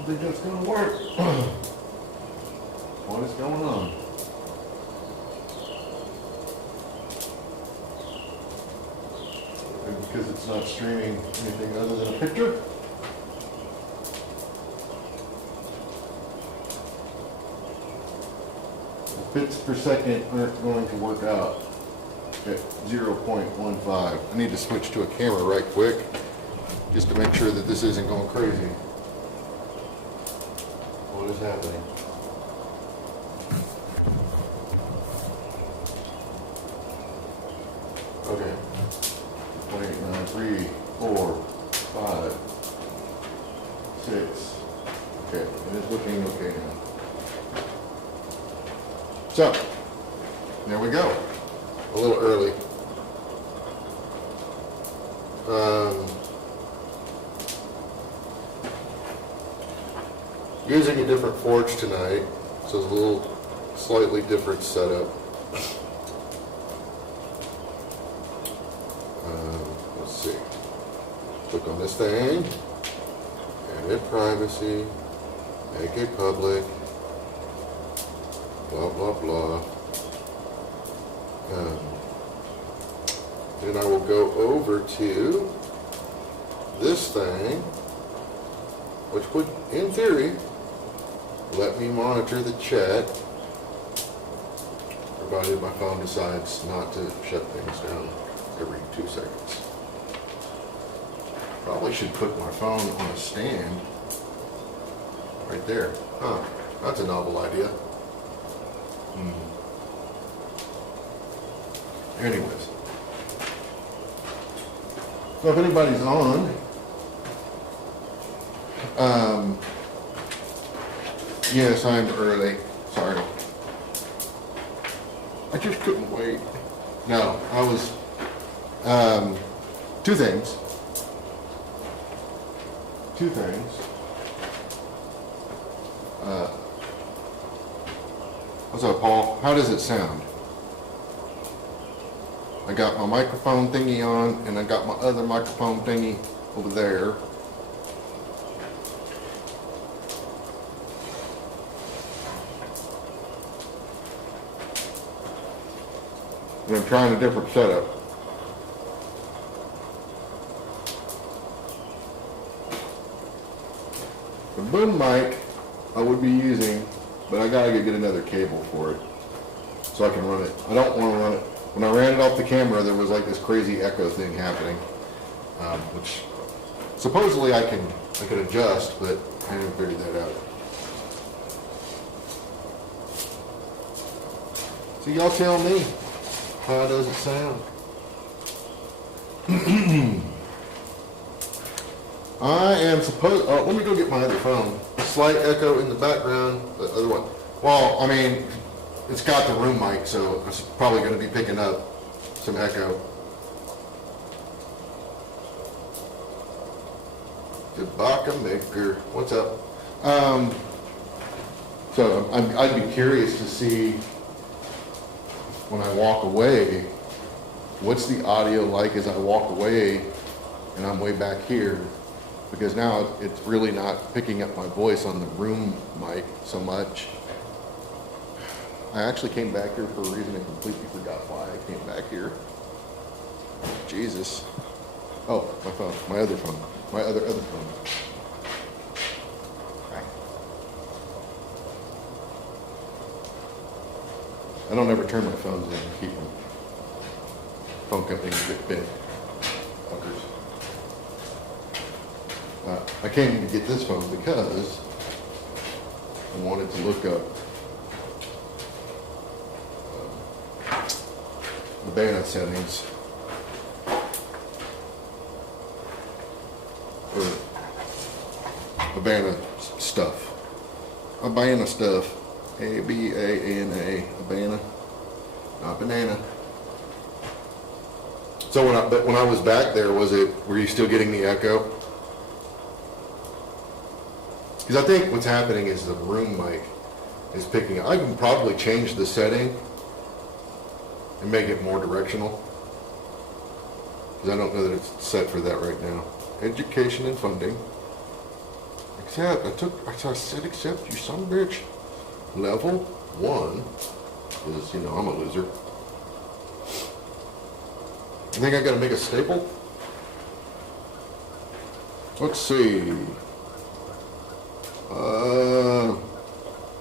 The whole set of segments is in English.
don't think that's going to work. What is going on? Maybe because it's not streaming anything other than a picture? The bits per second aren't going to work out at 0.15. I need to switch to a camera right quick just to make sure that this isn't going crazy. What is happening? Okay. Wait, 3, 4, 5, 6. Okay, it is looking okay now. So, there we go. A little early. Using a different forge tonight, so it's a little slightly different setup. Let's see. Click on this thing, edit privacy, make it public, blah, blah, blah. Then I will go over to this thing, which would, in theory, let me monitor the chat, provided my phone decides not to shut things down every 2 seconds. Probably should put my phone on a stand right there. Huh, that's a novel idea. Anyways. So if anybody's on, yes, I'm early. Sorry. I just couldn't wait. No, I was, 2 things. What's up, Paul? How does it sound? I got my microphone thingy on, and I got my other microphone thingy over there. And I'm trying a different setup. The boom mic I would be using, but I gotta get another cable for it so I can run it. I don't want to run it. When I ran it off the camera, there was like this crazy echo thing happening, which supposedly I could adjust, but I haven't figured that out. So y'all tell me, how does it sound? I am supposed, oh, let me go get my other phone. A slight echo in the background, the other one. Well, I mean, it's got the room mic, so it's probably going to be picking up some echo. Debaka Maker, what's up? So I'd be curious to see when I walk away, what's the audio like as I walk away and I'm way back here? Because now it's really not picking up my voice on the room mic so much. I actually came back here for a reason and completely forgot why I came back here. Jesus. Oh, my phone, my other phone, my other phone. I don't ever turn my phones in and keep them. Phone companies get big. Fuckers. I came to get this phone because I wanted to look up the beta settings for Habana stuff. Habana stuff. A-B-A-N-A. Habana. Not banana. So when I was back there, were you still getting the echo? Because I think what's happening is the room mic is picking up. I can probably change the setting and make it more directional. Because I don't know that it's set for that right now. Education and funding. I said accept, you son of a bitch. Level 1 is, you know, I'm a loser. I think I gotta make a staple. Let's see.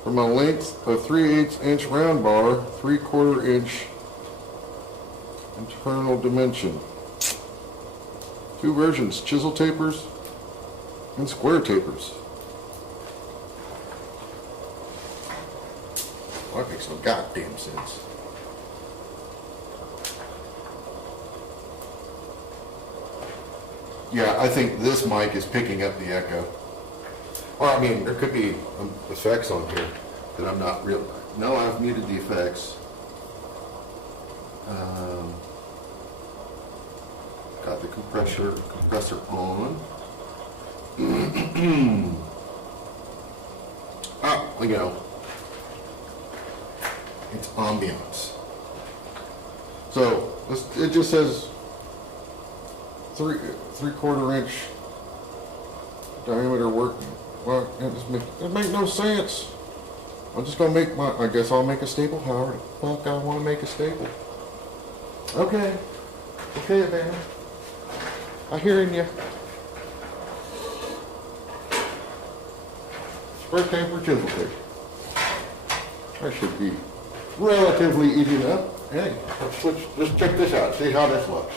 For my length, a 3/8 inch round bar, 3/4 inch internal dimension. 2 versions, chisel tapers and square tapers. Well, that makes no goddamn sense. Yeah, I think this mic is picking up the echo. Or, I mean, there could be effects on here that I'm not real. No, I've muted the effects. Got the compressor on. You know, it's ambiance. So, it just says 3/4 inch diameter work. Well, it makes no sense. I'm just gonna make I guess I'll make a staple however the fuck I want to make a staple. Okay, man. I hearing you. Square taper, chisel tape. That should be relatively easy enough. Hey, let's check this out. See how this looks.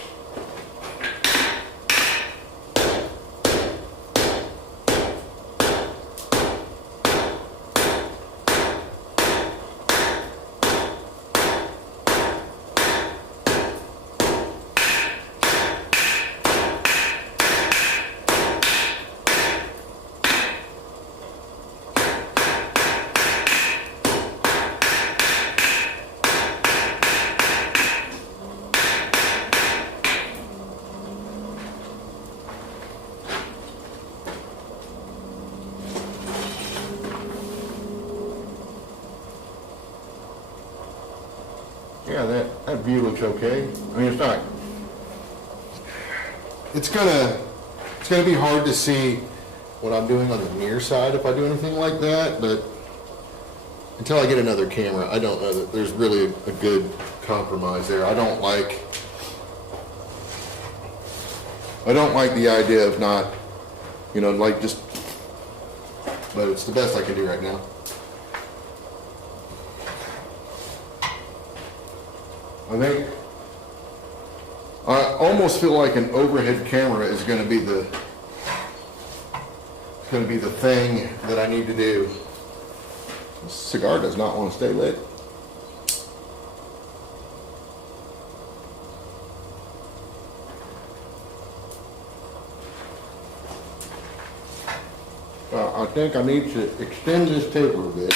Yeah, that view looks okay. I mean, it's not. It's gonna be hard to see what I'm doing on the near side if I do anything like that, but until I get another camera, I don't know that there's really a good compromise there. I don't like the idea of not, you know, like just, but it's the best I can do right now. I almost feel like an overhead camera is going to be the thing that I need to do. This cigar does not want to stay lit. I think I need to extend this taper a bit.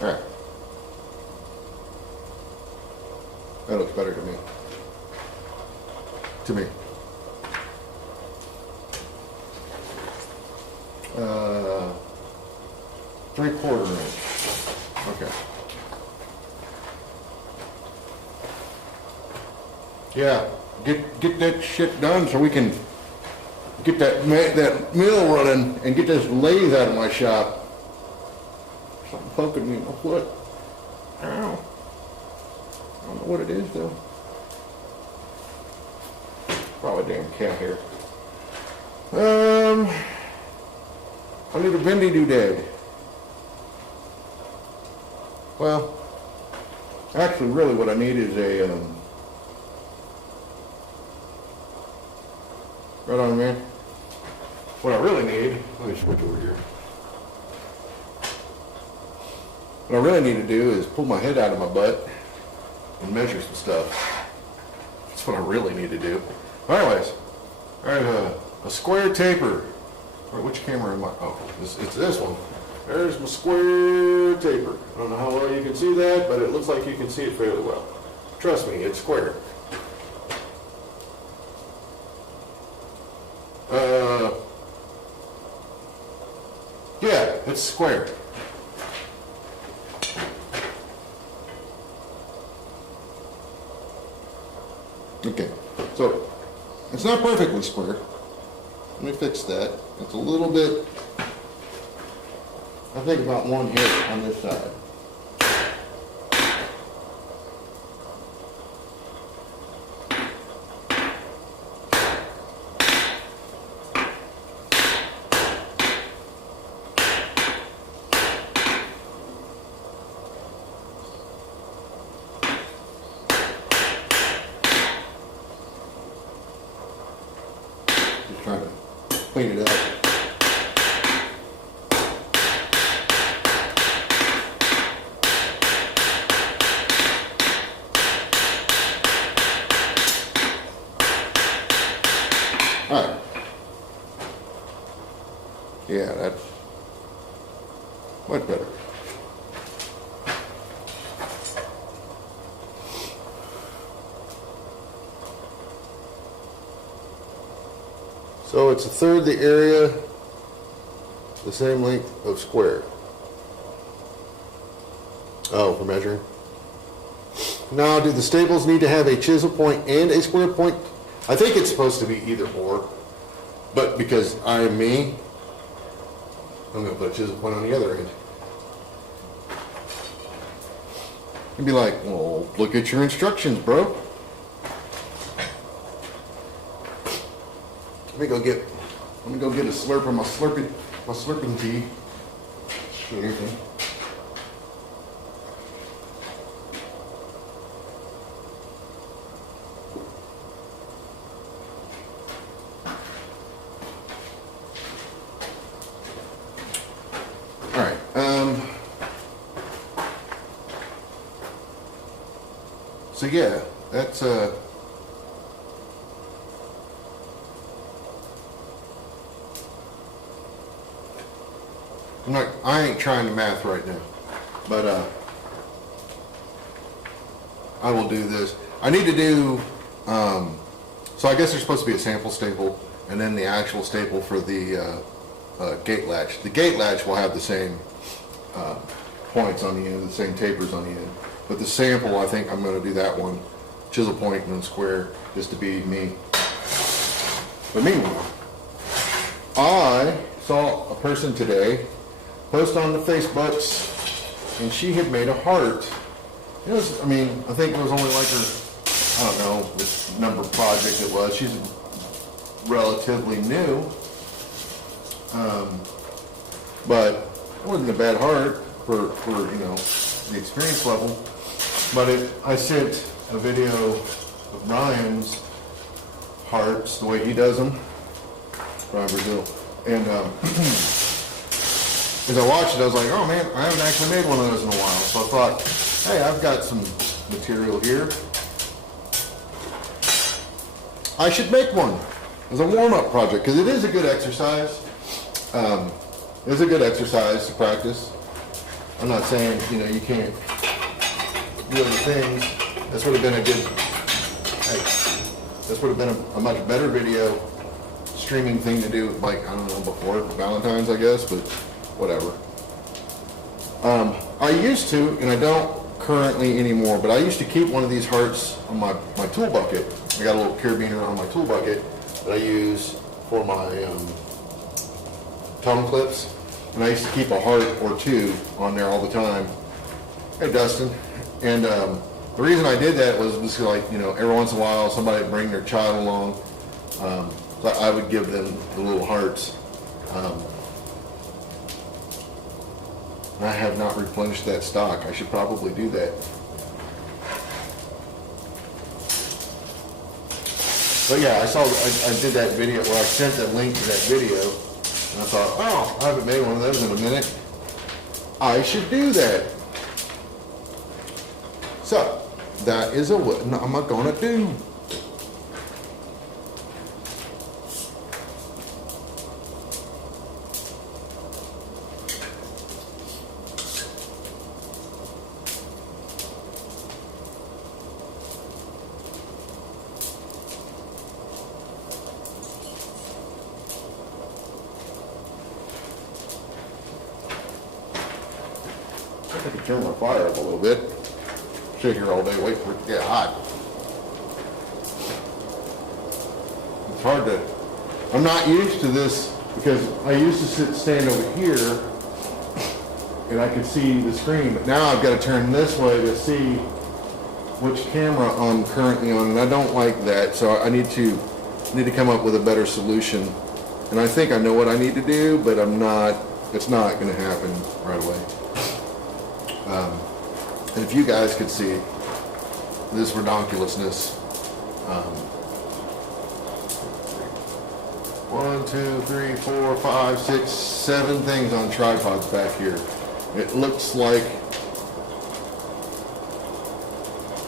All right. That looks better to me. To me. 3/4 inch. Okay. Yeah, get that shit done so we can get that mill running and get this lathe out of my shop. Something poking me in the foot. Ow. I don't know what it is though. Probably a damn cat hair. I need a bendy doodad. Well, Actually, really what I need is a, right on, man. What I really need, let me switch over here. What I really need to do is pull my head out of my butt and measure some stuff. That's what I really need to do. Anyways, I have a square taper. Which camera am I? Oh, it's this one. There's my square taper. I don't know how well you can see that, but it looks like you can see it fairly well. Trust me, it's square. Yeah, it's square. Okay, so it's not perfectly square. Let me fix that. It's a little bit, I think about one hair on this side. Just trying to clean it up. All right. Yeah, that's much better. So it's a third the area, the same length of square. Oh, for measuring. Now, do the staples need to have a chisel point and a square point? I think it's supposed to be either or, but because I am me, I'm going to put a chisel point on the other end. And be like, well, look at your instructions, bro. Let me go get a slurp of my slurping tea. Anything. All right. So yeah, that's I ain't trying to math right now, but I will do this. I need to do, so I guess there's supposed to be a sample staple and then the actual staple for the gate latch. The gate latch will have the same points on the end, the same tapers on the end. But the sample, I think I'm going to do that one, chisel point and then square, just to be me. But meanwhile, I saw a person today post on the Facebooks, and she had made a heart. It was, I mean, I think it was only like her, I don't know, this number project it was. She's relatively new, but it wasn't a bad heart for you know, the experience level. But I sent a video of Ryan's hearts, the way he does them, Ryan Brazil, and as I watched it, I was like, oh man, I haven't actually made one of those in a while. So I thought, hey, I've got some material here. I should make one as a warm-up project, because it is a good exercise. It's a good exercise to practice. I'm not saying, you know, you can't do other things. This would have been a good, hey, this would have been a much better video streaming thing to do, like, I don't know, before Valentine's, I guess, but whatever. I used to, and I don't currently anymore, but I used to keep one of these hearts on my tool bucket. I got a little carabiner on my tool bucket that I use for my tongue clips, and I used to keep a heart or two on there all the time. Hey, Dustin. And the reason I did that was like, you know, every once in a while somebody would bring their child along, so I would give them the little hearts. I have not replenished that stock. I should probably do that. But yeah, I did that video, well, I sent that link to that video, and I thought, oh, I haven't made one of those in a minute. I should do that. So, that is what I'm gonna do. I can turn my fire up a little bit. Sit here all day, wait for it to get hot. It's hard to, I'm not used to this because I used to stand over here and I could see the screen, but now I've got to turn this way to see which camera I'm currently on, and I don't like that, so I need to come up with a better solution. And I think I know what I need to do, but it's not going to happen right away. And if you guys could see this redonkulousness, 1, 2, 3, 4, 5, 6, 7 things on tripods back here. It looks like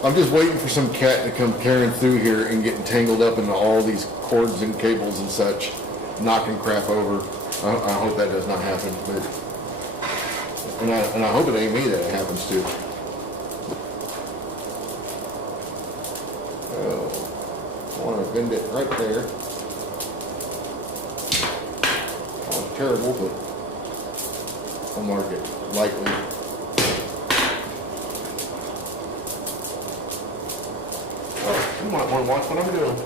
I'm just waiting for some cat to come tearing through here and getting tangled up into all these cords and cables and such, knocking crap over. I hope that does not happen, but and I hope it ain't me that it happens to. Oh, I want to bend it right there. Oh, terrible, but I'll mark it lightly. Oh, you might want to watch what I'm doing.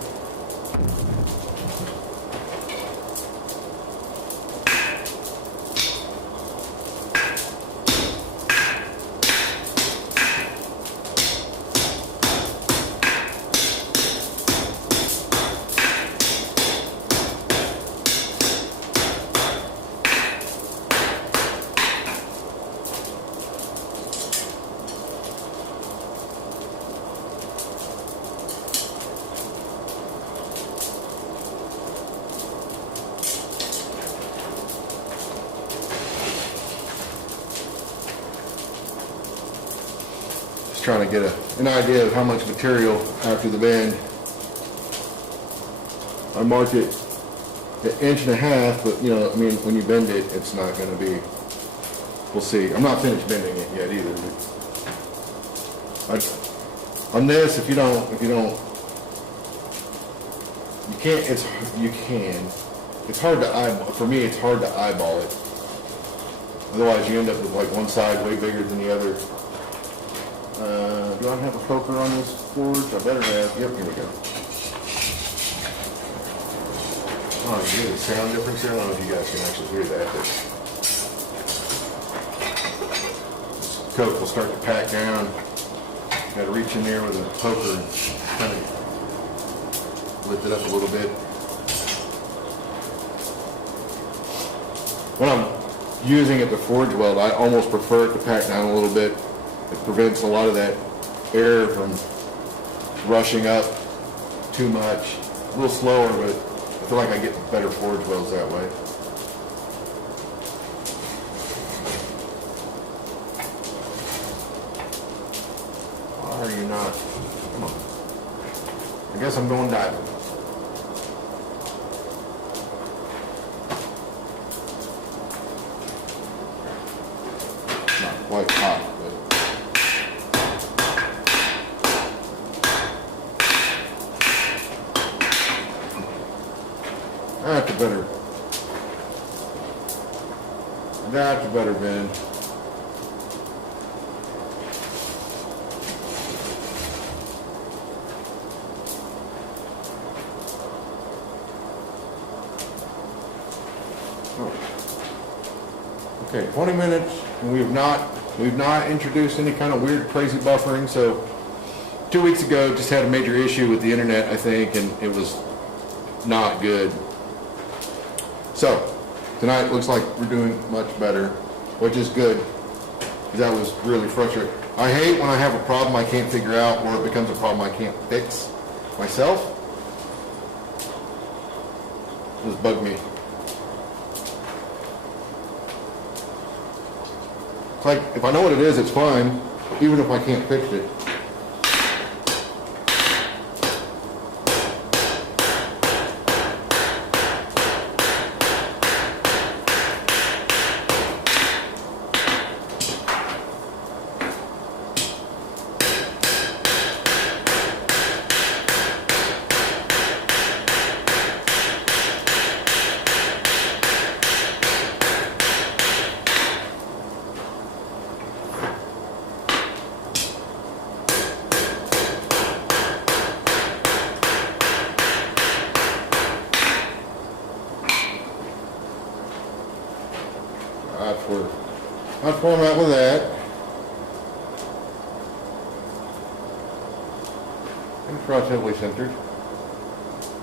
Trying to get an idea of how much material after the bend. I marked it an 1.5 inches, but you know, I mean, when you bend it, it's not going to be. We'll see. I'm not finished bending it yet either. But on this, if you can't. You can. It's hard to eyeball. For me, it's hard to eyeball it. Otherwise, you end up with like one side way bigger than the other. Do I have a poker on this forge? I better have. Yep, here we go. Oh, you hear the sound difference here? I don't know if you guys can actually hear that, but this coke will start to pack down. Got to reach in there with a poker and kind of lift it up a little bit. When I'm using it to forge weld, I almost prefer it to pack down a little bit. It prevents a lot of that air from rushing up too much. A little slower, but I feel like I get better forge welds that way. Why are you not? Come on. I guess I'm going diving. Not quite hot. That's a better bend. Oh. Okay, 20 minutes, and we've not introduced any kind of weird, crazy buffering. So 2 weeks ago, just had a major issue with the internet, I think, and it was not good. So tonight looks like we're doing much better, which is good, because that was really frustrating. I hate when I have a problem I can't figure out, or it becomes a problem I can't fix myself. just bugged me. It's like, if I know what it is, it's fine, even if I can't fix it. That's where I'm at with that. It's relatively centered.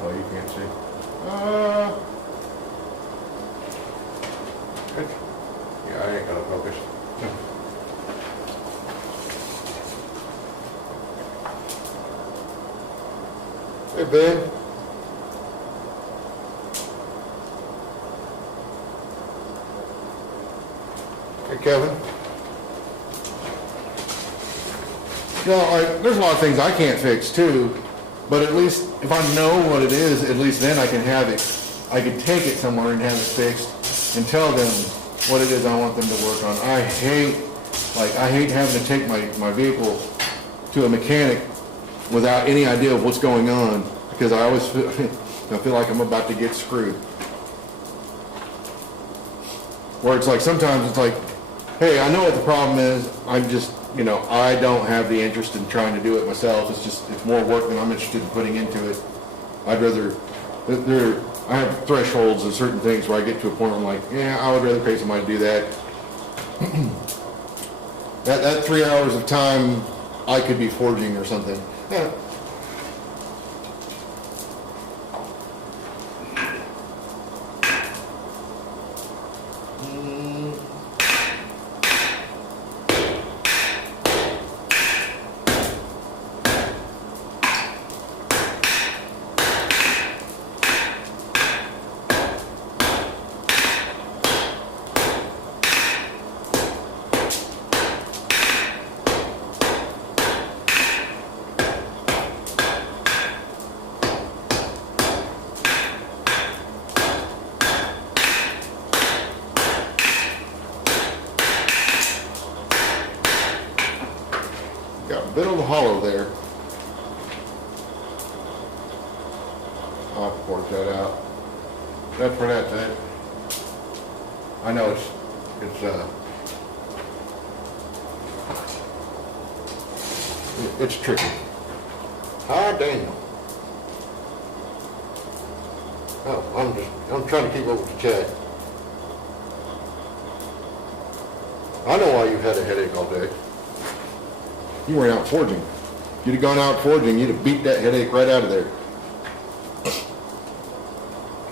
Oh, you can't see. Yeah, I ain't gonna focus. Hey, babe. Hey, Kevin. You know, there's a lot of things I can't fix too, but at least if I know what it is, at least then I can have it. I can take it somewhere and have it fixed and tell them what it is I want them to work on. I hate having to take my vehicle to a mechanic without any idea of what's going on, because I always I feel like I'm about to get screwed. Where it's like, sometimes it's like, hey, I know what the problem is, I'm just, I don't have the interest in trying to do it myself. It's more work than I'm interested in putting into it. I'd rather, I have thresholds of certain things where I get to a point where I'm like, yeah, I would rather pay somebody to do that. that 3 hours of time I could be forging or something. Yeah. Got a bit of a hollow there. I'll have to forge that out. That's where that's at. I know it's tricky. Hi, Daniel. Oh, I'm trying to keep up with the chat. I know why you've had a headache all day. You weren't out forging. If you'd have gone out forging, you'd have beat that headache right out of there.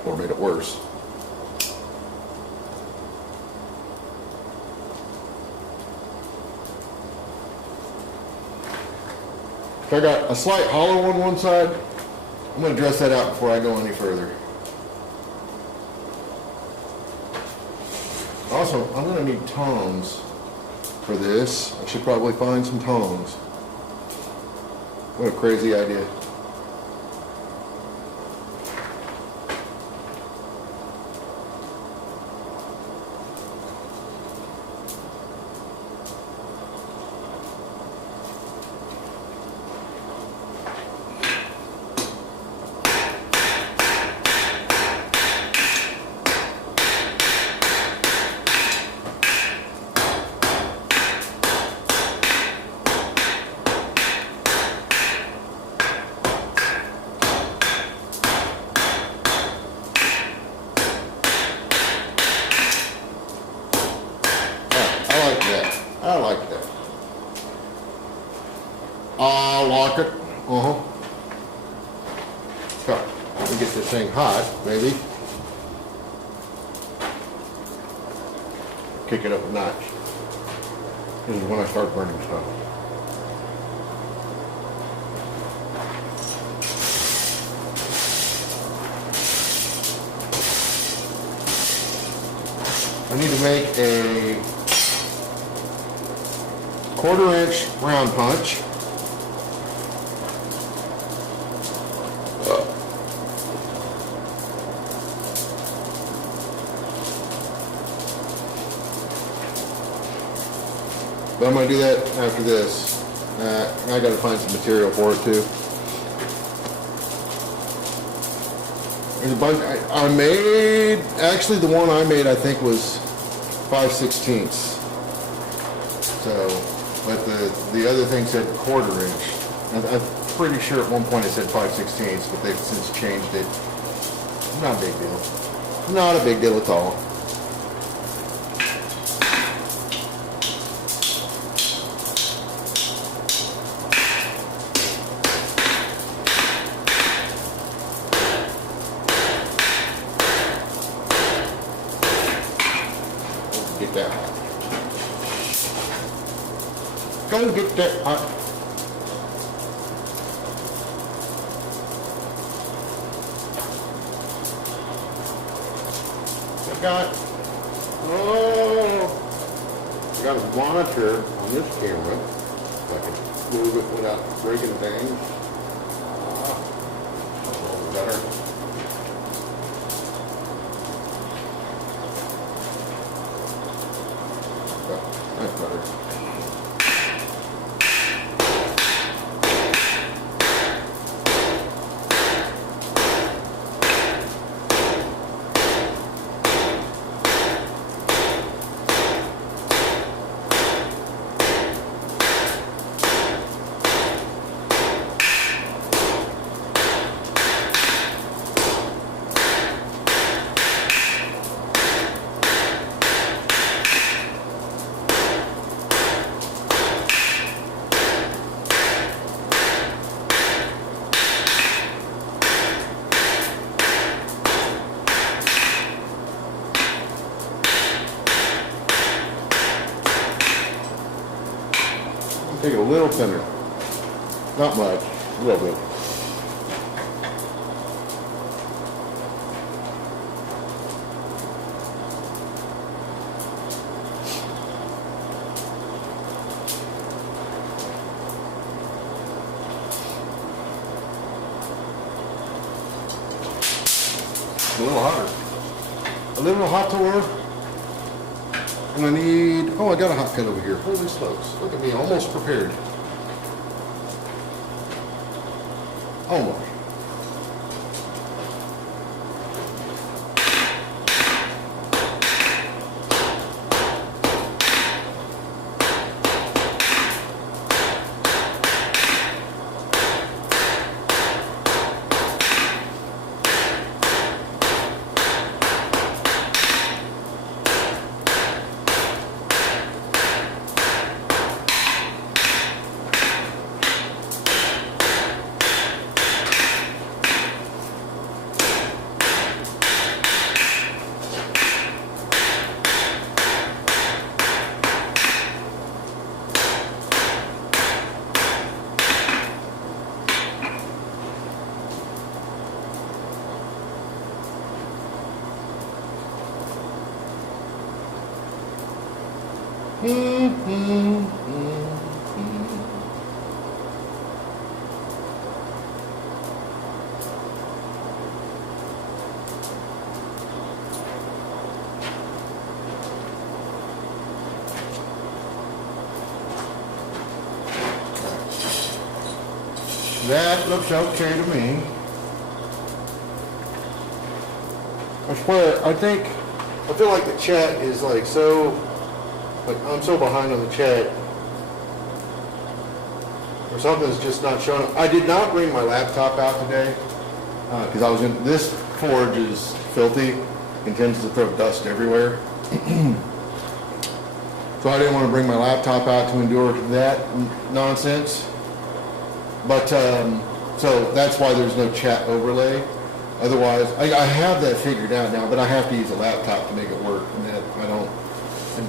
Or made it worse. So I got a slight hollow on one side. I'm going to dress that out before I go any further. Also, I'm going to need tongs for this. I should probably find some tongs. What a crazy idea. I like that. I'll lock it. So, let me get this thing hot, maybe. Kick it up a notch. This is when I start burning stuff. need to make a 1/4-inch round punch. But I'm going to do that after this. I got to find some material for it too. There's a bunch. I made, actually the one I made I think was 5/16. So, but the other thing said 1/4-inch. I'm pretty sure at one point it said 5/16, but they've since changed it. Not a big deal. Not a big deal at all. Get that hot. Go get that hot. I got a monitor on this camera, so I can move it without breaking things. A little better. That's better. Take it a little thinner. Not much, a little bit. A little hotter. A little hotter. And I need, oh, I got a hot cut over here. Holy smokes. Look at me, almost prepared. Almost. That looks okay to me. I swear, I feel like the chat is like so, like I'm so behind on the chat. Or something's just not showing up. I did not bring my laptop out today, because I was in, this forge is filthy and tends to throw dust everywhere. So I didn't want to bring my laptop out to endure that nonsense. But, so that's why there's no chat overlay. Otherwise, I have that figured out now, but I have to use a laptop to make it work, and that I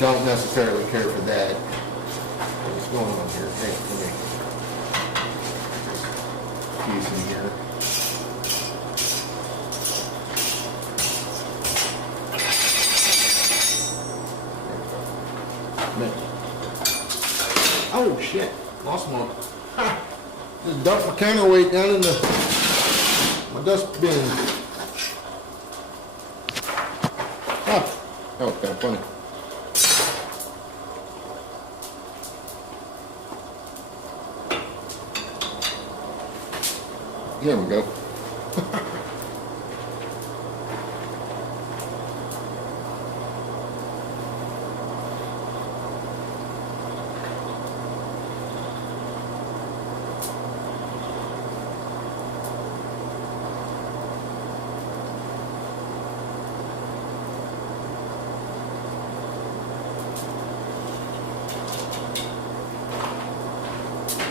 don't necessarily care for that. What's going on here? Hey, let me piece in here. Oh shit, lost my, just dumped my counterweight down in my dustbin. Ah, that was kind of funny. There we go.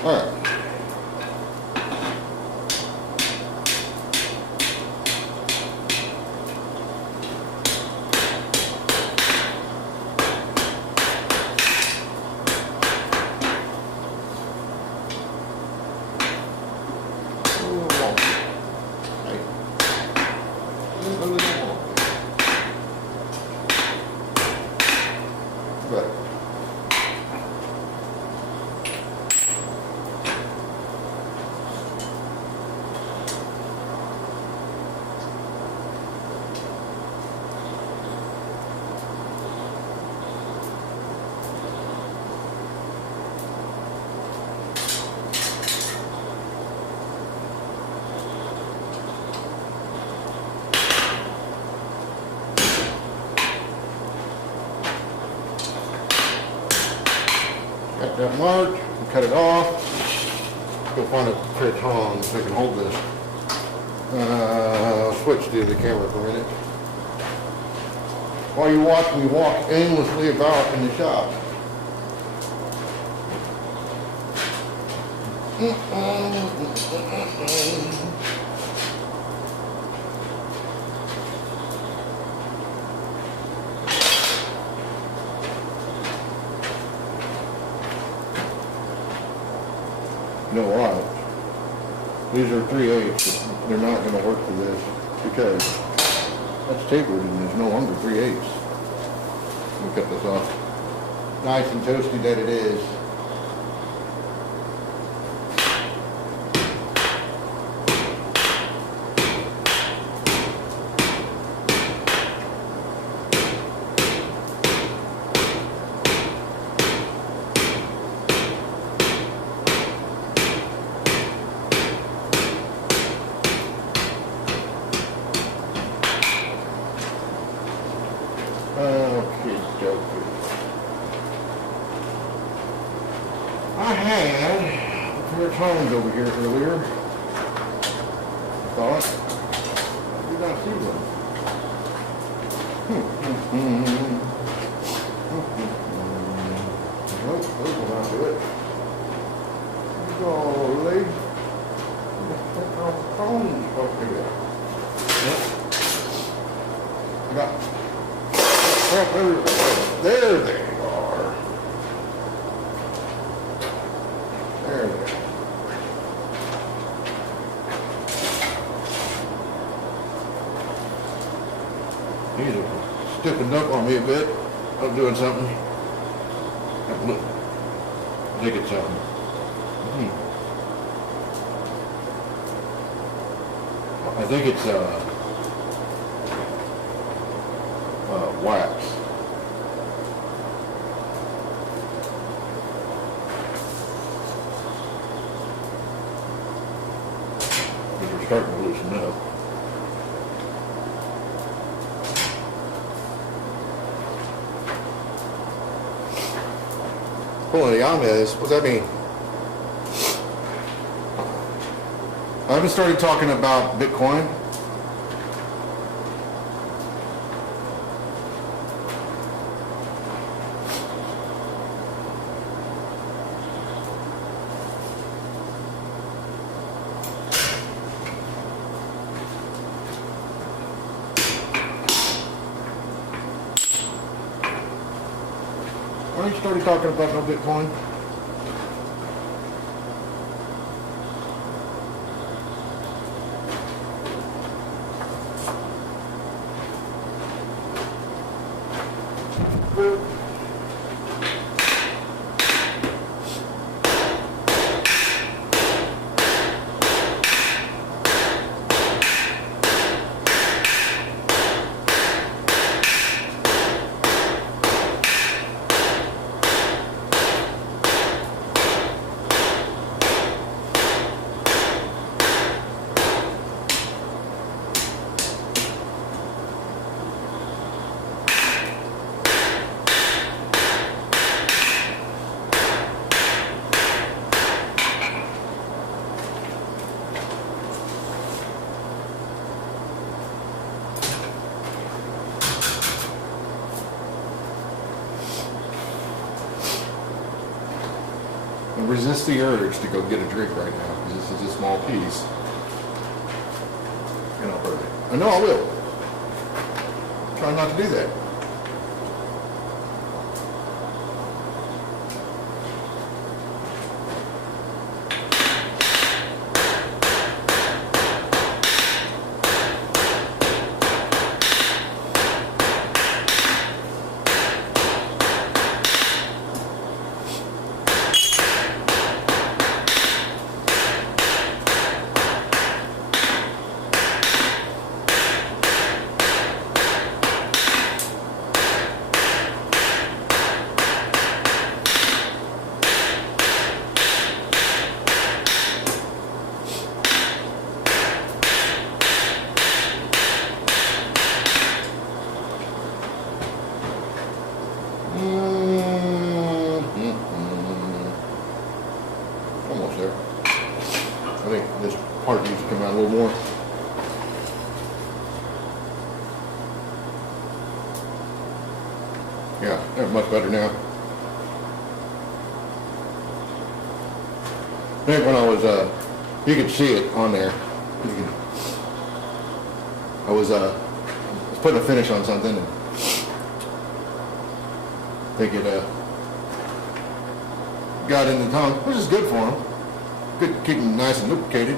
All right. But got that mark, and cut it off. Go find a pair of tongs so I can hold this. I'll switch to the camera for a minute. While you watch me walk aimlessly about in the shop. You know why? These are 3/8. They're not going to work for this because that's tapered and there's no longer 3/8. Let me cut this off. Nice and toasty that it is. Okay, dokie. I had a pair of tongs over here earlier. Thought I did not see one. Nope, those will not do it. Golly. Tongs up here. Yep. I got. There they are. There they are. These are stiffened up on me a bit. I'm doing something. Look. I think it's something. I think it's wax. Because we're starting to loosen up. Pulling the Ames, what's that mean? I haven't started talking about Bitcoin. Why don't you start talking about no Bitcoin? resist the urge to go get a drink right now because this is a small piece. And I'll burn it. I know I will. Try not to do that. Almost there. I think this part needs to come out a little more. Yeah, that's much better now. I think when I was, you could see it on there. I was putting a finish on something, and I think it got in the tongue, which is good for them. Good, keep them nice and lubricated.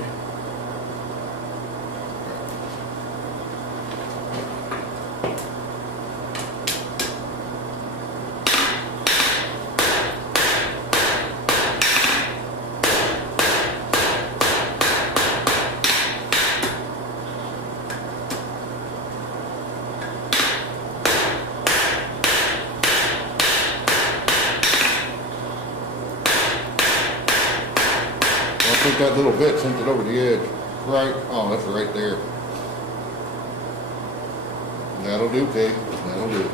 I think that little bit sent it over the edge. Right, oh, that's right there. That'll do, pig. That'll do.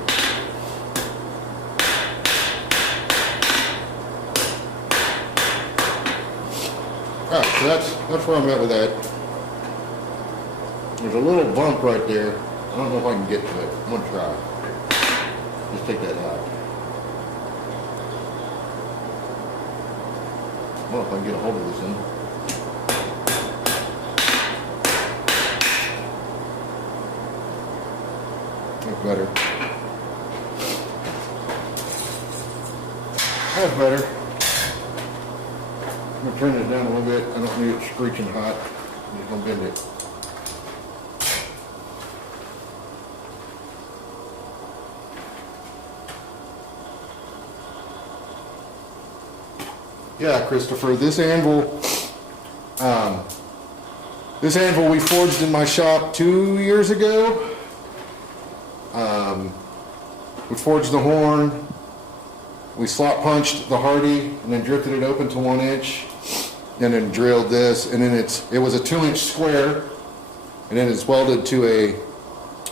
Alright, so that's where I'm at with that. There's a little bump right there. I don't know if I can get to it. I'm gonna try. Just take that out. Well, if I can get a hold of this thing. That's better. That's better. I'm going to turn this down a little bit. I don't need it screeching hot. I'm just going to bend it. Yeah, Christopher, this anvil we forged in my shop 2 years ago. We forged the horn, we slot punched the Hardy, and then drifted it open to 1 inch, and then drilled this, and then it was a 2-inch square, and then it's welded to a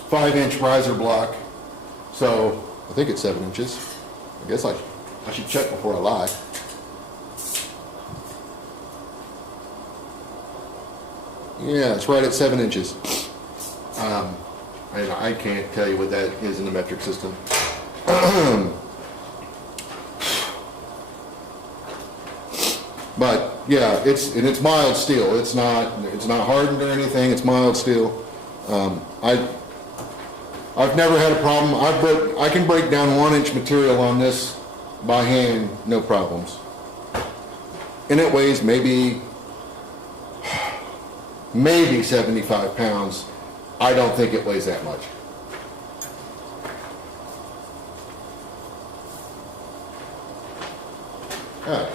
5-inch riser block. So I think it's 7 inches. I guess I should check before I lie. Yeah, it's right at 7 inches. I can't tell you what that is in the metric system. But yeah, it's mild steel. It's not hardened or anything. It's mild steel. I've never had a problem. I can break down 1-inch material on this by hand, no problems. And it weighs maybe 75 pounds. I don't think it weighs that much. All right.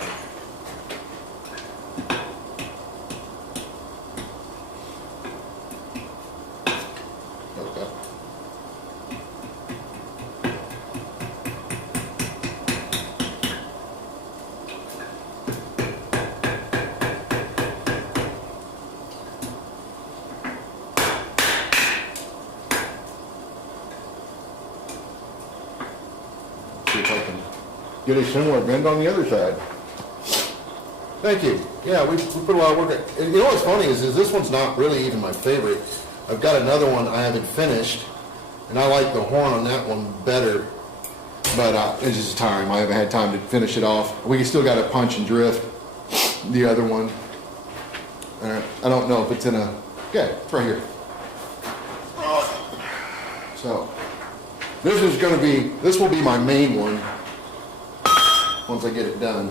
Okay. See if I can get a similar bend on the other side. Thank you. Yeah, we put a lot of work. And you know what's funny is this one's not really even my favorite. I've got another one I haven't finished, and I like the horn on that one better. But it's just time. I haven't had time to finish it off. We still got to punch and drift. the other one. I don't know if it's in a, yeah, it's right here. So this will be my main one once I get it done.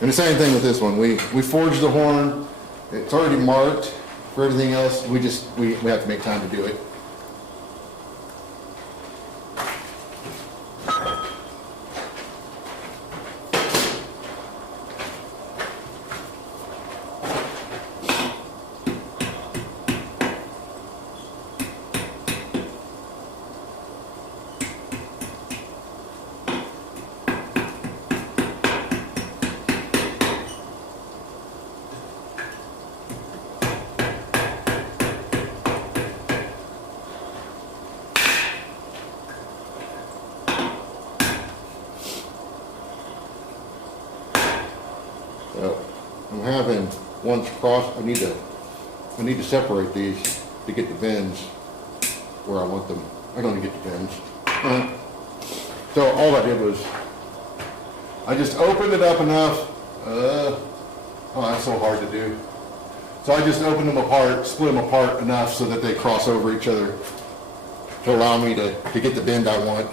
And the same thing with this one. We forged the horn. It's already marked. For everything else, we have to make time to do it. So I'm having one cross. I need to separate these to get the bends where I want them. I don't need to get the bends. So all I did was I just opened it up enough. Oh, that's so hard to do. So I just opened them apart, split them apart enough so that they cross over each other to allow me to get the bend I want.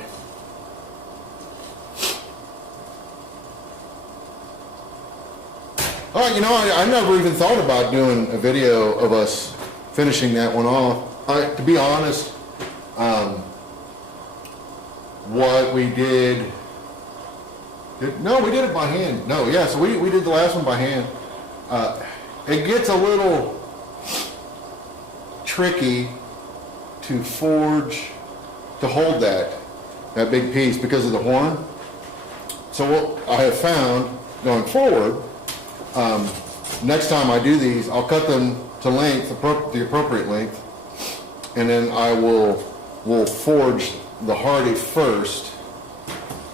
Oh, you know, I never even thought about doing a video of us finishing that one off. To be honest, what we did, no, we did it by hand. No, yeah, so we did the last one by hand. It gets a little tricky to forge, to hold that big piece because of the horn. So what I have found going forward, next time I do these, I'll cut them to length, the appropriate length, and then I will forge the hardy first,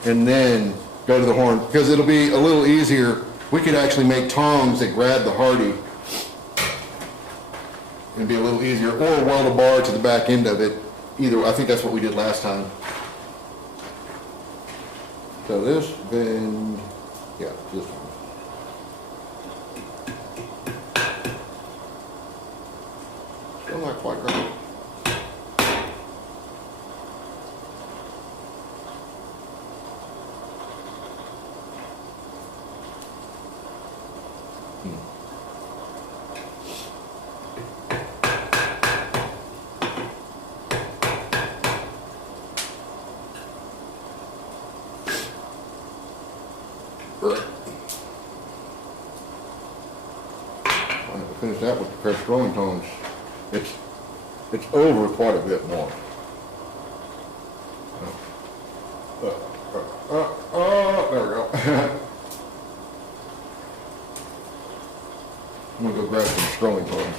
and then go to the horn, because it'll be a little easier. We could actually make tongs that grab the hardy, and be a little easier, or weld a bar to the back end of it. Either, I think that's what we did last time. So this bend, yeah, this one. Still not quite right. I have to finish that with the pressed rolling tongs. It's over quite a bit more. There we go. I'm gonna go grab some scrolling tongs.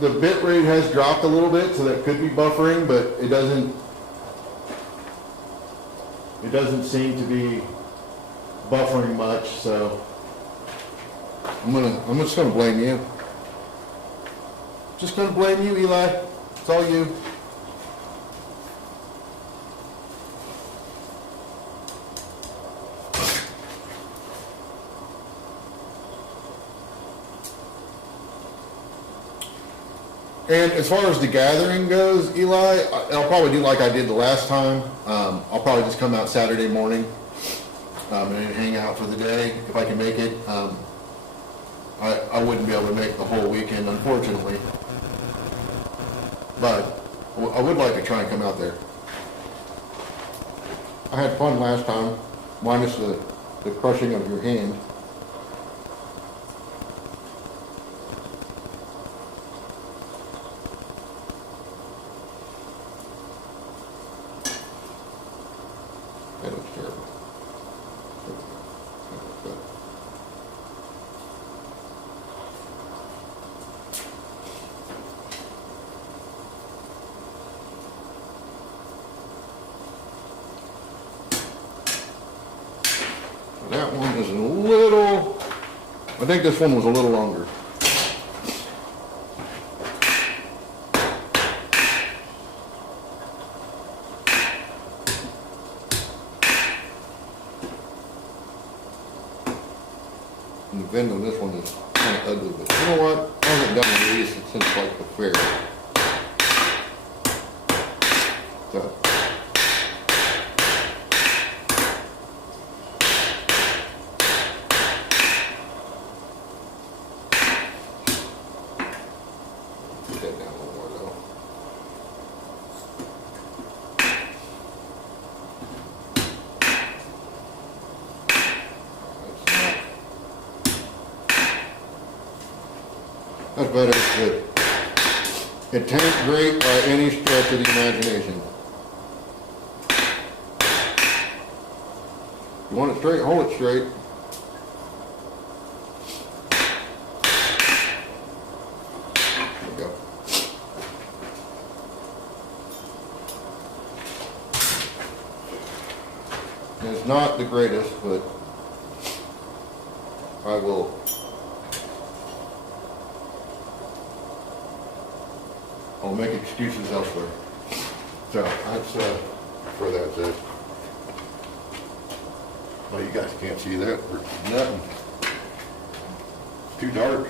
The bit rate has dropped a little bit, so that could be buffering, but it doesn't seem to be buffering much, so I'm just gonna blame you. Just gonna blame you, Eli. It's all you. And as far as the gathering goes, Eli, I'll probably do like I did the last time. I'll probably just come out Saturday morning and hang out for the day if I can make it. I wouldn't be able to make the whole weekend, unfortunately. But I would like to try and come out there. I had fun last time, minus the crushing of your hand. That looks terrible. That one is a little, I think this one was a little longer. And the bend on this one is kind of ugly, but you know what? I haven't done one of these since like the fair. So. Put that down a little more though. That's better. It's good. It tastes great by any stretch of the imagination. You want it straight, hold it straight. There we go. And it's not the greatest, but I'll make excuses elsewhere. So that's where that's at. Well, you guys can't see that for nothing. It's too dark.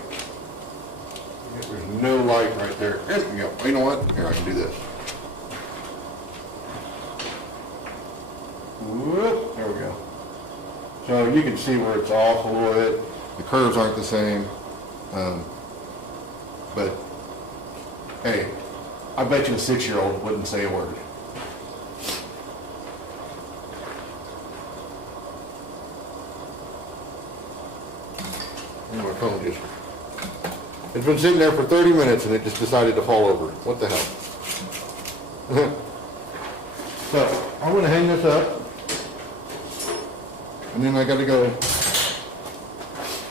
There's no light right there. There we go. You know what? Here, I can do this. Whoop, there we go. So you can see where it's off a little bit. The curves aren't the same. But hey, I bet you a 6-year-old wouldn't say a word. My phone just, it's been sitting there for 30 minutes and it just decided to fall over. What the hell? So I'm going to hang this up and then I got to go.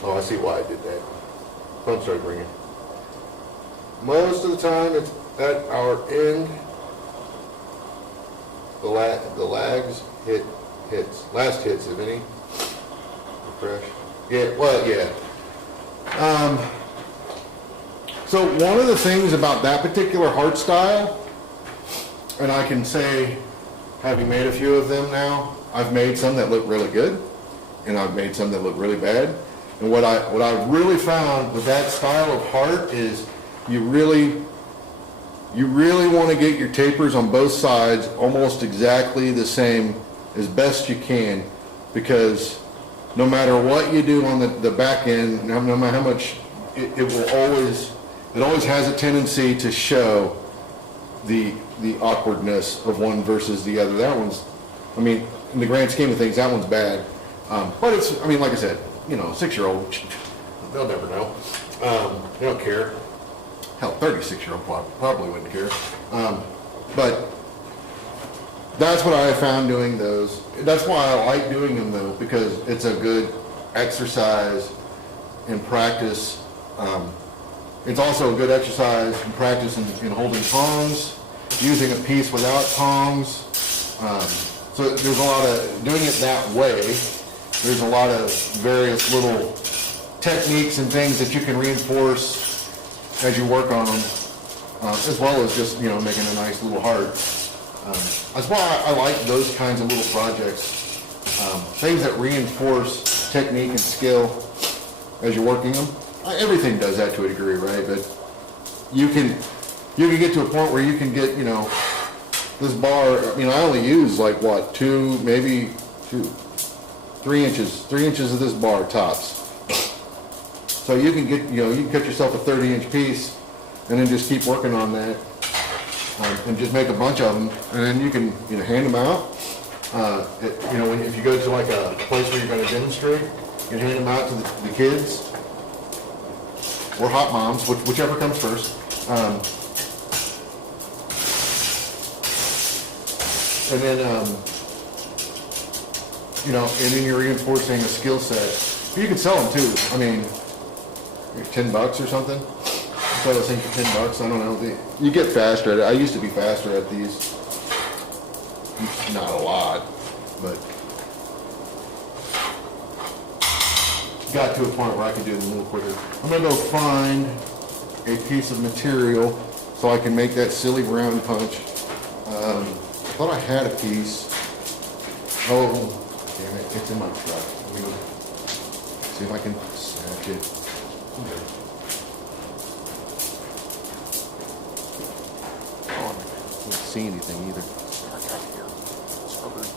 Oh, I see why I did that. Phone started ringing. Most of the time it's at our end. The lags hits. Last hits, if any. Refresh. Yeah, well, yeah. So one of the things about that particular heart style, and I can say, having made a few of them now, I've made some that look really good, and I've made some that look really bad. And what I really found with that style of heart is you really want to get your tapers on both sides almost exactly the same as best you can, because no matter what you do on the back end, no matter how much, it always has a tendency to show the awkwardness of one versus the other. That one's, I mean, in the grand scheme of things, that one's bad. But it's, I mean, like I said, you know, 6-year-old, they'll never know. They don't care. Hell, 36-year-old probably wouldn't care. But that's what I found doing those. That's why I like doing them though, because it's a good exercise in practice. It's also a good exercise in practice in holding tongs, using a piece without tongs. So there's a lot of, doing it that way, there's a lot of various little techniques and things that you can reinforce as you work on them, as well as just, you know, making a nice little heart. That's why I like those kinds of little projects, things that reinforce technique and skill as you're working them. Everything does that to a degree, right? But you can get to a point where you can get, you know, this bar, you know, I only use like what, 3 inches of this bar tops. So you can get, you know, you can cut yourself a 30-inch piece and then just keep working on that, and just make a bunch of them, and then you can, you know, hand them out. You know, if you go to like a place where you're going to demonstrate, you can hand them out to the kids or hot moms, whichever comes first. And then, you know, and then you're reinforcing a skill set. But you can sell them too. I mean, $10 or something. Sell this thing for $10. I don't know. You get faster at it. I used to be faster at these. Not a lot, but got to a point where I could do it a little quicker. I'm gonna go find a piece of material so I can make that silly round punch. I thought I had a piece. Oh, damn it, it's in my truck. Let me go see if I can snatch it. Okay. Oh, I can't see anything either. Dark out here. It's covered.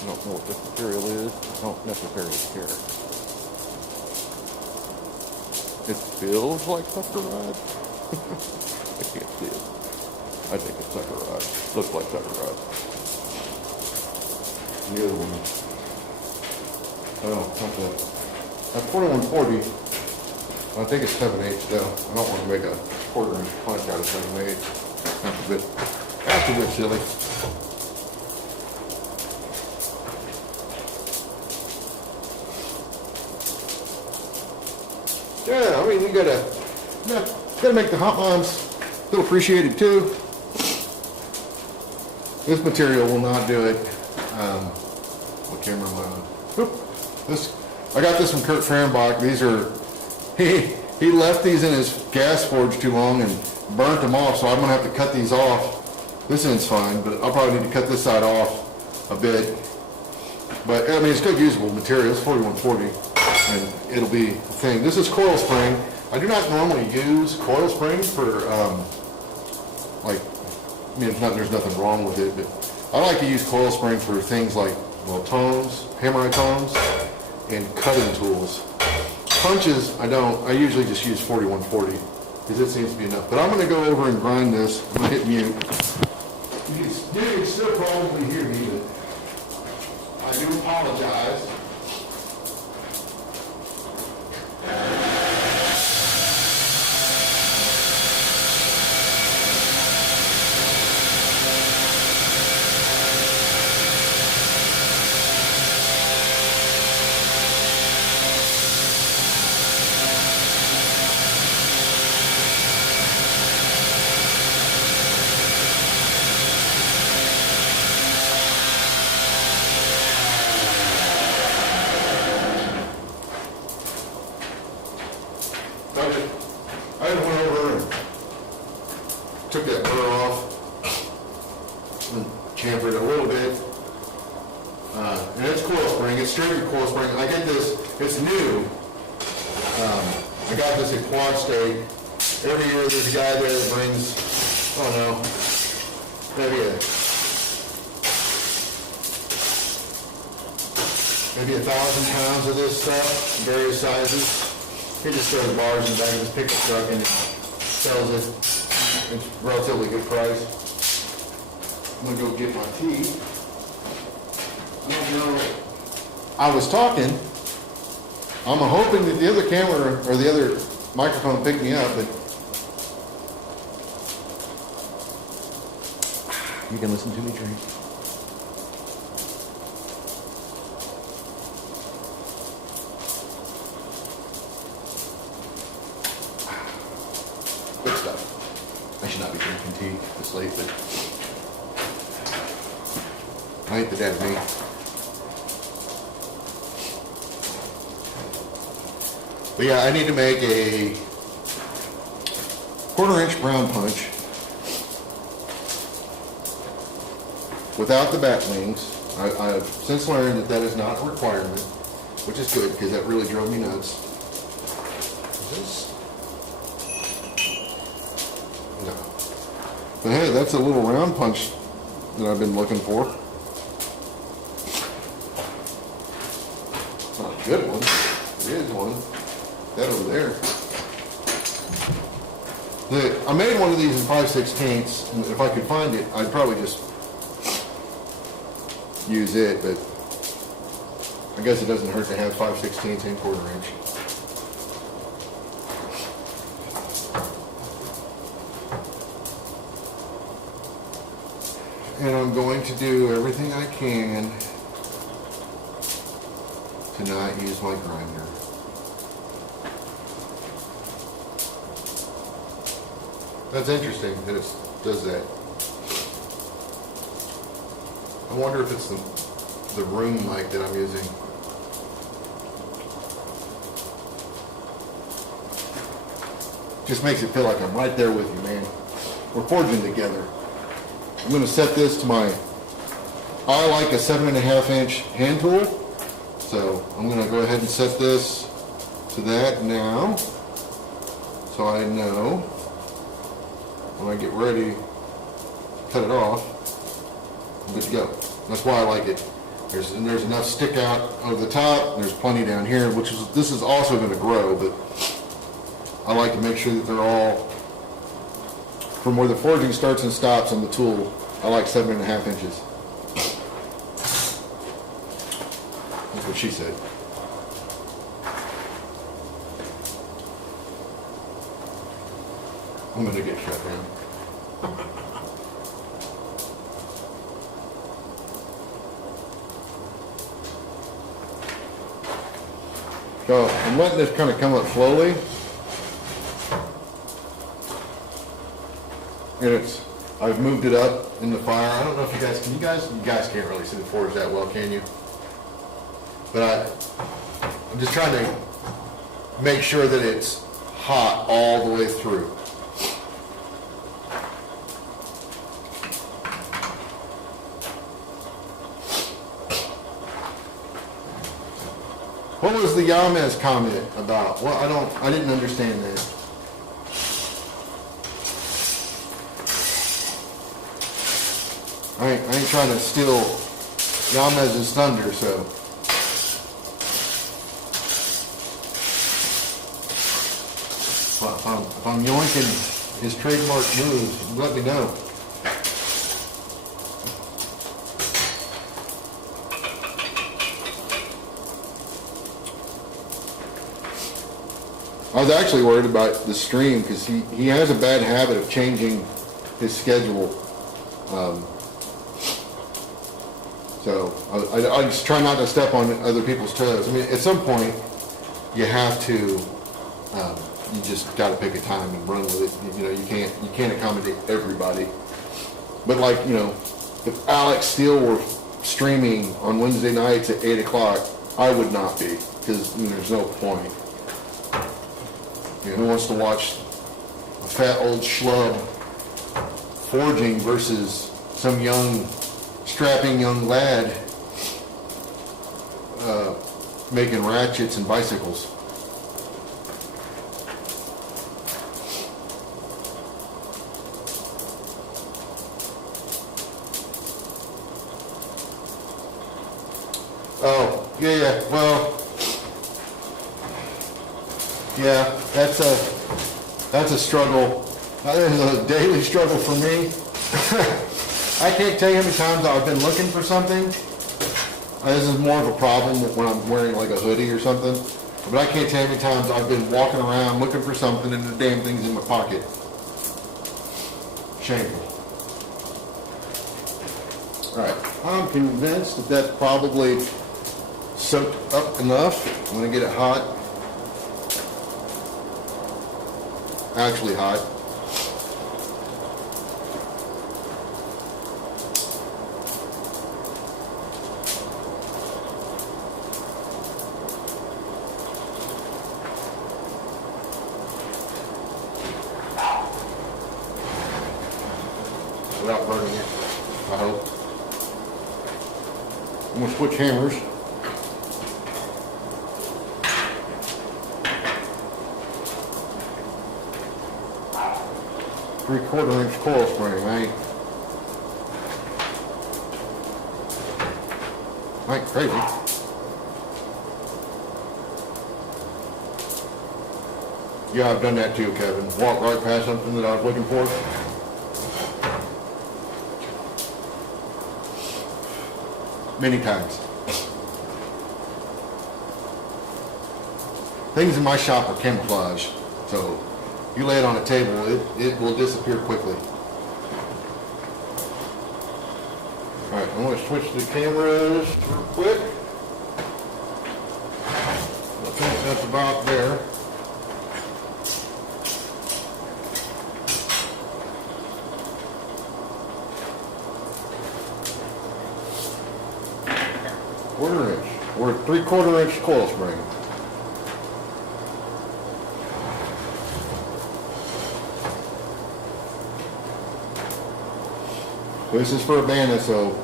I don't know what this material is. I don't necessarily care. It feels like sucker rod. I can't see it. I think it's sucker rod. Looks like sucker rod. The other one. Oh, not that. That's 4140. I think it's 7/8 though. I don't want to make a 1/4 inch punch out of 7/8. That's a bit silly. Yeah, I mean, you gotta make the hot moms feel appreciated too. This material will not do it. What camera am I on? Oop. I got this from Kurt Fehrenbach. These are, he left these in his gas forge too long and burnt them off, so I'm gonna have to cut these off. This end's fine, but I'll probably need to cut this side off a bit. But I mean, it's good usable material. It's 4140. And it'll be a thing. This is coil spring. I do not normally use coil spring for, like, I mean, there's nothing wrong with it, but I like to use coil spring for things like, well, tongs, hammer-eye tongs, and cutting tools. Punches, I don't. I usually just use 4140, because it seems to be enough. But I'm going to go over and grind this. I'm going to hit mute. You can still probably hear me, but I do apologize. I just went over and took that burr off and chamfered it a little bit. And it's coil spring, it's straight coil spring. I get this, it's new. I got this at Quad State. Every year there's a guy there that brings, oh no, maybe 1,000 pounds of this stuff, various sizes. He just throws bars in the back of his pickup truck and sells it. It's a relatively good price. I'm gonna go get my tea. I don't know. I was talking. I'm hoping that the other camera or the other microphone picked me up, but you can listen to me drink. Good stuff. I should not be drinking tea this late, but I ain't the dad of me. But yeah, I need to make a 1/4 inch brown punch without the bat wings. I've since learned that that is not a requirement, which is good because that really drove me nuts. No. But hey, that's a little round punch that I've been looking for. It's not a good one. It is one. That over there. I made one of these in 5/16, and if I could find it, I'd probably just use it, but I guess it doesn't hurt to have 5/16 and 1/4 inch. And I'm going to do everything I can to not use my grinder. That's interesting that it does that. I wonder if it's the room mic that I'm using. Just makes it feel like I'm right there with you, man. We're forging together. I'm going to set this to I like a 7.5 inch hand tool. So I'm going to go ahead and set this to that now. So I know when I get ready to cut it off, I'm good to go. That's why I like it. There's enough stick out over the top. There's plenty down here, this is also going to grow, but I like to make sure that they're all, from where the forging starts and stops on the tool, I like 7.5 inches. That's what she said. I'm going to get shut down. So I'm letting this kind of come up slowly. And I've moved it up in the fire. I don't know if you guys can't really see the forge that well, can you? But I'm just trying to make sure that it's hot all the way through. What was the Yamez comment about? Well, I didn't understand that. I ain't trying to steal Yamez's thunder, so. If I'm yoinking his trademark moves, let me know. I was actually worried about the stream because he has a bad habit of changing his schedule. So I just try not to step on other people's toes. I mean, at some point, you have to, you just got to pick a time and run with it. You know, you can't accommodate everybody. But like, you know, if Alex Steele were streaming on Wednesday nights at 8 o'clock, I would not be, because there's no point. You know, who wants to watch a fat old schlub forging versus some strapping young lad making ratchets and bicycles? Oh, yeah, well, yeah, that's a struggle. That is a daily struggle for me. I can't tell you how many times I've been looking for something. This is more of a problem when I'm wearing like a hoodie or something. But I can't tell you how many times I've been walking around looking for something and the damn thing's in my pocket. Shameful. Alright, I'm convinced that that's probably soaked up enough. I'm going to get it hot. Actually hot. Without burning it, I hope. I'm going to switch hammers. Three-quarter inch coil spring, I ain't crazy. Yeah, I've done that too, Kevin. Walked right past something that I was looking for. Many times. Things in my shop are camouflage, so you lay it on a table, it will disappear quickly. Alright, I'm going to switch the cameras real quick. I think that's about there. Quarter inch or 3/4 inch coil spring. This is for a bandit, so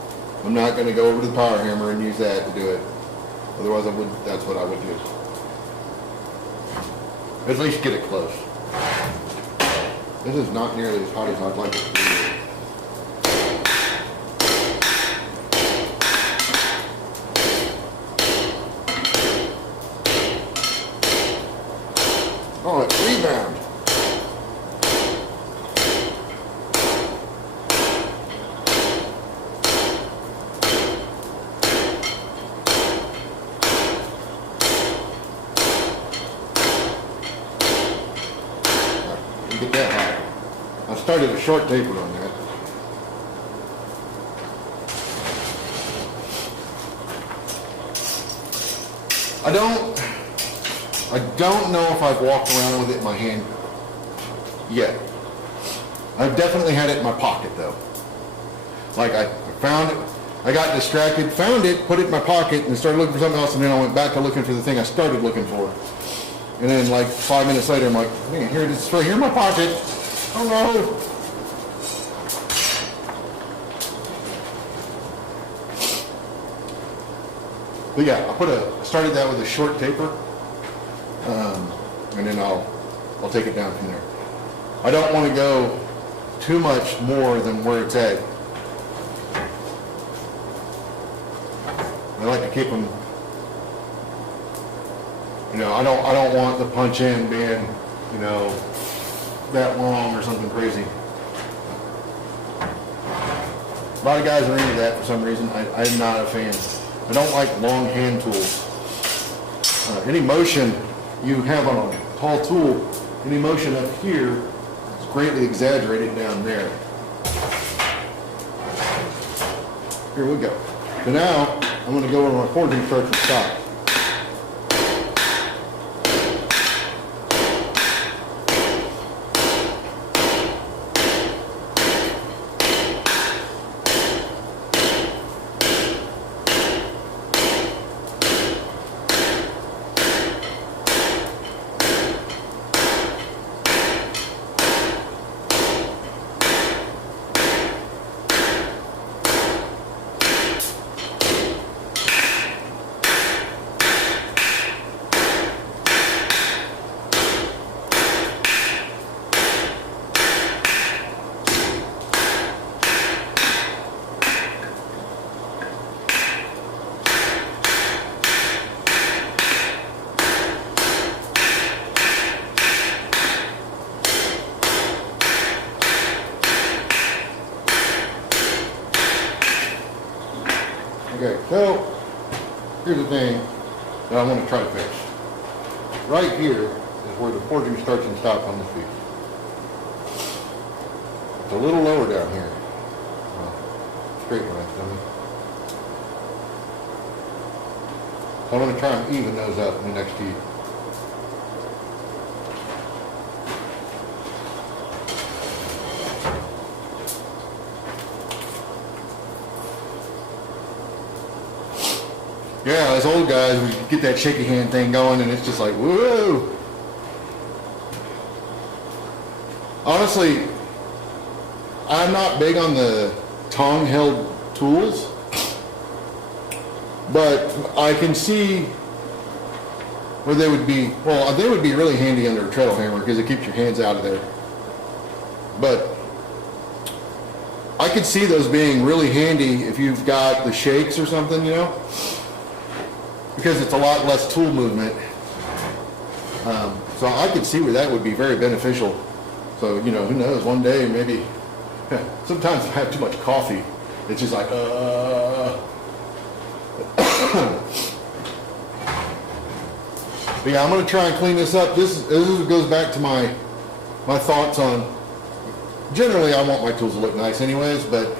I'm not going to go over to the power hammer and use that to do it. Otherwise, that's what I would do. At least get it close. This is not nearly as hot as I'd like it to be. Oh, it's rebound. Get that high. I started a short taper on that. I don't know if I've walked around with it in my hand yet. I've definitely had it in my pocket though. Like I found it, I got distracted, found it, put it in my pocket, and started looking for something else, and then I went back to looking for the thing I started looking for. And then like 5 minutes later, I'm like, man, here it is, right here in my pocket. Oh no. But yeah, I started that with a short taper, and then I'll take it down from there. I don't want to go too much more than where it's at. I like to keep them. You know, I don't want the punch in being, you know, that long or something crazy. A lot of guys are into that for some reason. I'm not a fan. I don't like long hand tools. Any motion you have on a tall tool, any motion up here is greatly exaggerated down there. Here we go. So now I'm going to go over my forging start and stop. Okay, so here's the thing that I want to try to fix. Right here is where the forging starts and stops on this piece. It's a little lower down here. Straight line, dummy. So I'm going to try and even those up in the next heat. Yeah, as old guys, we get that shaky hand thing going, and it's just like, whoa. Honestly, I'm not big on the tongue-held tools, but I can see where they would be, well, they would be really handy under a treadle hammer because it keeps your hands out of there. But I could see those being really handy if you've got the shakes or something, you know? Because it's a lot less tool movement. So I could see where that would be very beneficial. So, you know, who knows, one day maybe, sometimes I have too much coffee. It's just like, But yeah, I'm going to try and clean this up. This goes back to my thoughts on, generally I want my tools to look nice anyways, but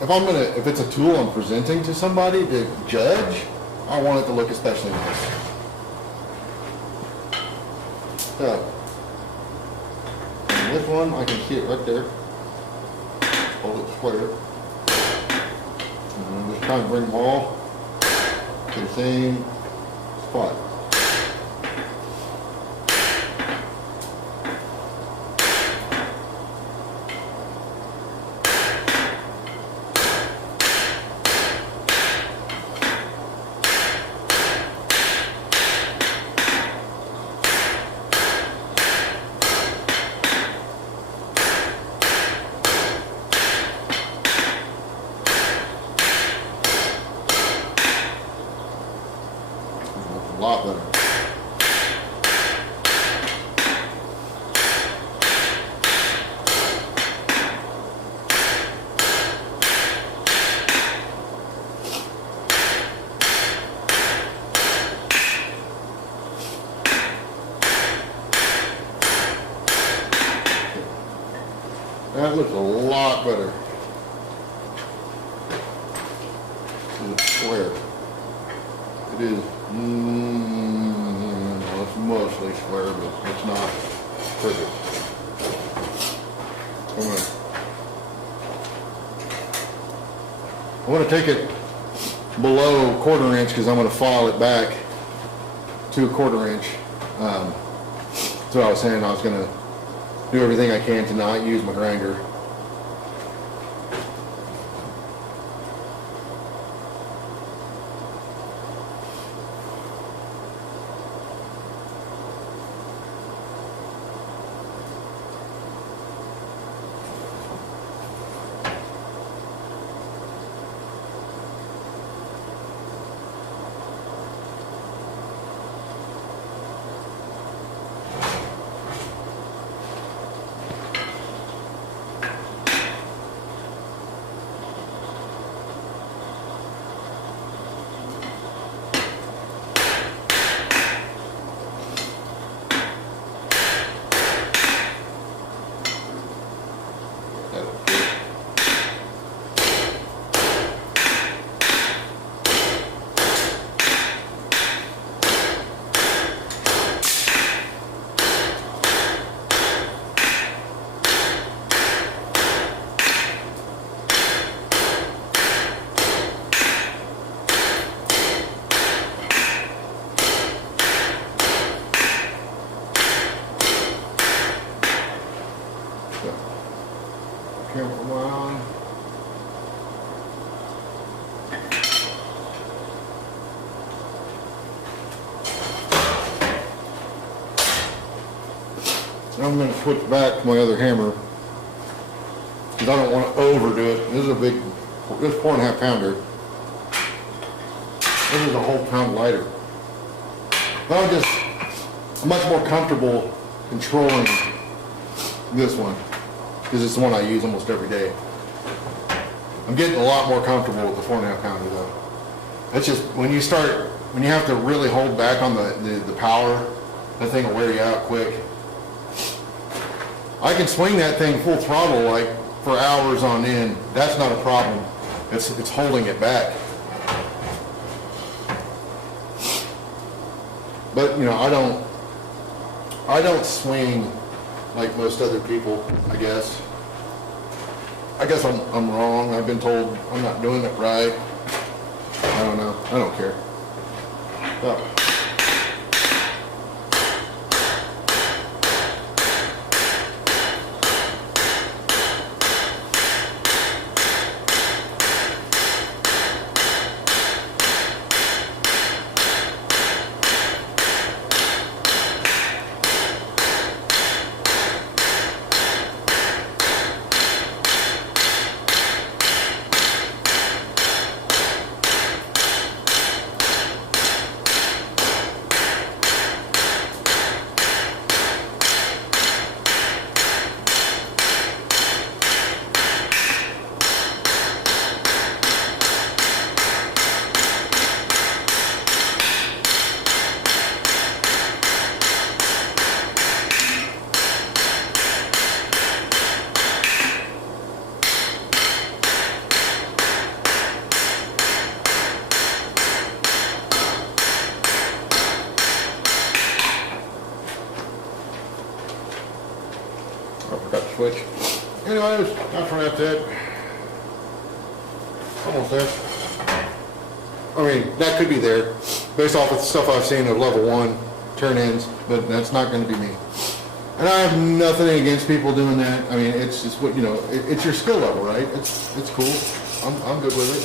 if it's a tool I'm presenting to somebody to judge, I want it to look especially nice. So, and this one, I can see it right there. Hold it square. And I'm just trying to bring them all to the same spot. A lot better. That looks a lot better. It's square. It is, well, it's mostly square, but it's not perfect. I'm gonna take it below 1/4 inch because I'm gonna file it back to a 1/4 inch. That's what I was saying. I was gonna do everything I can to not use my grinder. Careful on. Now I'm going to switch back to my other hammer because I don't want to overdo it. This is a big, this 4.5 pounder. This is a whole pound lighter. But I'm much more comfortable controlling this one because it's the one I use almost every day. I'm getting a lot more comfortable with the 4.5 pounder though. That's just, when you have to really hold back on the power, that thing will wear you out quick. I can swing that thing full throttle like for hours on end. That's not a problem. It's holding it back. But you know, I don't swing like most other people, I guess. I guess I'm wrong. I've been told I'm not doing it right. I don't know. I don't care. Oh. switch. Anyways, that's where that's it. Almost there. I mean, that could be there, based off of the stuff I've seen of level 1 turn-ins, but that's not going to be me. And I have nothing against people doing that. I mean, it's just what, you know, it's your skill level, right? It's cool. I'm good with it.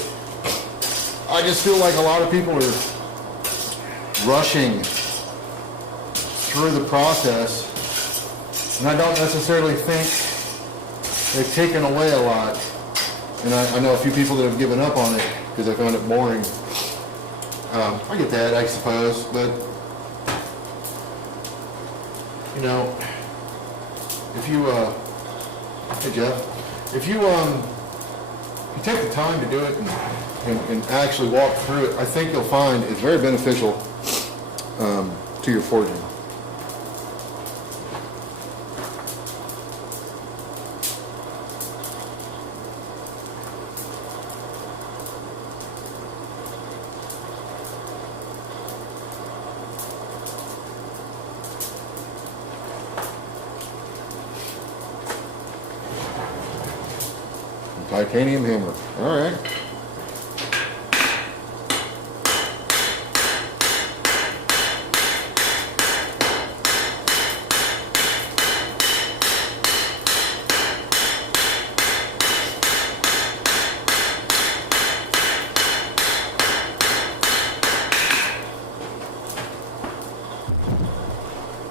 I just feel like a lot of people are rushing through the process, and I don't necessarily think they've taken away a lot. And I know a few people that have given up on it because they found it boring. I get that, I suppose, but you know, if you hey Jeff, if you take the time to do it and actually walk through it, I think you'll find it's very beneficial to your forging. Titanium hammer. All right.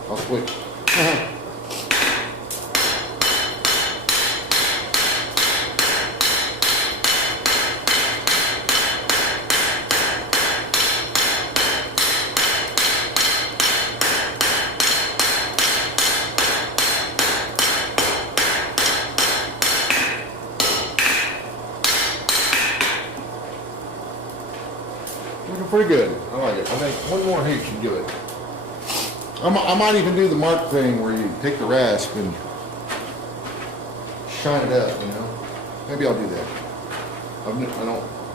I'll switch. Looking pretty good. I like it. I think one more heat should do it. I might even do the mark thing where you take the rasp and shine it up, you know. Maybe I'll do that. I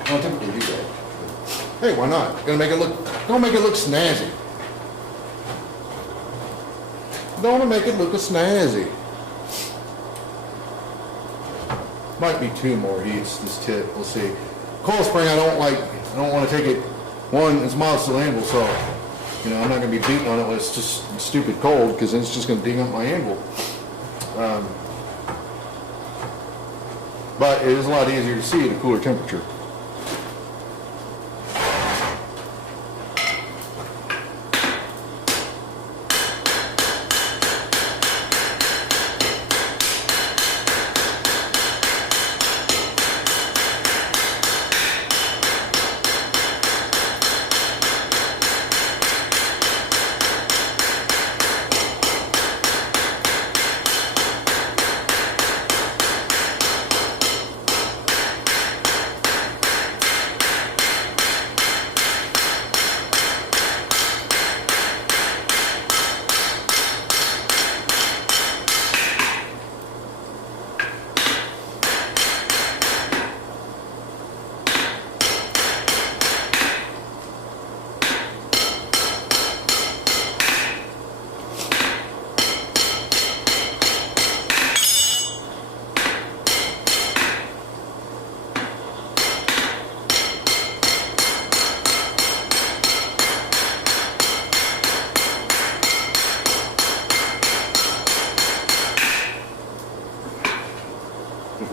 don't typically do that. But, hey, why not? Gonna make it look snazzy. Don't make it look a snazzy. Might be 2 more heats, this tip, we'll see. Coil spring I don't want to take it, one, it's mild steel anvil, so, you know, I'm not going to be beating on it when it's just stupid cold, because then it's just going to ding up my anvil. But it is a lot easier to see at a cooler temperature.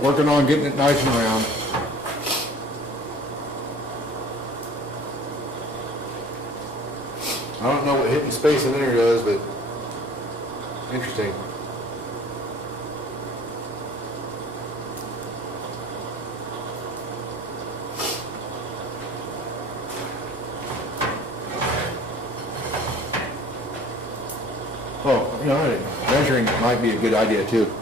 Working on getting it nice and round. I don't know what hitting space in there does, but interesting. Oh, you know, measuring might be a good idea too.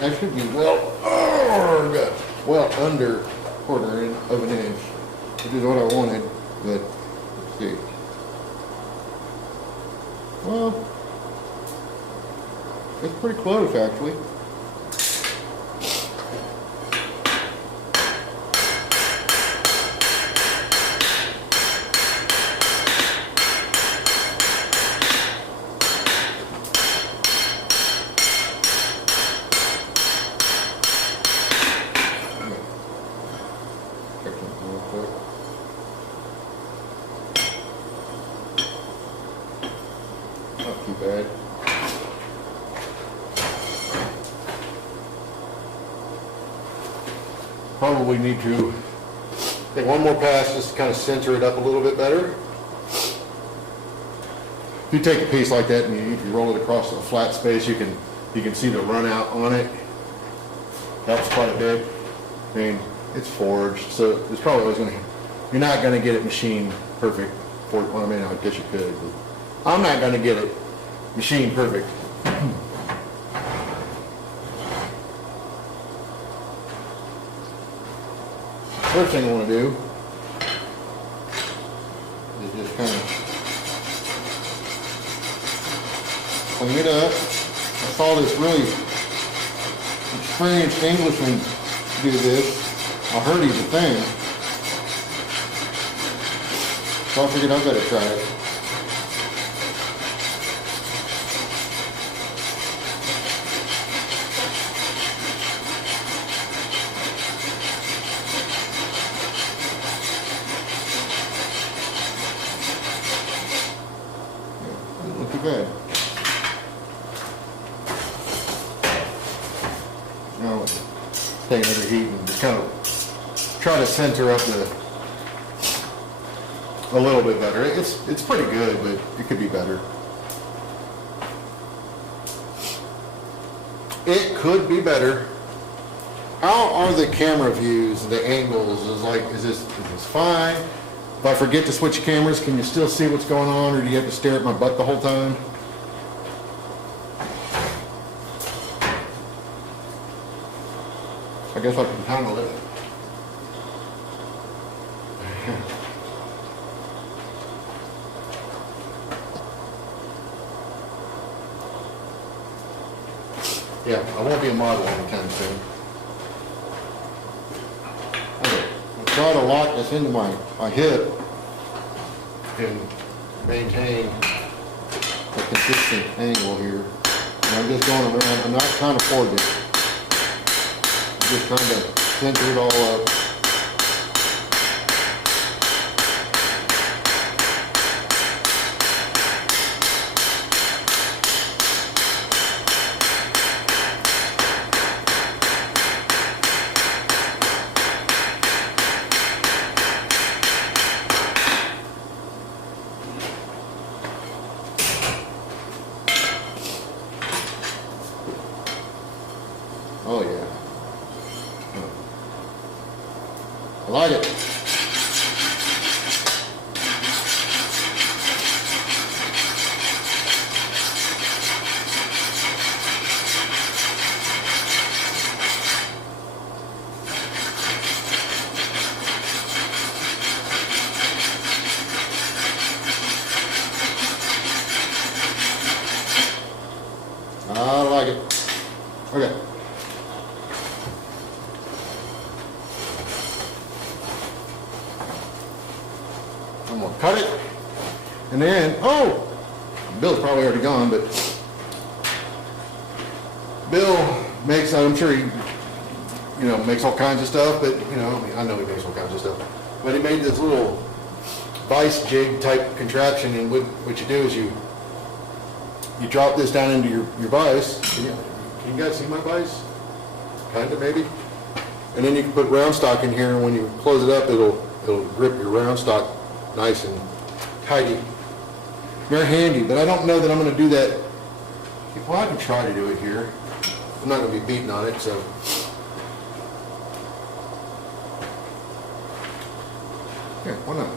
That should be well. Oh. well under quarter of an inch, which is what I wanted, but let's see. Well, it's pretty close actually. Not too bad. Probably need to take one more pass just to kind of center it up a little bit better. If you take a piece like that and you roll it across a flat space, you can see the run out on it. Helps quite a bit. I mean, it's forged, so it's probably always going to. You're not going to get it machined perfect. Well, I mean, I guess you could, but I'm not going to get it machined perfect. First thing I want to do is just kind of clean it up. I saw this really experienced Englishman do this. I heard he's a thing, so I figured I better try it. Doesn't look too bad. Now take another heat and just kind of try to center up a little bit better. It's pretty good, but it could be better. It could be better. How are the camera views, the angles? Is this fine? If I forget to switch cameras, can you still see what's going on, or do you have to stare at my butt the whole time? I guess I can handle it. Yeah, I won't be a model anytime soon. Okay, I'll try to lock this into my hip and maintain a consistent angle here. And I'm just going around. I'm not trying to force it. I'm just trying to center it all up. Oh yeah. I like it. I like it. Okay. I'm gonna cut it, and then, oh, Bill's probably already gone, but Bill makes, I'm sure he, makes all kinds of stuff, but, I know he makes all kinds of stuff, but he made this little vice jig type contraption, and what you do is you drop this down into your vise. Can you guys see my vise? Kind of, maybe. And then you can put round stock in here, and when you close it up, it'll grip your round stock nice and tidy. Very handy, but I don't know that I'm going to do that. Well, I can try to do it here. I'm not going to be beating on it, so. Yeah, why not?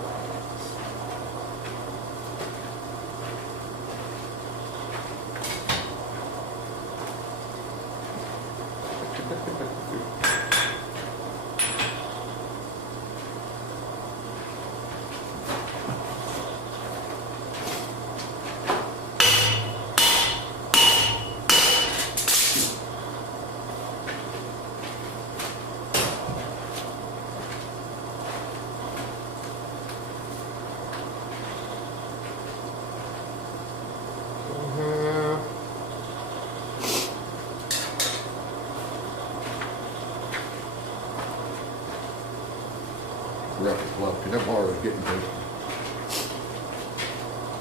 that bar is getting toasty.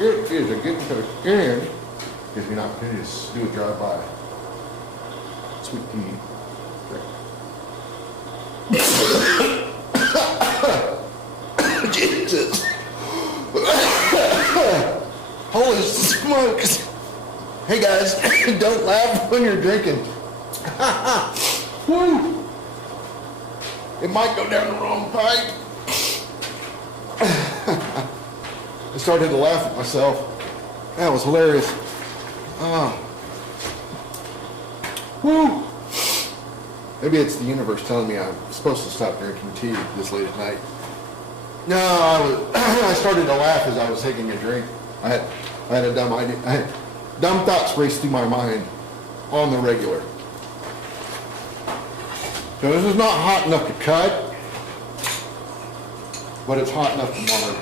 It is a getting toasty. And if you're not finished, just do a drive-by. Sweet tea. Jesus. Holy smokes. Hey guys, don't laugh when you're drinking. Woo. It might go down the wrong pipe. I started to laugh at myself. That was hilarious. Woo. Maybe it's the universe telling me I'm supposed to stop drinking tea this late at night. No, I started to laugh as I was taking a drink. I had a dumb idea. Dumb thoughts raced through my mind on the regular. So this is not hot enough to cut, but it's hot enough to mark.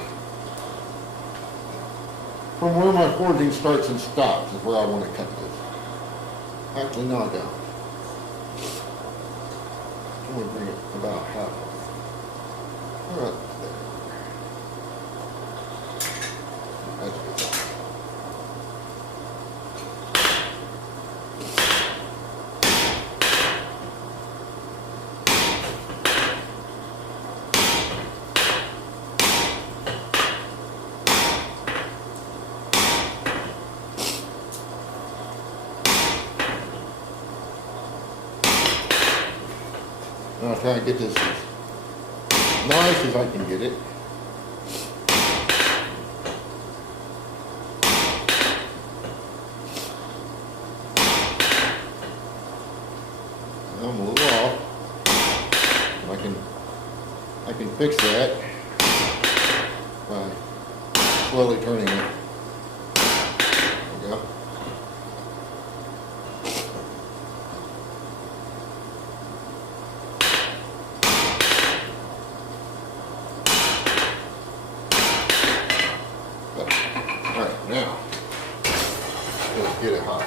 From where my forging starts and stops is where I want to cut this. Actually, no, I don't. I'm going to bring it about half. Right there. That's good. I'll try and get this as nice as I can get it. I'm a little off. I can fix that by slowly turning it. There we go. Now, let's get it hot.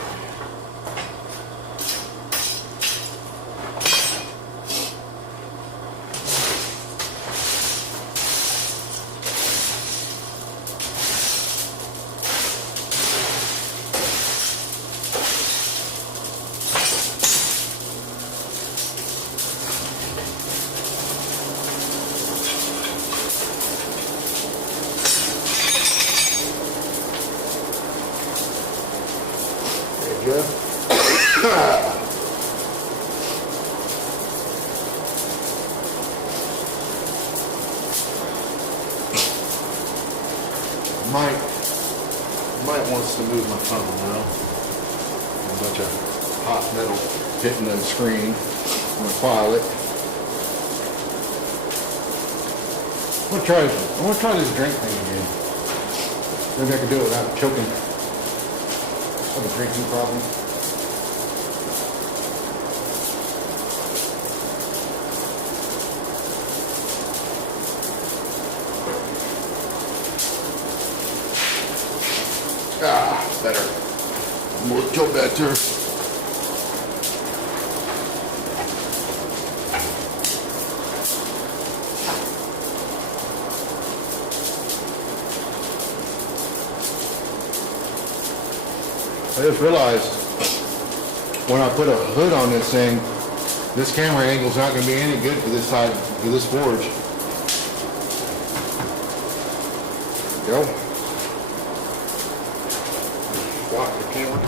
Jeff. Might wants to move my phone now. A bunch of hot metal hitting the screen. I'm gonna file it. I'm gonna try this drink thing again. Maybe I can do it without choking. I have a drinking problem. Better. More till better. I just realized when I put a hood on this thing, this camera angle is not going to be any good for this side, for this forge. Go. Lock the camera.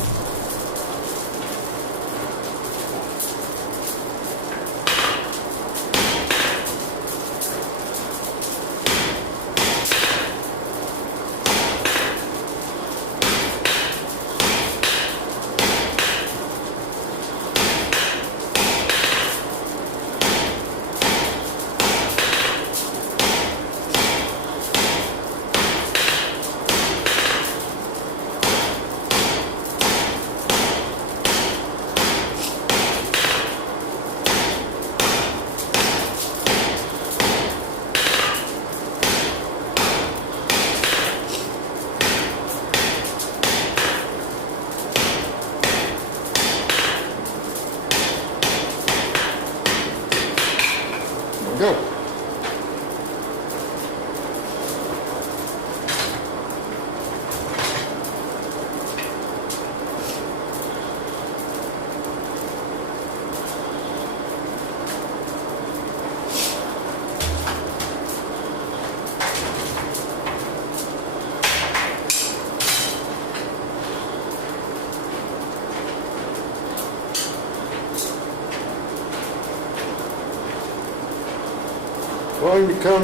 going to come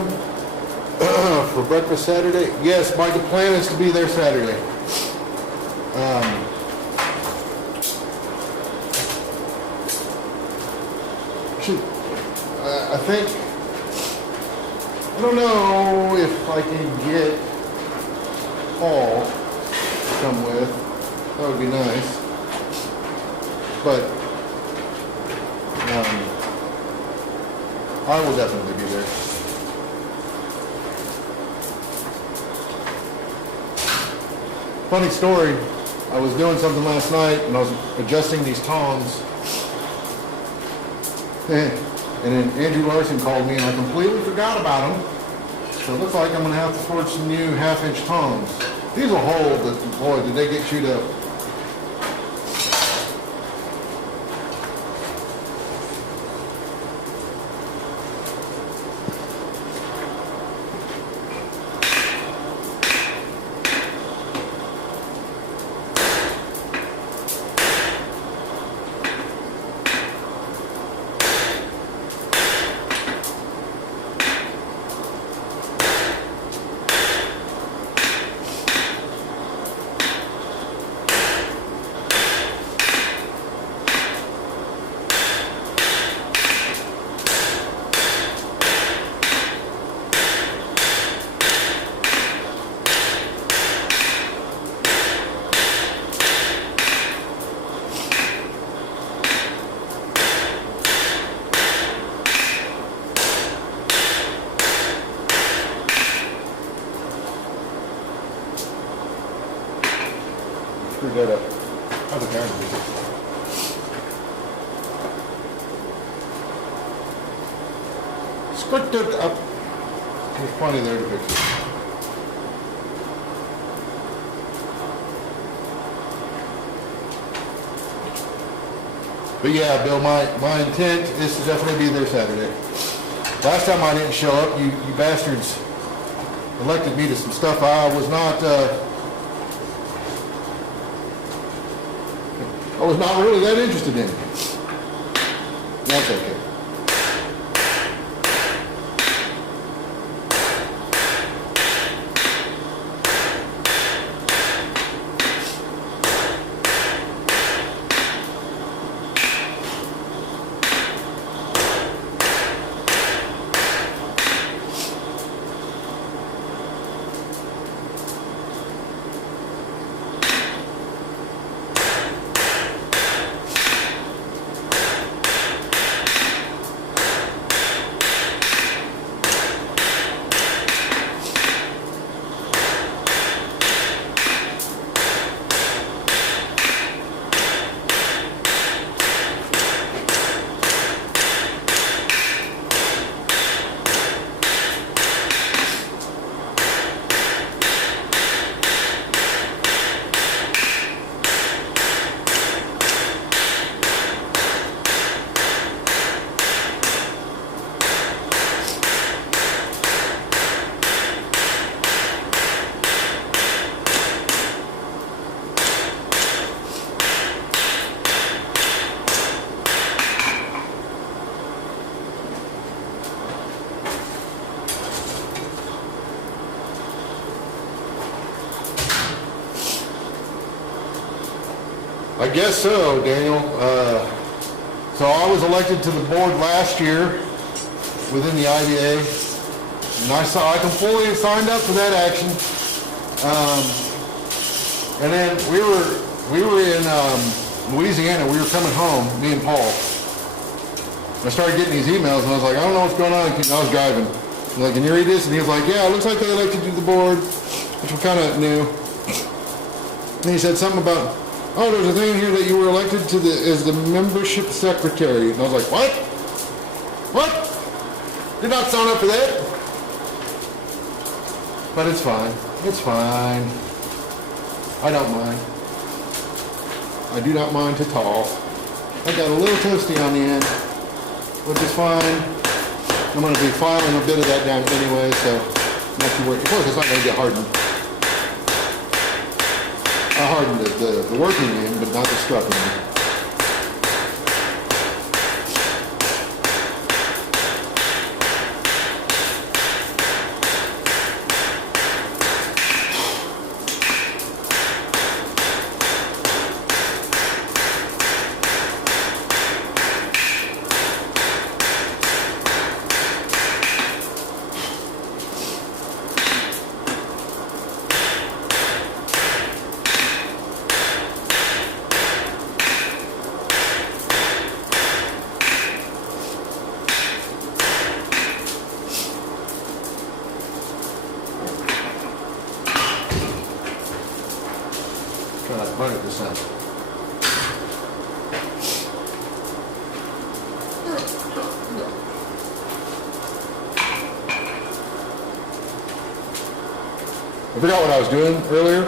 for breakfast Saturday? Yes, my plan is to be there Saturday. I think, I don't know if I can get Paul to come with. That would be nice. But I will definitely be there. Funny story, I was doing something last night and I was adjusting these tongs. And then Andrew Larson called me and I completely forgot about them. So it looks like I'm going to have to forge some new half-inch tongs. These will hold, but boy, did they get chewed up. Screw that up. How's it going? Squirt it up. There's plenty there to fix it. But yeah, Bill, my intent is to definitely be there Saturday. Last time I didn't show up, you bastards elected me to some stuff I was not really that interested in. That's okay. I guess so, Daniel. So I was elected to the board last year within the IDA, and I completely signed up for that action. And then we were in Louisiana. We were coming home, me and Paul. I started getting these emails, and I was like, I don't know what's going on. I was driving. I'm like, can you read this? And he was like, yeah, it looks like they elected you to the board, which we kind of knew. And he said something about, oh, there's a thing here that you were elected to as the membership secretary. And I was like, what? What? Did not sign up for that. But it's fine. It's fine. I don't mind. I do not mind at all. I got a little toasty on the end, which is fine. I'm going to be filing a bit of that down anyway, so not too worried. Of course, it's not going to get hardened. I hardened the working end, but not the struck end. Try not to burn it this time. I forgot what I was doing earlier,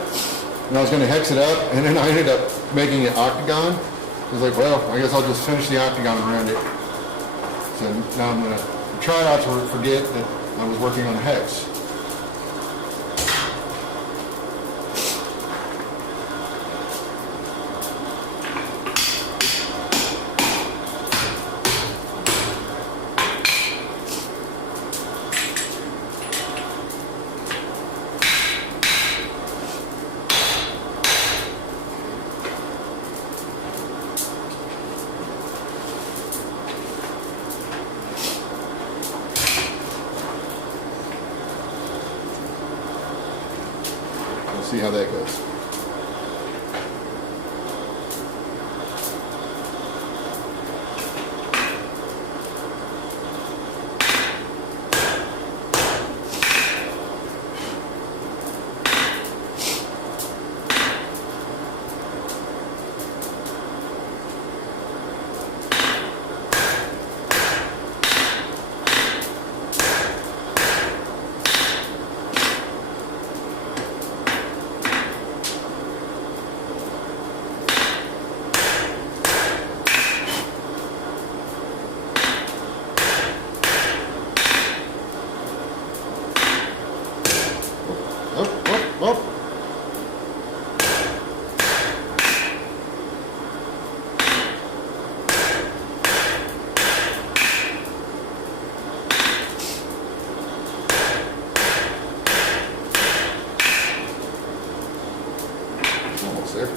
and I was going to hex it up, and then I ended up making an octagon. I was like, well, I guess I'll just finish the octagon around it. So now I'm going to try not to forget that I was working on a hex. See how that goes. Almost there.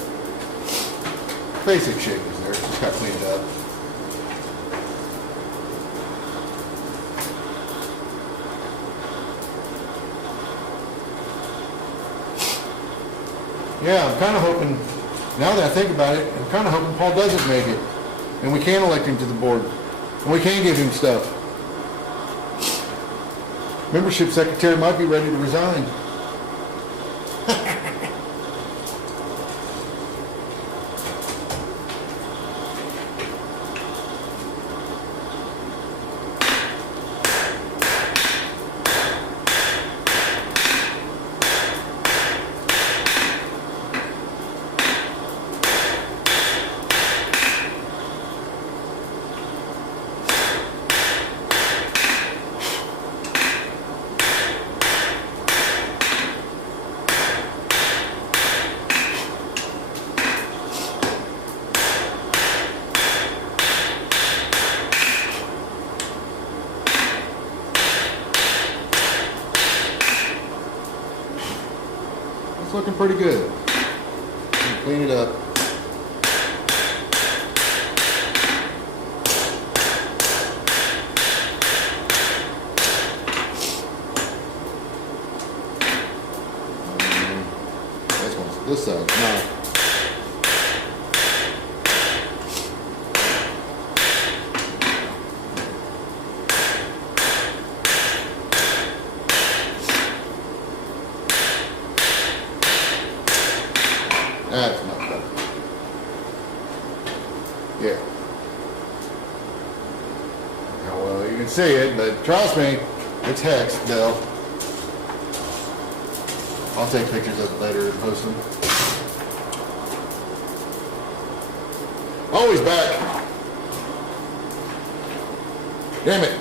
Basic shape is there, just gotta clean it up. Yeah, I'm kind of hoping, now that I think about it, I'm kind of hoping Paul doesn't make it. And we can elect him to the board. And we can give him stuff. Membership secretary might be ready to resign. It's looking pretty good. Clean it up. This one's this side. No. That's not better. Yeah. How well you can see it, but trust me, it's hexed, Bill. I'll take pictures of it later and post them. Oh, he's back. Damn it.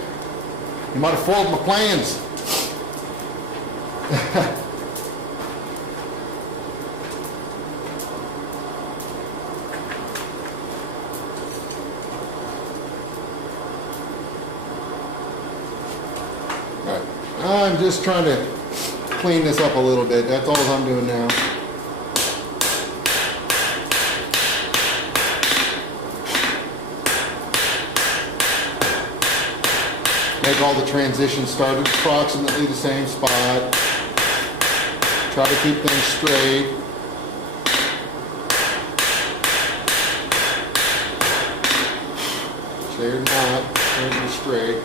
You might have foiled my plans. I'm just trying to clean this up a little bit. That's all I'm doing now. Make all the transitions start at approximately the same spot. Try to keep things straight. They're not, they're straight.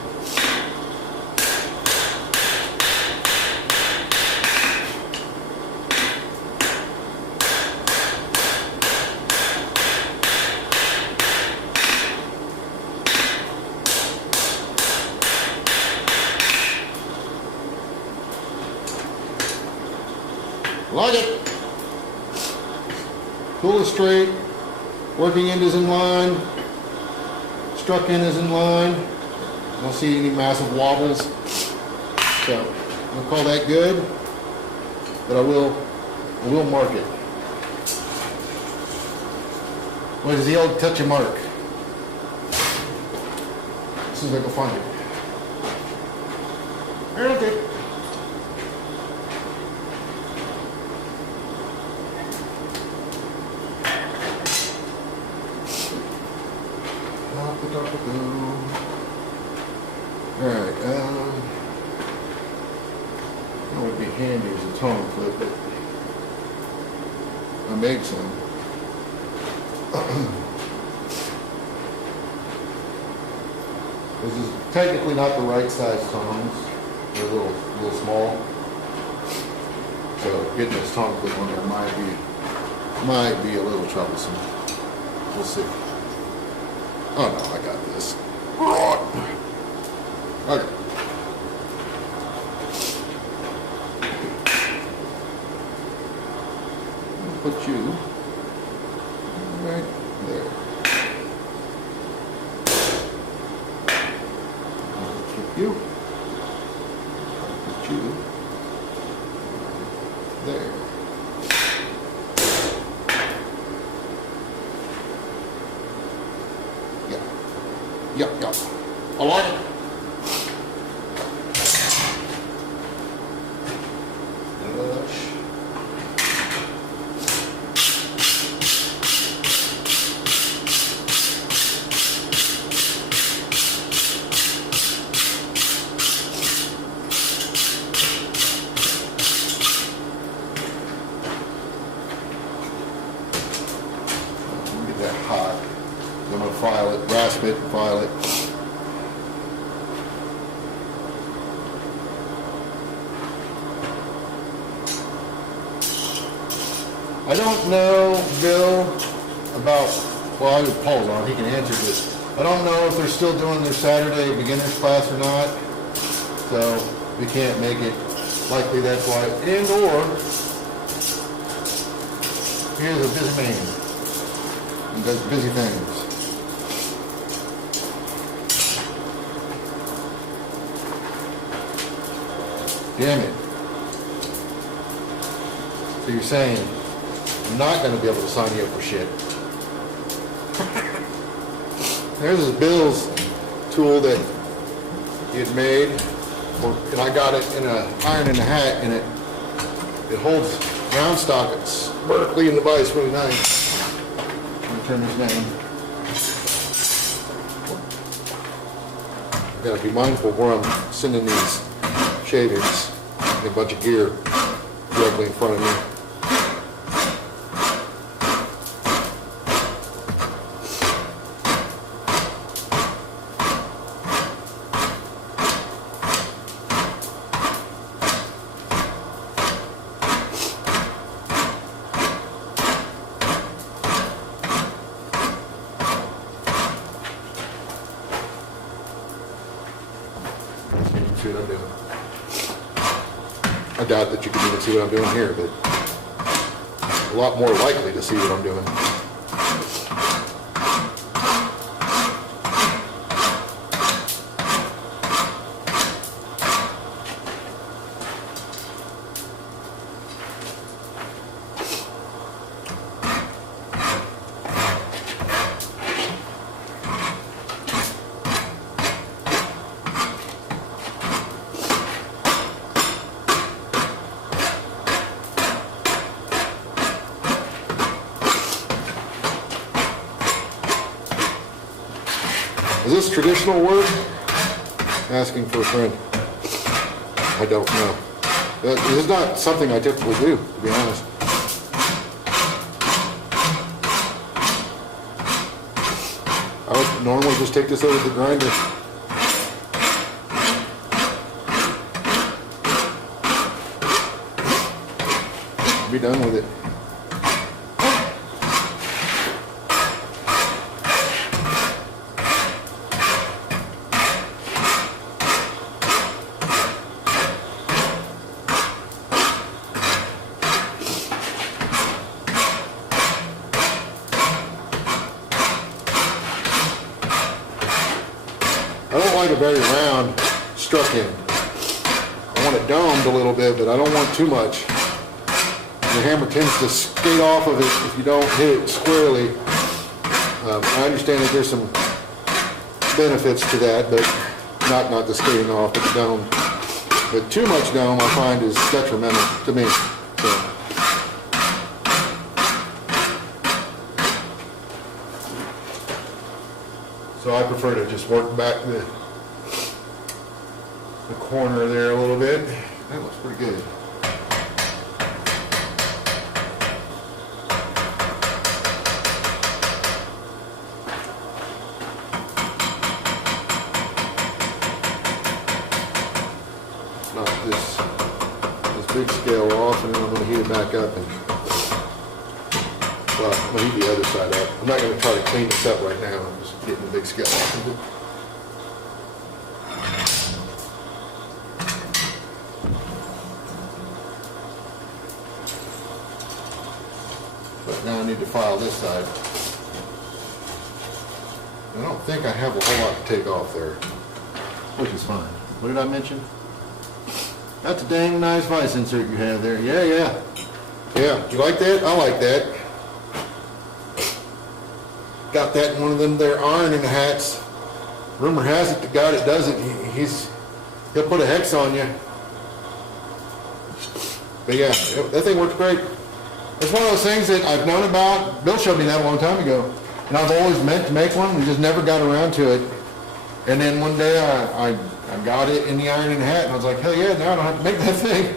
Tool is straight, working end is in line, struck end is in line. I don't see any massive wobbles. So I'm gonna call that good, but I will mark it. What is the old touch and mark? As soon as I go find it. Okay. Alright, that would be handy as a tone clip, but I make some. This is technically not the right size tongs. They're a little small. So getting this tongue clip on there might be a little troublesome. We'll see. Oh no, I got this. Okay. Put you right there. Put you. Put you there. Yep. I like it. Get that hot. I'm going to file it, rasp it, and file it. I don't know, Bill, about, well, I have Paul's on, he can answer this. I don't know if they're still doing their Saturday beginners class or not, so we can't make it. Likely that's why, and or, here's a busy man, and does busy things. Damn it. So you're saying, I'm not going to be able to sign you up for shit. There's this Bill's tool that he had made, and I got it in a iron in a hat, and it holds round stock. It's sparkly in the vise, really nice. Let me turn this down. I gotta be mindful where I'm sending these shavings and a bunch of gear directly in front of me. See what I'm doing. I doubt that you can even see what I'm doing here, but a lot more likely to see what I'm doing. Is this traditional work? Asking for a friend. I don't know. This is not something I typically do, to be honest. I would normally just take this over to the grinder. Be done with it. like it very round, struck in. I want it domed a little bit, but I don't want too much. The hammer tends to skate off of it if you don't hit it squarely. I understand that there's some benefits to that, but not the skating off, but the dome. But too much dome I find is detrimental to me. So I prefer to just work back the corner there a little bit. That looks pretty good. Knock this big scale off, and then I'm going to heat it back up. And well, I'm going to heat the other side up. I'm not going to try to clean this up right now. I'm just getting the big scale off of it. But now I need to file this side. I don't think I have a whole lot to take off there, which is fine. What did I mention? That's a dang nice vice insert you have there. Yeah. You like that? I like that. Got that in one of them there ironing hats. Rumor has it the guy that does it, he'll put a hex on you. But yeah, that thing works great. It's one of those things that I've known about. Bill showed me that a long time ago. And I've always meant to make one and just never got around to it. And then one day I got it in the ironing hat and I was like, hell yeah, now I don't have to make that thing.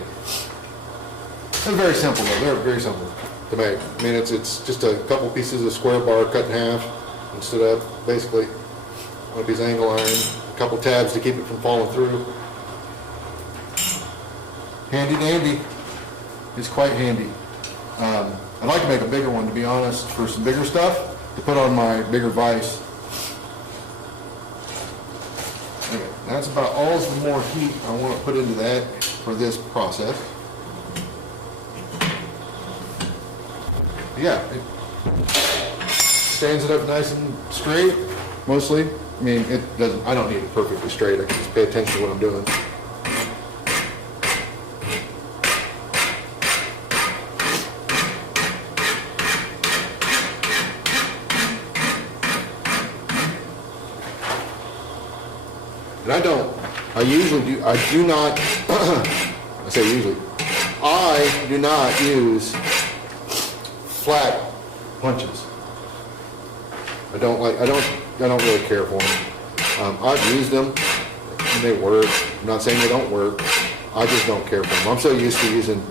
It's very simple though, they're very simple to make. I mean, it's just a couple pieces of square bar cut in half and stood up, basically. One piece of angle iron, a couple tabs to keep it from falling through. Handy dandy. It's quite handy. I'd like to make a bigger one, to be honest, for some bigger stuff to put on my bigger vise. Okay, that's about all the more heat I want to put into that for this process. Yeah, it stands it up nice and straight, mostly. I mean, it doesn't. I don't need it perfectly straight. I can just pay attention to what I'm doing. And I do not, I say usually, I do not use flat punches. I don't really care for them. I've used them and they work. I'm not saying they don't work. I just don't care for them. I'm so used to using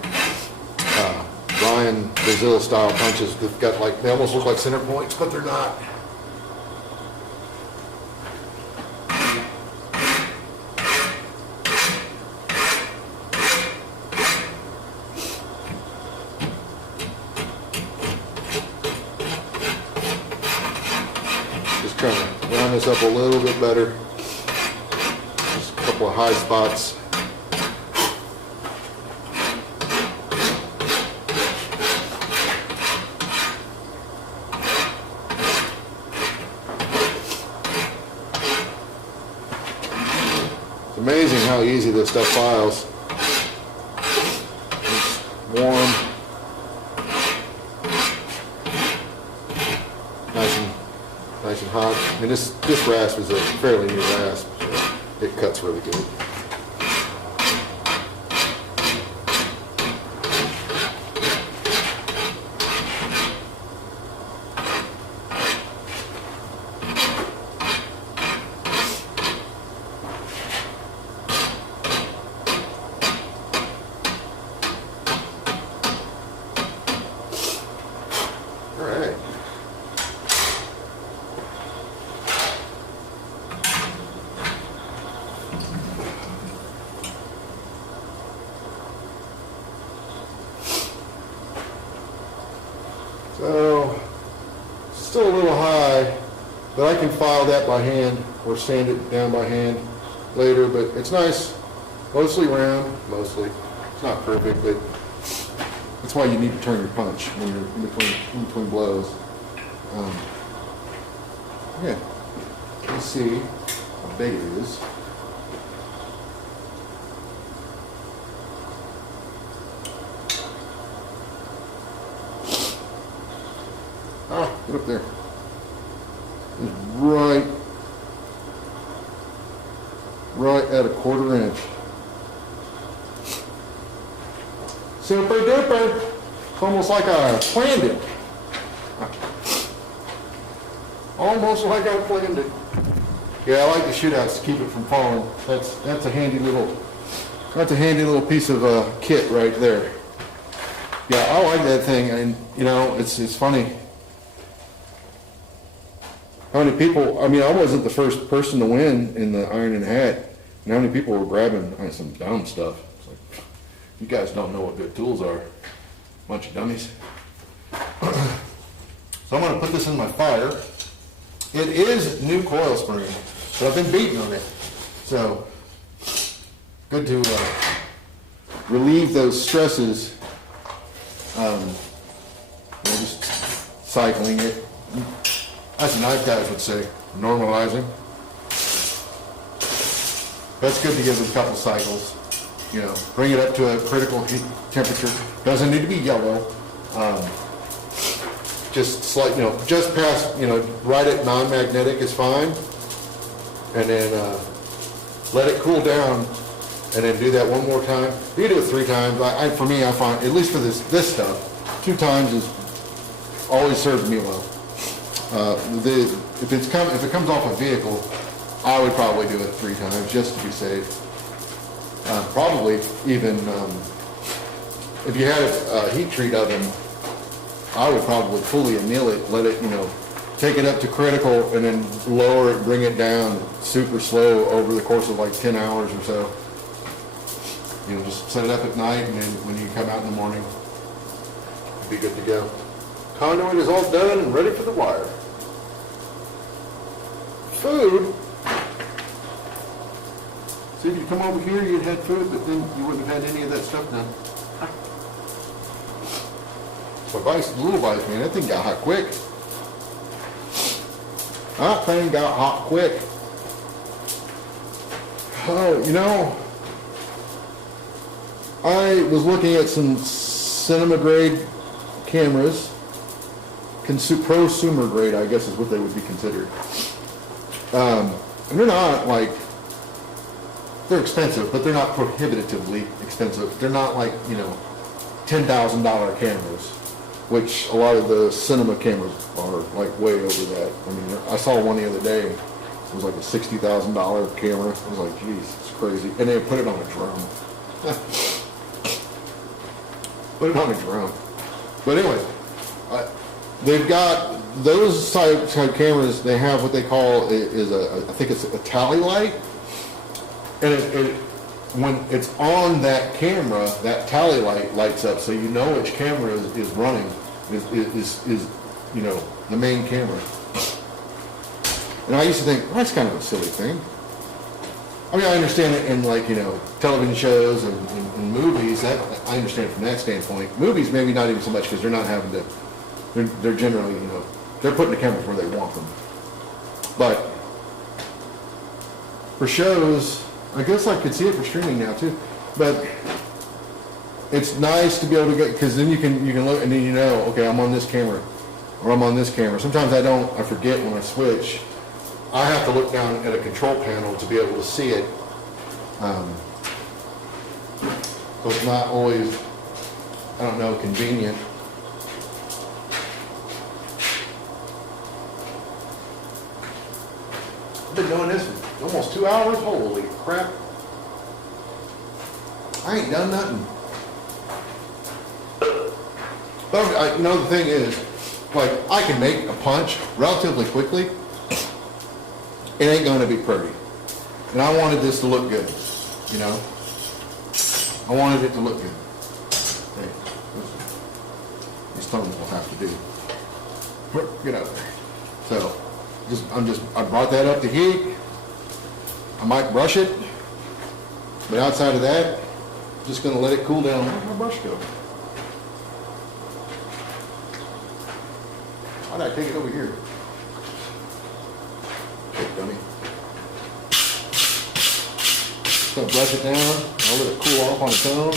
Ryan Brazil style punches. They've got they almost look like center points, but they're not. Trying to round this up a little bit better. Just a couple of high spots. It's amazing how easy this stuff files. It's warm. Nice and hot. I mean, this rasp is a fairly new rasp. So it cuts really good. All right. So, still a little high, but I can file that by hand or sand it down by hand later, but it's nice, mostly round, mostly. It's not perfect, but that's why you need to turn your punch when you're in between blows. Yeah, let's see. big it is. Ah, get up there. It's right at a 1/4 inch. Super duper. It's almost like I planned it. Almost like I planned it. Yeah, I like the shootouts to keep it from falling. That's a handy little piece of kit right there. Yeah, I like that thing, and you know, it's funny. How many people, I mean, I wasn't the first person to win in the iron and hat, and how many people were grabbing some dumb stuff. It's like, you guys don't know what good tools are. Bunch of dummies. So I'm going to put this in my fire. It is new coil spring, but I've been beating on it. So, good to relieve those stresses. Just cycling it. As the knife guys would say, normalizing. That's good to give it a couple cycles. You know, bring it up to a critical heat temperature. Doesn't need to be yellow. Just slight, you know, just past, you know, right at non-magnetic is fine. And then let it cool down, and then do that one more time. You do it 3 times. For me, I find, at least for this stuff, 2 times is always serves me well. If it comes off a vehicle, I would probably do it 3 times just to be safe. Probably even if you had a heat treat oven, I would probably fully anneal it, let it, you know, take it up to critical, and then lower it, bring it down super slow over the course of like 10 hours or so. You know, just set it up at night, and then when you come out in the morning, it'll be good to go. Conduit is all done and ready for the wire. Food. See, if you come over here, you'd had food, but then you wouldn't have had any of that stuff done. So the little vice, man, that thing got hot quick. That thing got hot quick. Oh, you know, I was looking at some cinema grade cameras. Prosumer grade, I guess is what they would be considered. And they're not like, they're expensive, but they're not prohibitively expensive. They're not like, you know, $10,000 cameras, which a lot of the cinema cameras are like way over that. I mean, I saw one the other day. It was like a $60,000 camera. I was like, geez, it's crazy. And they put it on a drone. Put it on a drone. But anyway, they've got those type cameras. They have what they call I think it's a tally light, and when it's on that camera, that tally light lights up, so you know which camera is running. Is you know, the main camera. And I used to think, well, that's kind of a silly thing. I mean, I understand it in, like, you know, television shows and movies. That I understand it from that standpoint. Movies maybe not even so much, because they're not having to. They're generally, you know, they're putting the cameras where they want them. But for shows, I guess I could see it for streaming now too. But it's nice to be able to go, because then you can look, and then you know, okay, I'm on this camera, or I'm on this camera. Sometimes I forget when I switch. I have to look down at a control panel to be able to see it. So it's not always, I don't know, convenient. I've been doing this for almost 2 hours. Holy crap. I ain't done nothing. But, you know, the thing is, like, I can make a punch relatively quickly. It ain't going to be pretty. And I wanted this to look good, you know. I wanted it to look good. Hey, these thumbs will have to do. Get out there. So, I brought that up to heat. I might brush it, but outside of that, I'm just going to let it cool down. Where'd my brush go? Why did I take it over here? Dummy. Just gonna brush it down. I'll let it cool off on its own.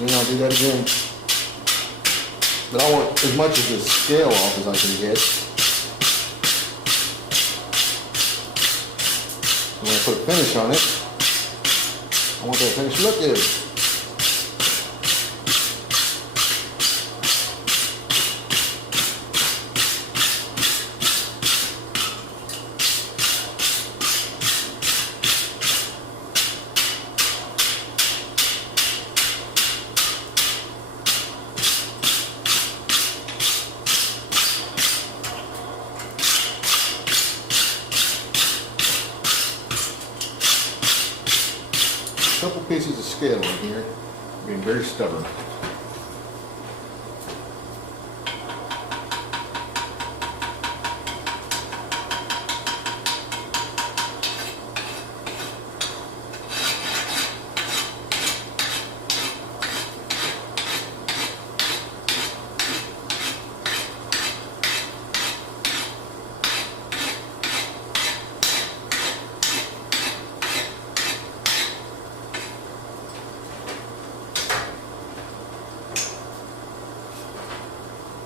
And then I'll do that again. But I want as much of the scale off as I can get. When I put a finish on it, I want that finish to look good. Couple pieces of scale in here, being very stubborn.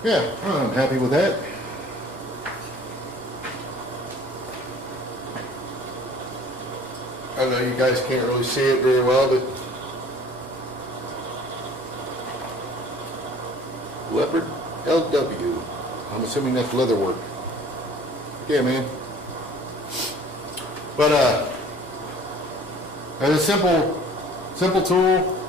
Yeah, I'm happy with that. I know you guys can't really see it very well, but Leopard LW. I'm assuming that's leather work. Yeah, man. But it's a simple tool.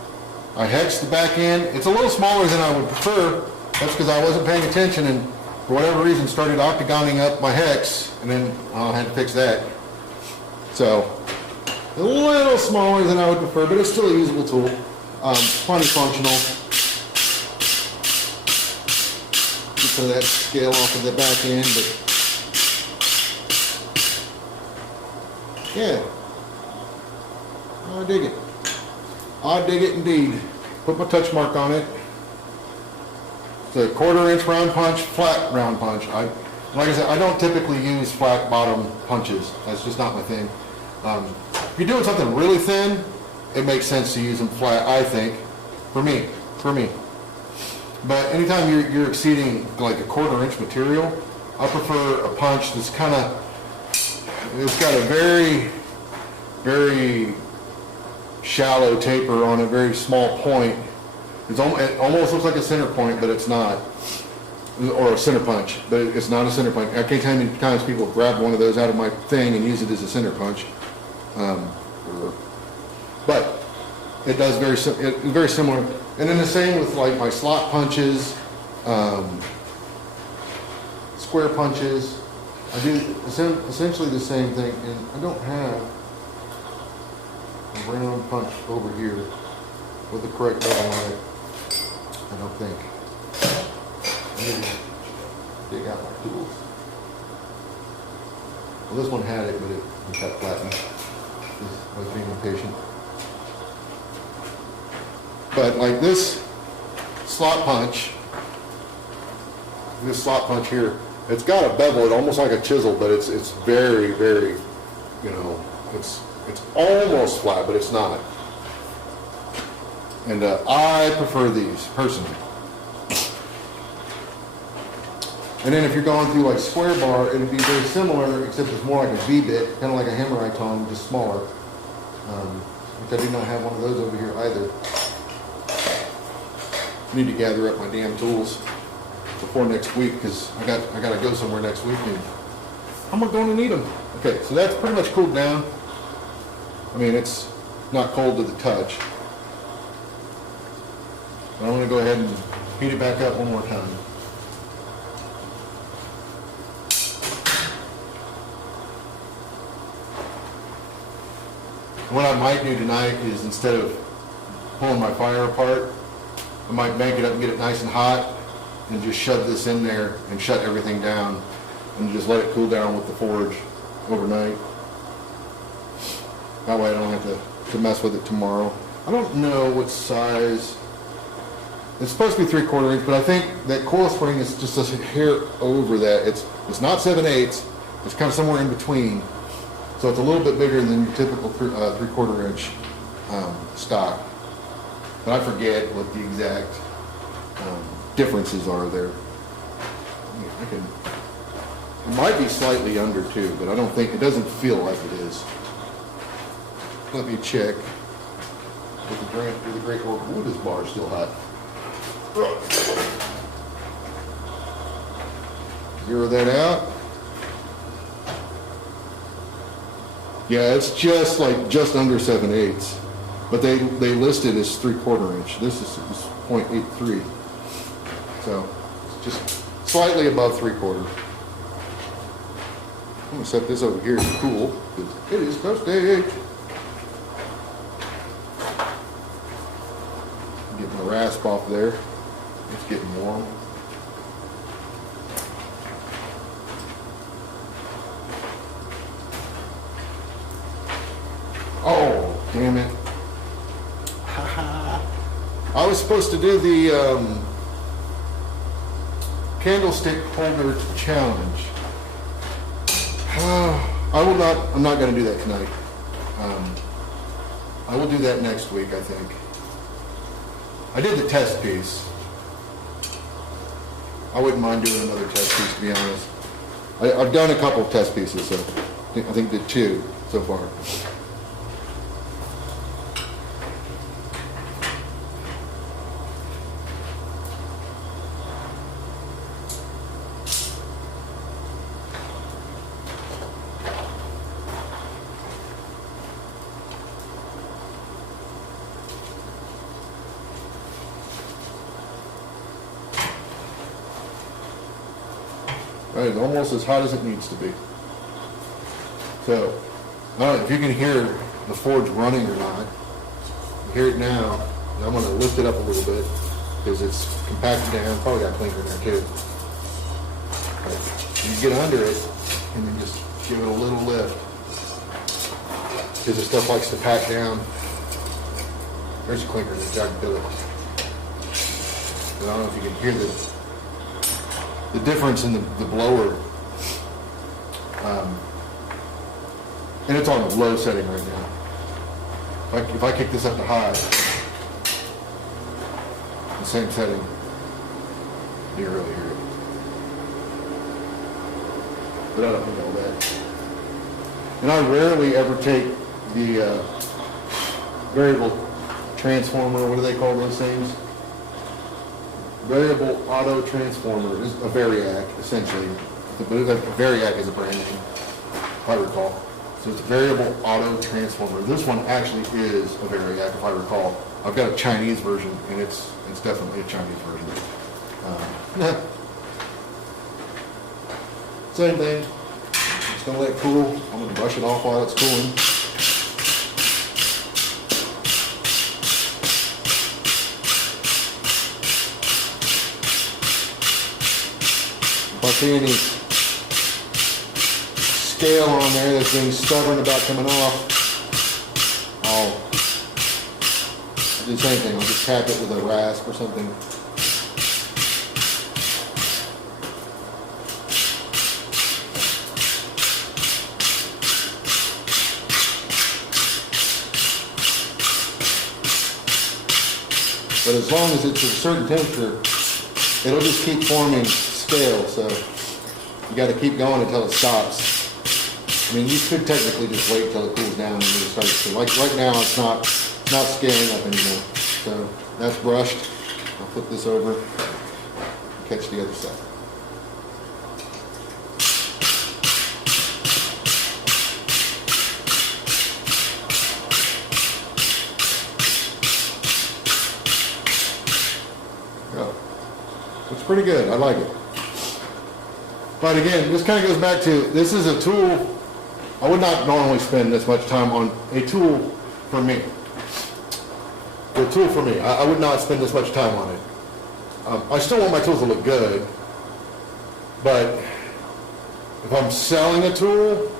I hexed the back end. It's a little smaller than I would prefer. That's because I wasn't paying attention and for whatever reason started octagoning up my hex, and then I had to fix that. So a little smaller than I would prefer, but it's still a usable tool. Plenty functional. Get some of that scale off of the back end, but yeah, I dig it. I dig it indeed. Put my touch mark on it. It's a 1/4 inch round punch, flat round punch. Like I said, I don't typically use flat bottom punches. That's just not my thing. If you're doing something really thin, it makes sense to use them flat, I think, for me. But anytime you're exceeding like a 1/4 inch material, I prefer a punch that's it's got a very, very shallow taper on a very small point. It almost looks like a center point, but it's not. Or a center punch, but it's not a center punch. I can't tell you how many times people grab one of those out of my thing and use it as a center punch. But it does it's very similar. And then the same with like my slot punches, square punches. I do essentially the same thing, and I don't have a round punch over here with the correct bevel on it. I don't think. Maybe dig out my tools. Well, this one had it, but it got flattened. I was being impatient. But like this slot punch here, it's got a bevel. It's almost like a chisel, but it's very, very, it's almost flat, but it's not. And I prefer these personally. And then if you're going through like square bar, it'd be very similar, except it's more like a V-bit, kind of like a hammer tongue, just smaller. Which I do not have one of those over here either. I need to gather up my damn tools before next week, because I got to go somewhere next week, and I'm going to need them. Okay, so that's pretty much cooled down. I mean, it's not cold to the touch. But I'm going to go ahead and heat it back up one more time. What I might do tonight is, instead of pulling my fire apart, I might bank it up and get it nice and hot and just shove this in there and shut everything down and just let it cool down with the forge overnight. That way I don't have to mess with it tomorrow. I don't know what size. It's supposed to be 3/4 inch, but I think that coil spring is just a hair over that. It's not 7/8. It's kind of somewhere in between. So So it's a little bit bigger than your typical 3/4 inch stock. But I forget what the exact differences are there. It might be slightly under too, but I don't think, it doesn't feel like it is. Let me check. With the great wood, this bar is still hot. Zero that out. Yeah, it's just under 7/8, but they list it as 3/4 inch. This is 0.83, so it's just slightly above 3/4. I'm gonna set this over here to cool, because it is toasty. Get my rasp off there. It's getting warm. Oh, damn it. I was supposed to do the candlestick holder challenge. I'm not going to do that tonight. I will do that next week, I think. I did the test piece. I wouldn't mind doing another test piece, to be honest. I've done a couple of test pieces, so I think did 2 so far. Right, it's almost as hot as it needs to be. So, I don't know if you can hear the forge running or not. You hear it now. I'm going to lift it up a little bit because it's compacted down. Probably got clinker in there too. But you get under it and then just give it a little lift because the stuff likes to pack down. There's a clinker that I can do it. But I don't know if you can hear the difference in the blower, and it's on a low setting right now. If I kick this up to high, the same setting, you really hear it. But I don't need all that. And I rarely ever take the variable transformer, what do they call those things? Variable auto transformer is a variac, essentially. But a variac is a brand name, if I recall. So it's a variable auto transformer. This one actually is a variac, if I recall. I've got a Chinese version, and it's definitely a Chinese version. Same thing. Just gonna let it cool. I'm gonna brush it off while it's cooling. If I see any scale on there that's being stubborn about coming off, I'll do the same thing. I'll just tap it with a rasp or something. But as long as it's a certain temperature, it'll just keep forming scale, so you got to keep going until it stops. I mean, you could technically just wait till it cools down and then it starts to, like right now it's not scaling up anymore. So that's brushed. I'll flip this over and catch the other side. It's pretty good. I like it. But again, this kind of goes back to, this is a tool. I would not normally spend this much time on a tool for me. A tool for me. I would not spend this much time on it. I still want my tools to look good. But if I'm selling a tool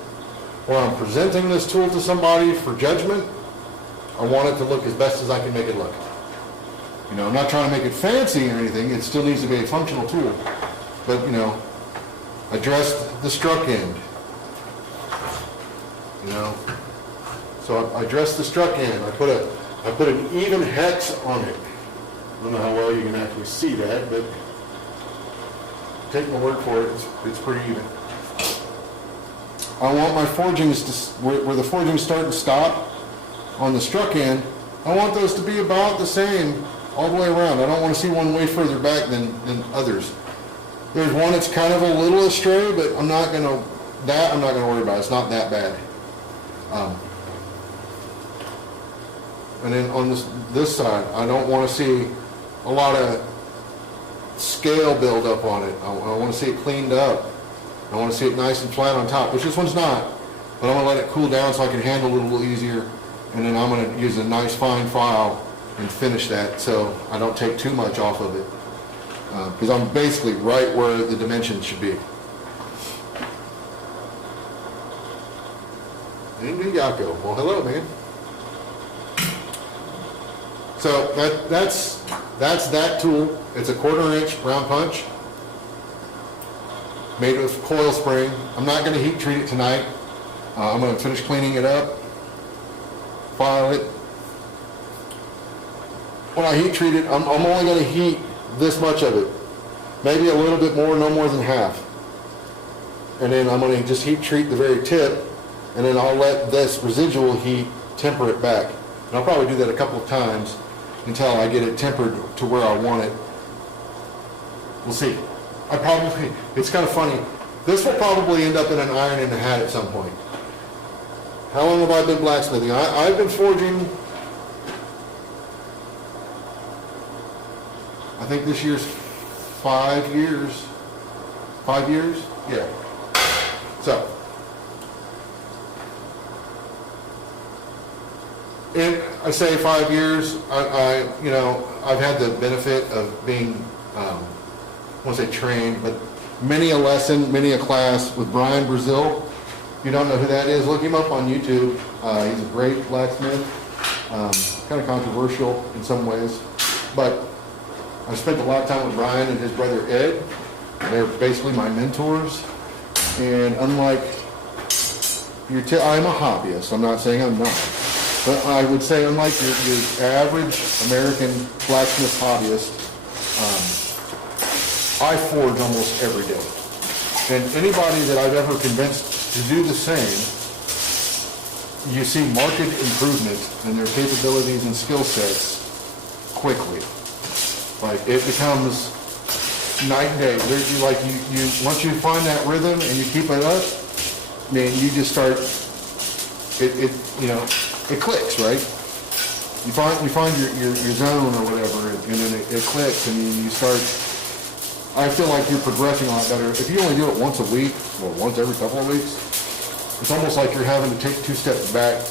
or I'm presenting this tool to somebody for judgment, I want it to look as best as I can make it look. You know, I'm not trying to make it fancy or anything. It still needs to be a functional tool. But, you know, address the struck end. you know. So I dressed the struck end. I put an even hex on it. I don't know how well you can actually see that, but take my word for it, it's pretty even. I want my forgings to, where the forgings start and stop on the struck end, I want those to be about the same all the way around. I don't want to see one way further back than others. There's one that's kind of a little astray, but I'm not going to worry about. It's not that bad. And then on this side, I don't want to see a lot of scale build up on it. I want to see it cleaned up. I want to see it nice and flat on top, which this one's not. But I'm going to let it cool down so I can handle it a little easier. And then I'm going to use a nice fine file and finish that so I don't take too much off of it. Because I'm basically right where the dimensions should be. And Yako. Well, hello, man. So that's that tool. It's a 1/4 inch round punch made with coil spring. I'm not going to heat treat it tonight. I'm going to finish cleaning it up, file it. When I heat treat it, I'm only going to heat this much of it, maybe a little bit more, no more than half. And then I'm going to just heat treat the very tip, and then I'll let this residual heat temper it back. And I'll probably do that a couple of times until I get it tempered to where I want it. We'll see. It's kind of funny. This will probably end up in an iron in the hat at some point. How long have I been blacksmithing? I've been forging, I think this year's 5 years. 5 years? Yeah. So, and I say 5 years, I've had the benefit of being, I won't say trained, but many a lesson, many a class with Brian Brazil. If you don't know who that is, look him up on YouTube. He's a great blacksmith, kind of controversial in some ways, but I've spent a lot of time with Brian and his brother Ed. They're basically my mentors, and unlike I'm a hobbyist, I'm not saying I'm not, but I would say unlike your average American blacksmith hobbyist, I forge almost every day. And anybody that I've ever convinced to do the same, you see marked improvement in their capabilities and skill sets quickly. Like, it becomes night and day. Once you find that rhythm and you keep it up, man, you just start, it clicks, right? You find your zone or whatever, and then it clicks, and you start, I feel like you're progressing a lot better. If you only do it once a week, or once every couple of weeks, it's almost like you're having to take 2 steps back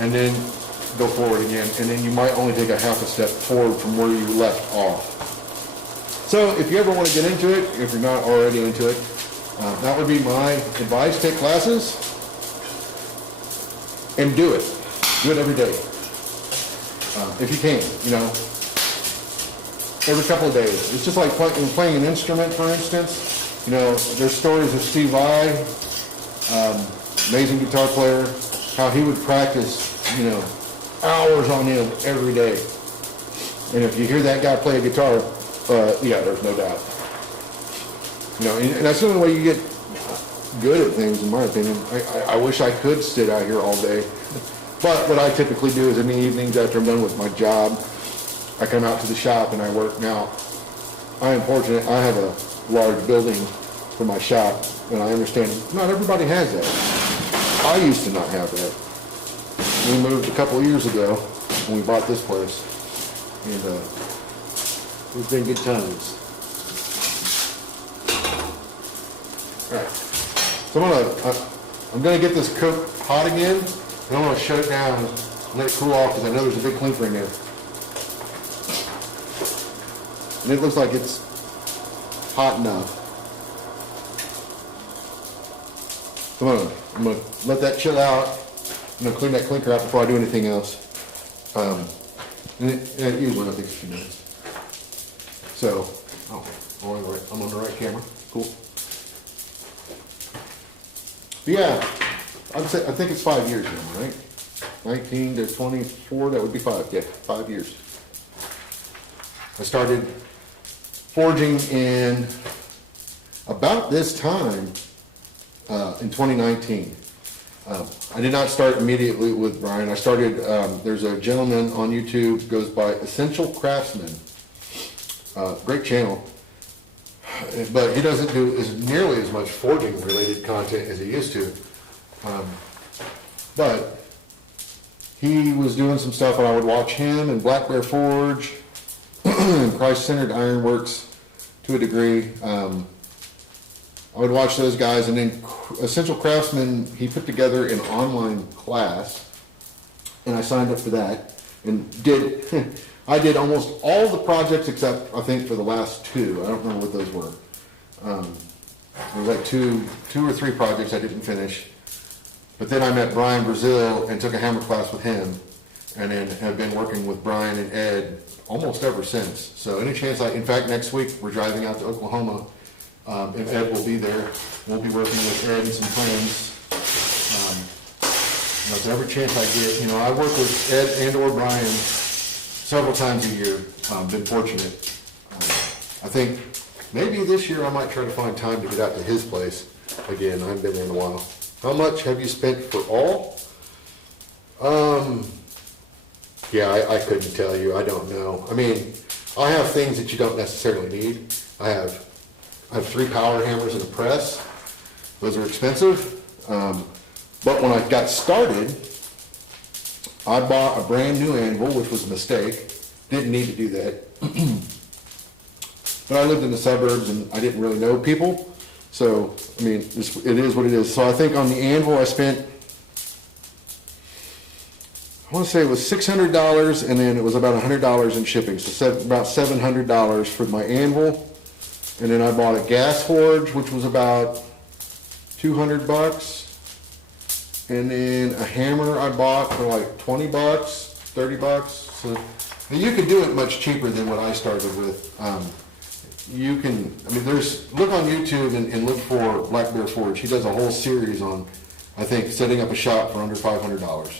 and then go forward again, and then you might only take a half a step forward from where you left off. So if you ever want to get into it, if you're not already into it, that would be my advice. Take classes and do it. Do it every day. If you can, every couple of days. It's just like playing an instrument, for instance. There's stories of Steve Vai, amazing guitar player, how he would practice, hours on end every day. And if you hear that guy play a guitar, there's no doubt. And that's the only way you get good at things, in my opinion. I wish I could sit out here all day. But what I typically do is in the evenings after I'm done with my job, I come out to the shop and I work. Now, I am fortunate. I have a large building for my shop, and I understand not everybody has that. I used to not have that. We moved a couple of years ago when we bought this place, and it's been good times. All right, so I'm gonna get this cook hot again, and I'm gonna shut it down and let it cool off because I know there's a big clinker in there. And it looks like it's hot enough. So I'm gonna let that chill out. I'm gonna clean that clinker out before I do anything else. And it usually I think it's a few minutes. So, I'm on the right camera. Cool. But yeah, I think it's 5 years now, right? 19 to 24, that would be 5, yeah, 5 years. I started forging in about this time in 2019. I did not start immediately with Brian. I started, there's a gentleman on YouTube, goes by Essential Craftsman. Great channel. But he doesn't do nearly as much forging related content as he used to. But he was doing some stuff and I would watch him and Black Bear Forge and Christ-Centered Ironworks to a degree. I would watch those guys, and then Essential Craftsman, he put together an online class, and I signed up for that, and I did almost all the projects except, I think, for the last 2. I don't remember what those were. There was like two or three projects I didn't finish. But then I met Brian Brazil and took a hammer class with him, and then have been working with Brian and Ed almost ever since. So any chance in fact, next week, we're driving out to Oklahoma, and Ed will be there. We'll be working with Ed and some friends. Every chance I get, I work with Ed and or Brian several times a year. Been fortunate. I think maybe this year I might try to find time to get out to his place again. I haven't been there in a while. How much have you spent for all? Yeah, I couldn't tell you. I don't know. I mean, I have things that you don't necessarily need. I have 3 power hammers and a press. Those are expensive. But when I got started, I bought a brand new anvil, which was a mistake. Didn't need to do that. But I lived in the suburbs and I didn't really know people. So, I mean, it is what it is. So I think on the anvil I spent, I want to say it was $600, and then it was about $100 in shipping. So about $700 for my anvil. And then I bought a gas forge, which was about $200. And then a hammer I bought for like $20, $30. So you can do it much cheaper than what I started with. You can, I mean, look on YouTube and look for Black Bear Forge. He does a whole series on, I think, setting up a shop for under $500.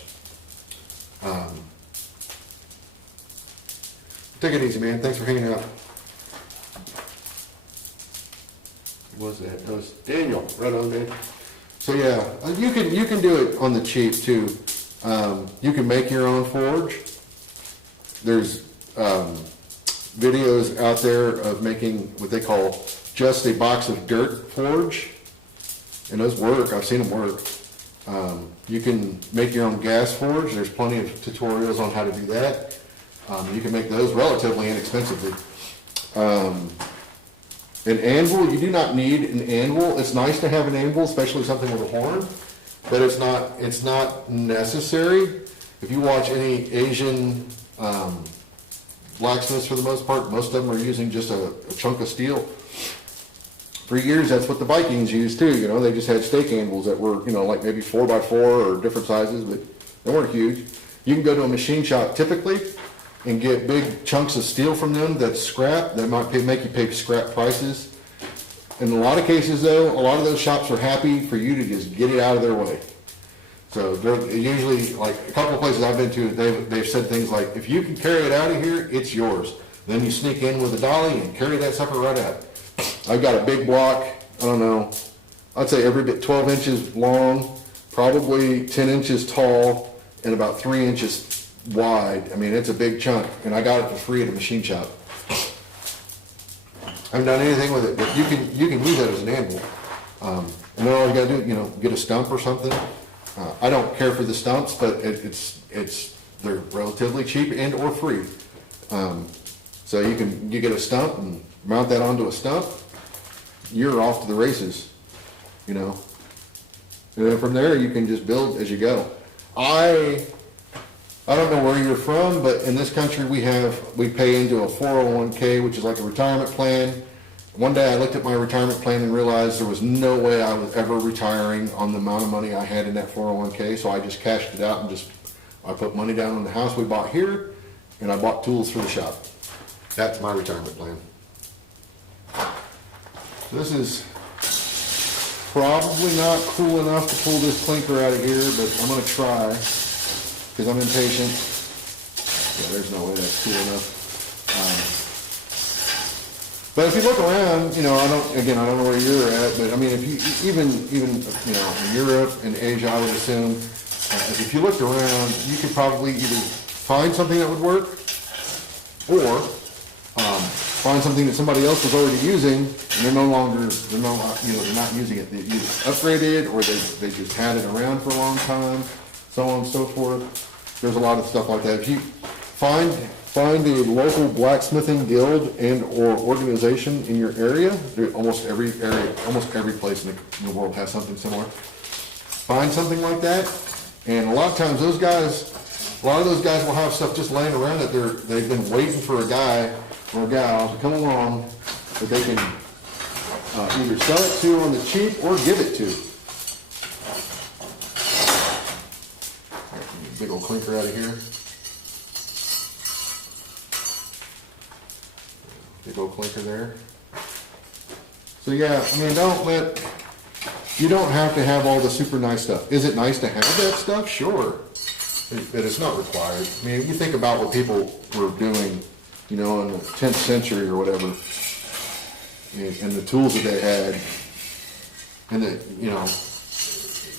Take it easy, man. Thanks for hanging out. What was that? That was Daniel. Right on, man. So yeah, you can do it on the cheap too. You can make your own forge. There's videos out there of making what they call just a box of dirt forge, and those work. I've seen them work. You can make your own gas forge. There's plenty of tutorials on how to do that. You can make those relatively inexpensively. An anvil, you do not need an anvil. It's nice to have an anvil, especially something with a horn, but it's not necessary. If you watch any Asian blacksmiths, for the most part, most of them are using just a chunk of steel. For years, that's what the Vikings used too. They just had stake anvils that were, like maybe 4x4 or different sizes, but they weren't huge. You can go to a machine shop typically and get big chunks of steel from them that's scrap. That might make you pay scrap prices. In a lot of cases, though, a lot of those shops are happy for you to just get it out of their way. So they're usually, like a couple of places I've been to, they've said things like, if you can carry it out of here, it's yours. Then you sneak in with a dolly and carry that sucker right out. I've got a big block, I don't know, I'd say every bit 12 inches long, probably 10 inches tall, and about 3 inches wide. I mean, it's a big chunk, and I got it for free at a machine shop. I haven't done anything with it, but you can use that as an anvil. And then all you gotta do, get a stump or something. I don't care for the stumps, but they're relatively cheap and or free. So you get a stump and mount that onto a stump. You're off to the races, And then from there you can just build as you go. I don't know where you're from, but in this country we pay into a 401k, which is like a retirement plan. One day I looked at my retirement plan and realized there was no way I was ever retiring on the amount of money I had in that 401k, so I just cashed it out and I put money down on the house we bought here, and I bought tools for the shop. That's my retirement plan. So this is probably not cool enough to pull this clinker out of here, but I'm gonna try, because I'm impatient. Yeah, there's no way that's cool enough. But if you look around, you know, I don't know where you're at, but I mean, if you, even, you know, in Europe and Asia, I would assume, if you looked around, you could probably either find something that would work, or find something that somebody else was already using, and they're not using it. They either upgraded, or they just had it around for a long time, so on and so forth. There's a lot of stuff like that. If you find a local blacksmithing guild and or organization in your area, almost every place in the world has something similar. Find something like that, and a lot of times a lot of those guys will have stuff just laying around that they've been waiting for a guy or a gal to come along that they can either sell it to on the cheap or give it to. Big old clinker out of here. Big old clinker there. So yeah, I mean, you don't have to have all the super nice stuff. Is it nice to have that stuff? Sure. But it's not required. I mean, you think about what people were doing, you know, in the 10th century or whatever, and the tools that they had, and that, you know,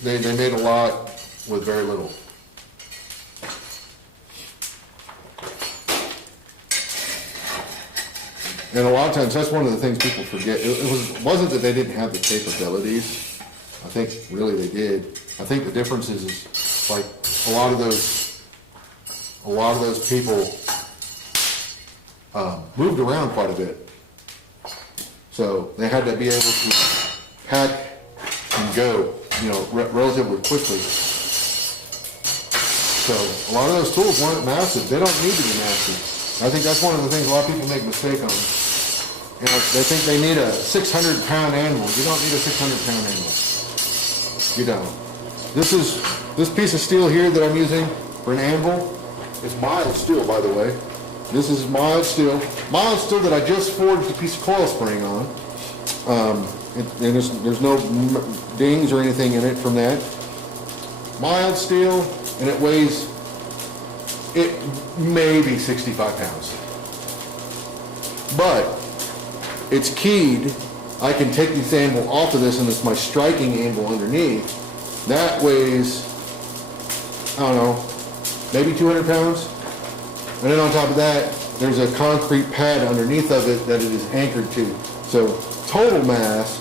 they made a lot with very little. And a lot of times, that's one of the things people forget. It wasn't that they didn't have the capabilities. I think really they did. I think the difference is like a lot of those people moved around quite a bit. So they had to be able to pack and go, you know, relatively quickly. So a lot of those tools weren't massive. They don't need to be massive. I think that's one of the things a lot of people make a mistake on. You know, they think they need a 600-pound anvil. You don't need a 600-pound anvil. You don't. This piece of steel here that I'm using for an anvil, it's mild steel, by the way. This is mild steel that I just forged a piece of coil spring on. And there's no dings or anything in it from that. Mild steel, and it weighs maybe 65 pounds. But it's keyed. I can take this anvil off of this, and it's my striking anvil underneath. That weighs, I don't know, maybe 200 pounds. And then on top of that, there's a concrete pad underneath of it that it is anchored to. So total mass,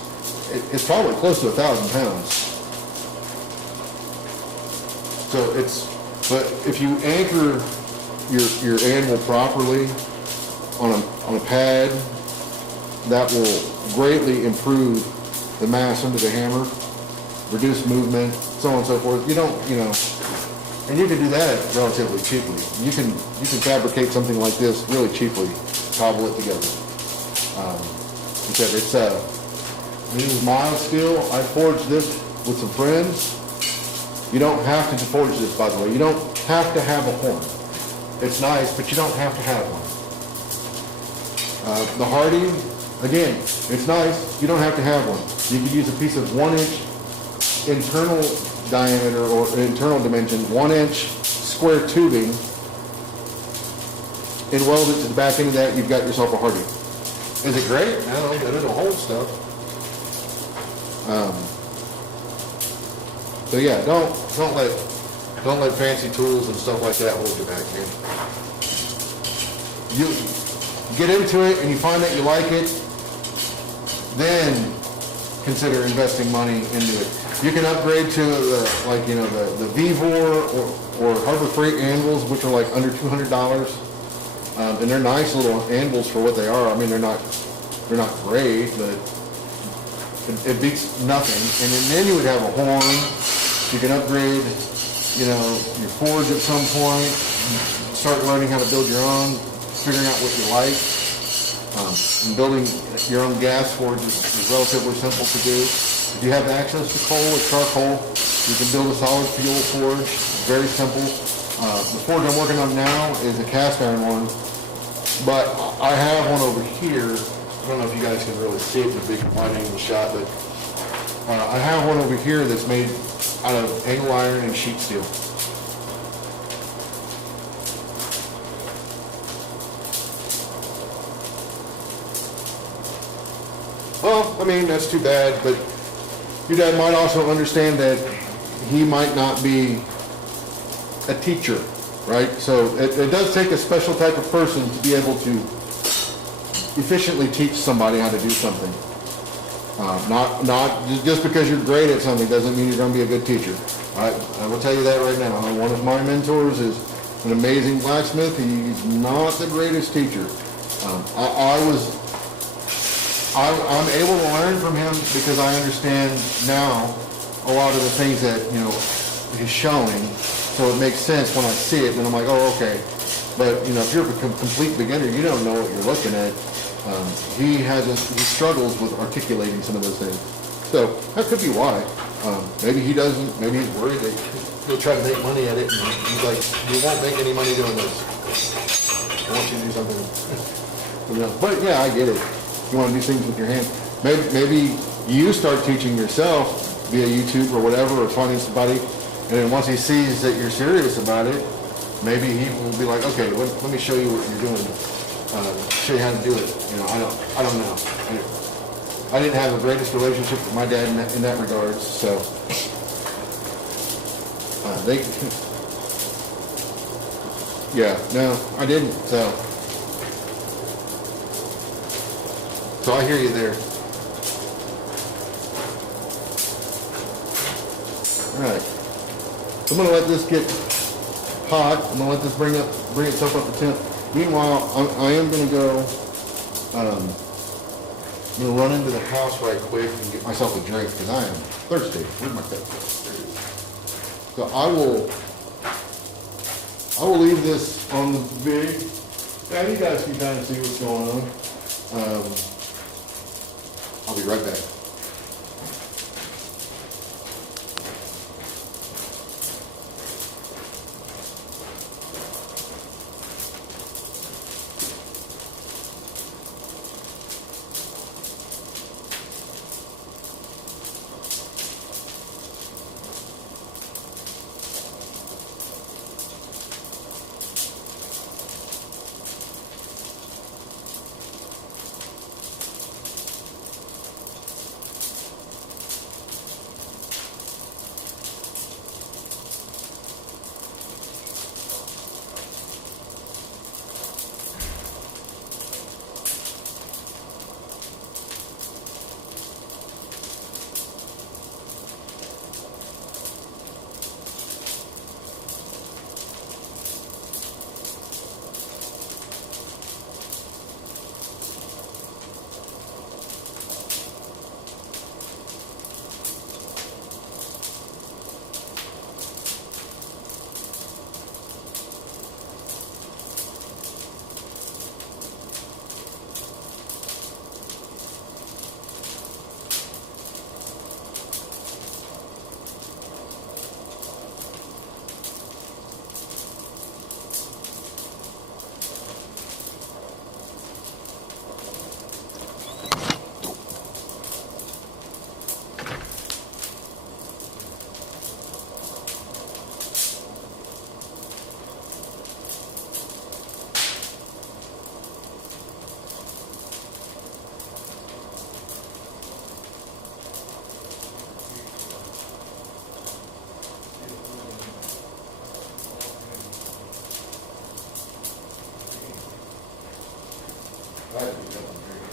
it's probably close to 1,000 pounds. So but if you anchor your anvil properly on a pad, that will greatly improve the mass under the hammer, reduce movement, so on and so forth. You don't, you know, and you can do that relatively cheaply. You can fabricate something like this really cheaply, cobble it together. Because this is mild steel. I forged this with some friends. You don't have to forge this, by the way. You don't have to have a horn. It's nice, but you don't have to have one. The Hardy, again, it's nice. You don't have to have one. You could use a piece of 1-inch internal diameter or internal dimension, 1-inch square tubing, and weld it to the back end of that. You've got yourself a Hardy. Is it great? No, but it'll hold stuff. So yeah, don't let fancy tools and stuff like that hold you back, man. You get into it and you find that you like it, then consider investing money into it. You can upgrade to the Vivor or Harbor Freight anvils, which are like under $200, and they're nice little anvils for what they are. I mean, they're not great, but it beats nothing. And then you would have a horn. You can upgrade, you know, your forge at some point. Start learning how to build your own, figuring out what you like. And building your own gas forge is relatively simple to do. If you have access to coal or charcoal, you can build a solid fuel forge. Very simple. The forge I'm working on now is a cast iron one, but I have one over here. I don't know if you guys can really see it in a big wide angle shot, but I have one over here that's made out of angle iron and sheet steel. Well, I mean, that's too bad, but your dad might also understand that he might not be a teacher, right? So it does take a special type of person to be able to efficiently teach somebody how to do something. Not just because you're great at something doesn't mean you're going to be a good teacher. I will tell you that right now. One of my mentors is an amazing blacksmith. He's not the greatest teacher. I'm able to learn from him because I understand now a lot of the things that, he's showing. So it makes sense when I see it, and I'm like, oh, okay. But, if you're a complete beginner, you don't know what you're looking at. He struggles with articulating some of those things. So that could be why. Maybe he doesn't, maybe he's worried that he'll try to make money at it, and he's like, you won't make any money doing this. I want you to do something. But yeah, I get it. You want to do things with your hands. Maybe you start teaching yourself via YouTube or whatever, or finding somebody, and then once he sees that you're serious about it, maybe he will be like, okay, let me show you what you're doing. Show you how to do it. I don't know. I didn't have the greatest relationship with my dad in that regard, so no, I didn't. So I hear you there. All right. So I'm gonna let this get hot. I'm gonna let this bring itself up to temp. Meanwhile, I am gonna go. I'm gonna run into the house right quick and get myself a drink because I am thirsty. Where's my cup? There it is. So I will leave this on the big. Yeah, you guys can kind of see what's going on. I'll be right back.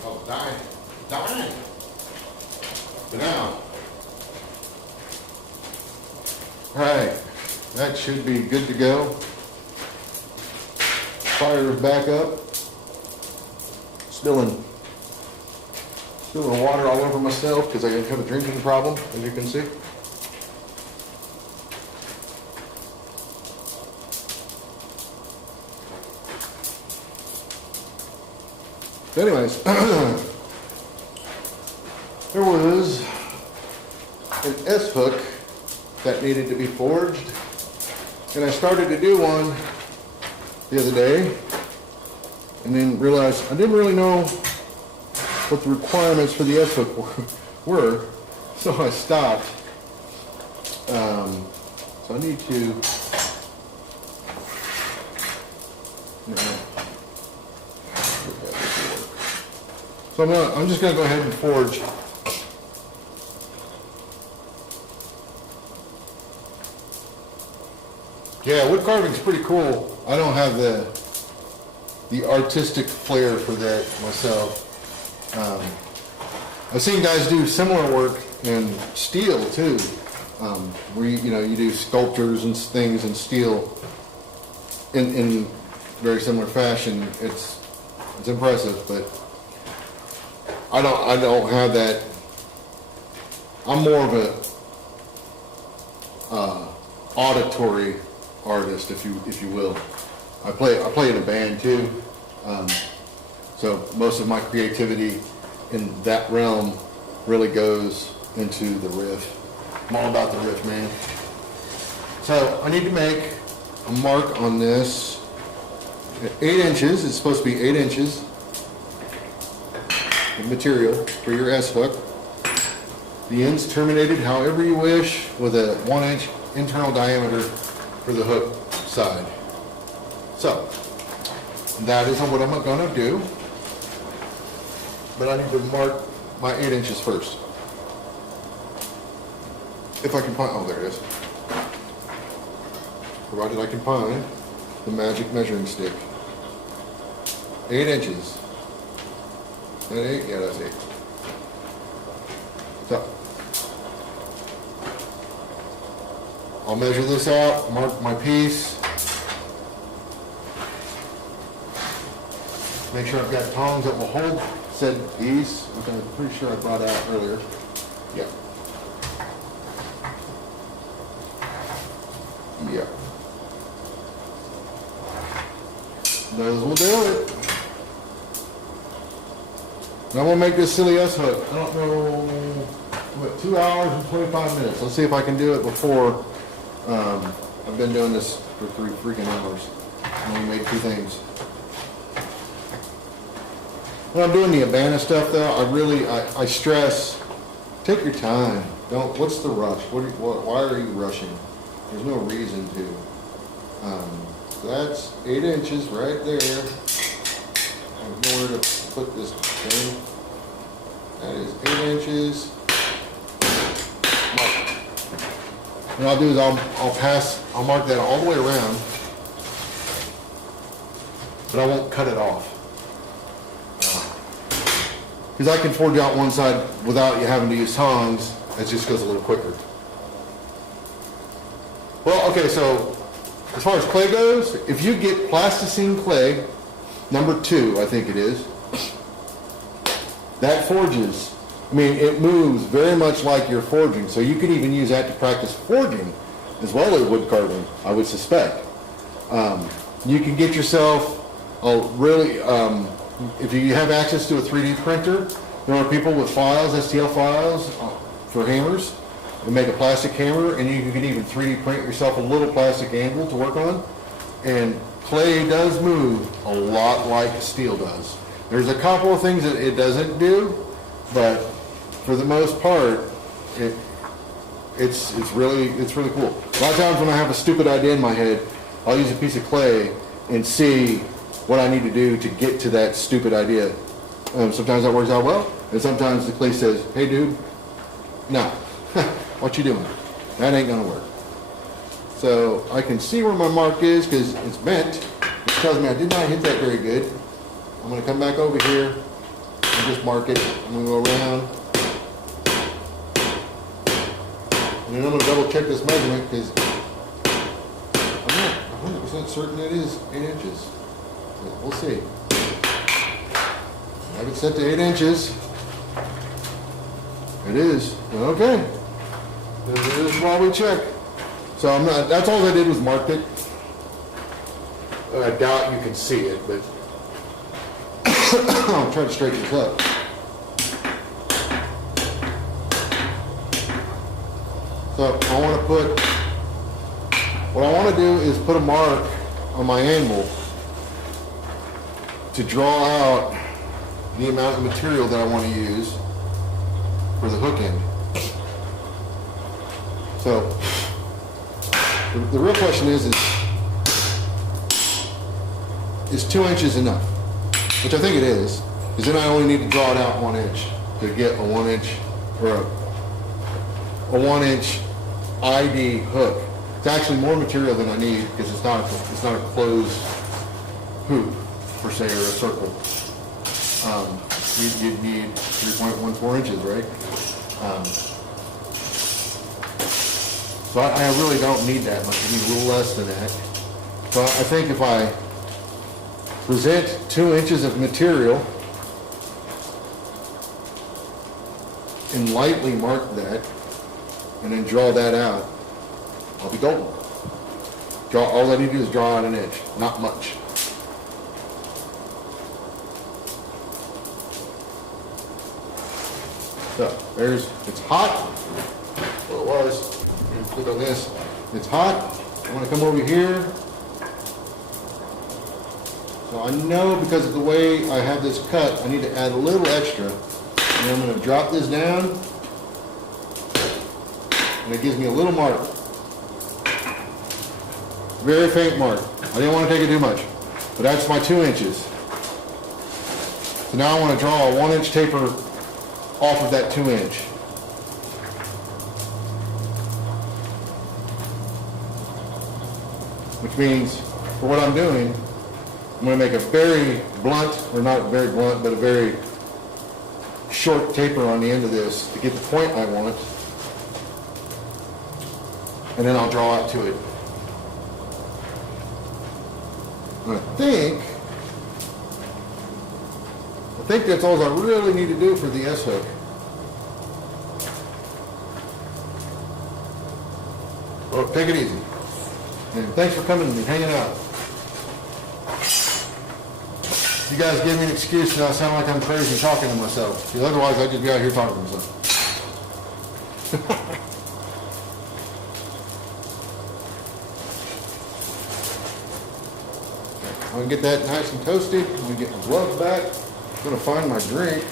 Oh, dying. But now, all right, that should be good to go. Fire is back up. Spilling water all over myself because I have a drinking problem, as you can see. But anyways, there was an S-hook that needed to be forged, and I started to do one the other day, and then realized I didn't really know what the requirements for the S-hook were, So I stopped. So I need to. So I'm just gonna go ahead and forge. Yeah, wood carving's pretty cool. I don't have the artistic flair for that myself. I've seen guys do similar work in steel too, where you do sculptures and things in steel in very similar fashion. It's impressive, but I don't have that. I'm more of a auditory artist, if you will. I play in a band too, so most of my creativity in that realm really goes into the riff. I'm all about the riff, man. So I need to make a mark on this at 8 inches. It's supposed to be 8 inches of material for your S-hook. The ends terminated however you wish, with a 1 inch internal diameter for the hook side. So that is what I'm going to do. But I need to mark my 8 inches first. If I can find, oh, there it is. Provided I can find the magic measuring stick. 8 inches. That 8? Yeah, that's 8. So I'll measure this out, mark my piece. Make sure I've got tongs that will hold said piece, which I'm pretty sure I brought out earlier. Yeah. Yeah. Those will do it. Now I'm gonna make this silly S-hook. I don't know, what, 2 hours and 25 minutes. Let's see if I can do it before. I've been doing this for 3 freaking hours. I only made 2 things. When I'm doing the Abana stuff though, I stress, take your time. What's the rush? Why are you rushing? There's no reason to. So that's 8 inches right there. I have nowhere to put this thing. That is 8 inches. What I'll do is I'll mark that all the way around, but I won't cut it off. Because I can forge out one side without you having to use tongs. It just goes a little quicker. Well, okay, so as far as clay goes, if you get plasticine clay, number 2, I think it is, that forges. I mean, it moves very much like you're forging, so you could even use that to practice forging as well as wood carving, I would suspect. You can get yourself a really, if you have access to a 3D printer, there are people with files, STL files for hammers. You make a plastic hammer, and you can even 3D print yourself a little plastic anvil to work on. And clay does move a lot like steel does. There's a couple of things that it doesn't do, but for the most part, it's really cool. A lot of times when I have a stupid idea in my head, I'll use a piece of clay and see what I need to do to get to that stupid idea. Sometimes that works out well, and sometimes the clay says, hey dude, no, what you doing? That ain't gonna work. So I can see where my mark is because it's bent, which tells me I did not hit that very good. I'm gonna come back over here and just mark it. I'm gonna go around. And then I'm gonna double check this measurement because I'm not 100% certain it is 8 inches. We'll see. I have it set to 8 inches. It is. Okay. This is while we check. So I'm not, that's all I did was mark it. I doubt you can see it, but I'll try to straighten this up. So I want to put, what I want to do is put a mark on my anvil to draw out the amount of material that I want to use for the hook end. So the real question is 2 inches enough? Which I think it is, because then I only need to draw it out 1 inch to get a 1 inch or a 1 inch ID hook. It's actually more material than I need because it's not a closed hoop per se, or a circle. You'd need 3.14 inches, right? So I really don't need that much. I need a little less than that. So I think if I present 2 inches of material and lightly mark that, and then draw that out, I'll be golden. All I need to do is draw out 1 inch, not much. So it's hot. Well, it was. Click on this. It's hot. I'm going to come over here. So I know because of the way I have this cut, I need to add a little extra. And I'm going to drop this down. And it gives me a little mark. Very faint mark. I didn't want to take it too much. But that's my 2 inches. So now I want to draw a 1 inch taper off of that 2 inch. Which means, for what I'm doing, I'm going to make a very blunt, or not very blunt, but a very short taper on the end of this to get the point I want. And then I'll draw out to it. And I think that's all I really need to do for the S-hook. Oh, take it easy. And thanks for coming and hanging out. You guys give me an excuse and I sound like I'm crazy talking to myself. Because otherwise I'd just be out here talking to myself. I'm going to get that nice and toasty. I'm going to get my gloves back. I'm going to find my drink.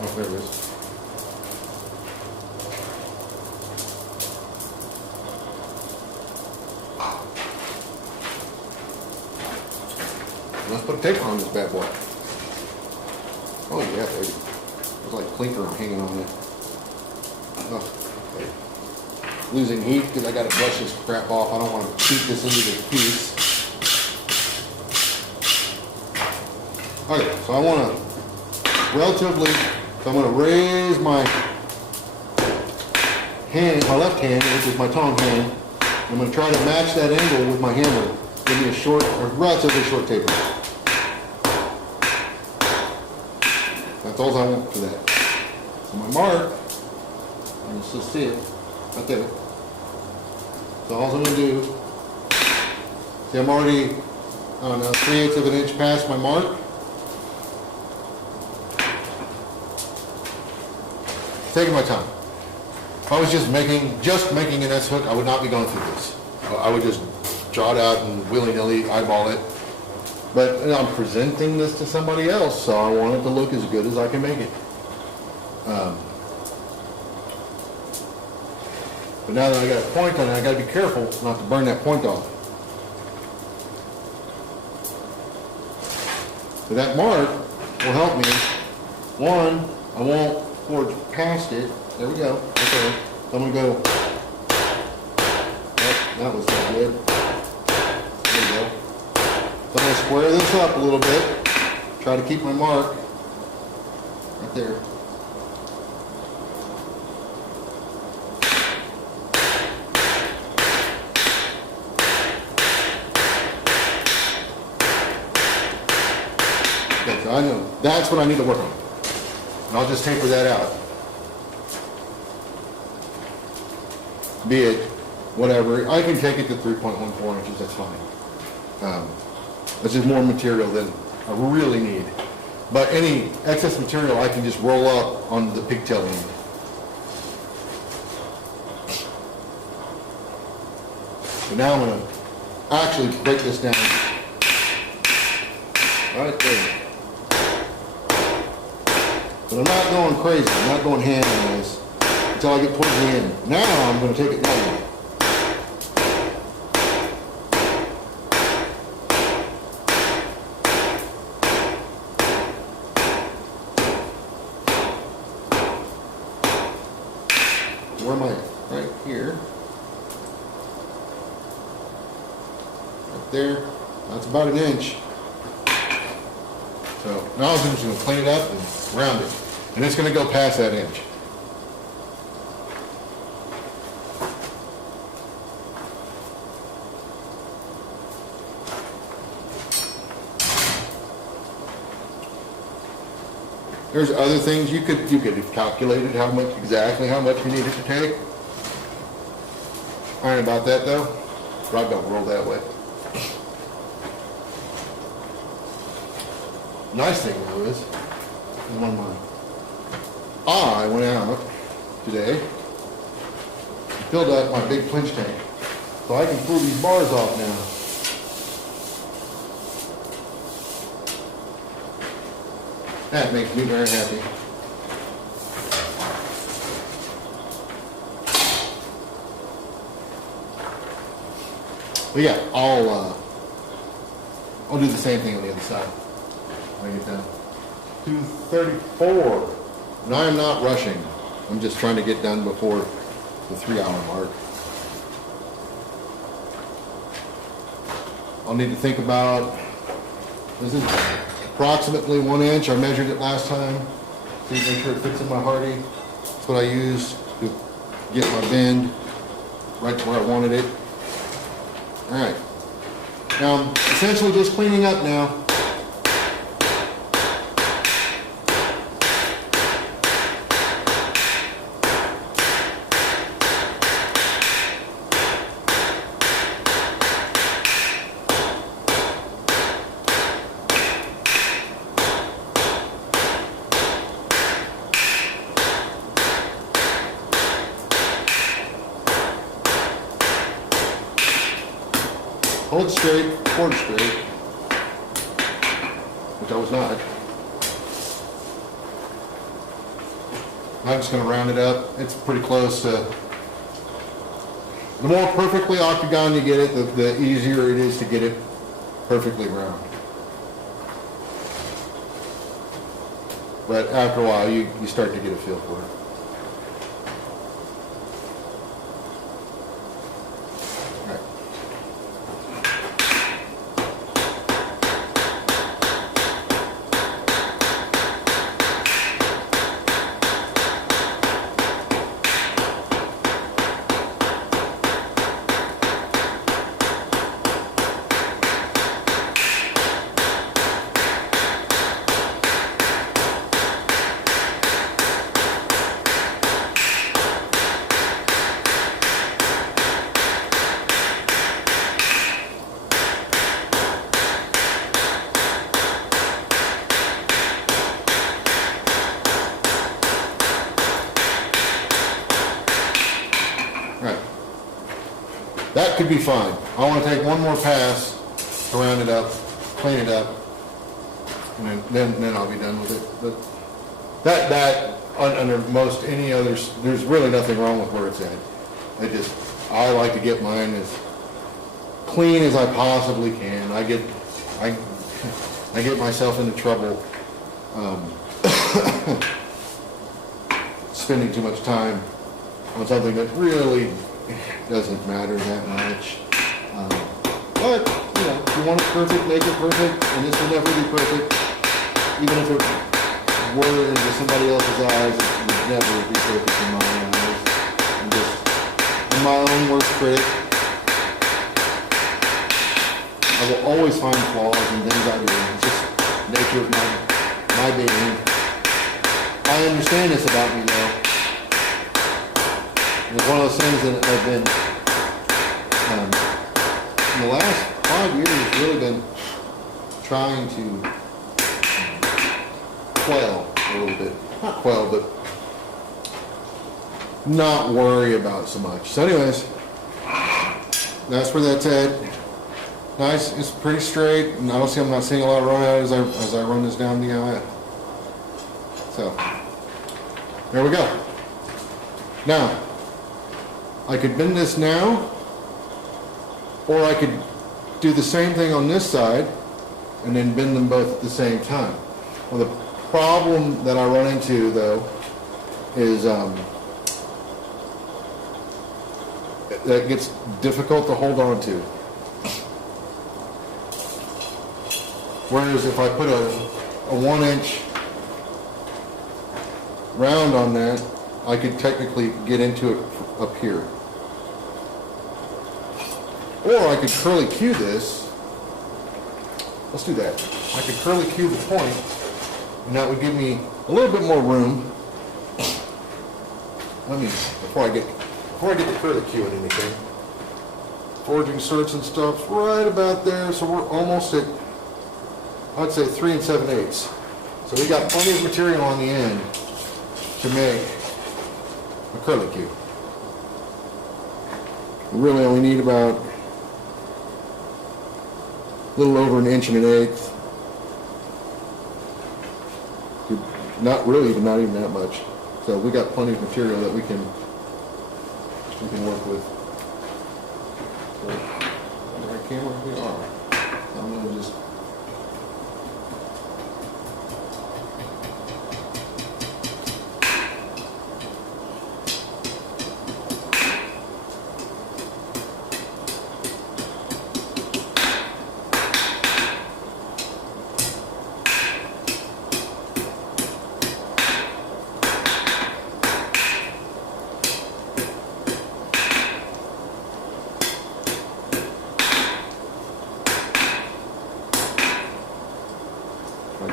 Oh, there it is. Let's put a tape on this bad boy. Oh yeah, baby. There's like clinker hanging on it. Oh, okay. Losing heat because I got to brush this crap off. I don't want to beat this into the piece. Okay, so I want to I'm going to raise my hand, my left hand, which is my tongue hand. I'm going to try to match that angle with my hammer. Give me a short, or relatively short taper. That's all I want for that. So my mark, you still see it, right there. So all I'm going to do, see I'm already, I don't know, 3/8 of an inch past my mark. Taking my time. If I was just making an S-hook, I would not be going through this. I would just draw it out and willy-nilly eyeball it. But I'm presenting this to somebody else, so I want it to look as good as I can make it. But now that I got a point on it, I got to be careful not to burn that point off. So that mark will help me. One, I won't forge past it. There we go. Okay. So I'm going to go. Oh, that was not good. There we go. So I'm going to square this up a little bit. Try to keep my mark right there. Okay, so I know that's what I need to work on. And I'll just taper that out. Be it whatever. I can take it to 3.14 inches, that's fine. That's just more material than I really need. But any excess material I can just roll up on the pigtail end. So now I'm going to actually break this down. Right there. But I'm not going crazy. I'm not going ham on this. It's until I get towards the end. Now I'm going to take it down. Where am I? Right here. Right there. That's about an inch. So now I'm just going to clean it up and round it. And it's going to go past that inch. There's other things you could have calculated exactly how much you needed to take. I ain't about that though. Rod don't roll that way. Nice thing though is one more. I went out today and filled up my big clinch tank, so I can pull these bars off now. That makes me very happy. But yeah, I'll do the same thing on the other side. Bring it down. 2:34. And I am not rushing. I'm just trying to get done before the 3-hour mark. I'll need to think about, this is approximately 1 inch. I measured it last time. See, make sure it fits in my Hardy. That's what I used to get my bend right to where I wanted it. All right. Now I'm essentially just cleaning up now. Hold it straight, cord straight, which I was not. I'm just going to round it up. It's pretty close to, the more perfectly octagon you get it, the easier it is to get it perfectly round. But after a while, you start to get a feel for it. That could be fine. I want to take one more pass to round it up, clean it up, and then I'll be done with it. But that under most any others, there's really nothing wrong with where it's at. I like to get mine as clean as I possibly can. I get myself into trouble spending too much time on something that really doesn't matter that much. But, you know, if you want it perfect, make it perfect, and this will never be perfect. Even if it were into somebody else's eyes, it would never be perfect in my eyes. I'm my own worst critic. I will always find flaws in things I do. It's just nature of my being. I understand this about me, though. It's one of those things that I've been, in the last 5 years, really been trying to quell a little bit. Not quell, but not worry about it so much. So anyways, that's where that's at. Nice, it's pretty straight, and I'm not seeing a lot of run out as I run this down the aisle. So, there we go. Now, I could bend this now, or I could do the same thing on this side and then bend them both at the same time. Well, the problem that I run into though is that gets difficult to hold on to. Whereas if I put a 1-inch round on that, I could technically get into it up here. Or I could curly cue this. Let's do that. I could curly cue the point, and that would give me a little bit more room. Let me, before I get to curly cueing anything. Forge inserts and stuff right about there, so we're almost at, I'd say 3 7/8. So we got plenty of material on the end to make a curly cue. We really only need about a little over 1 1/8. Not really, but not even that much. So we got plenty of material that we can work with. So, on the right camera, we are. So I'm going to just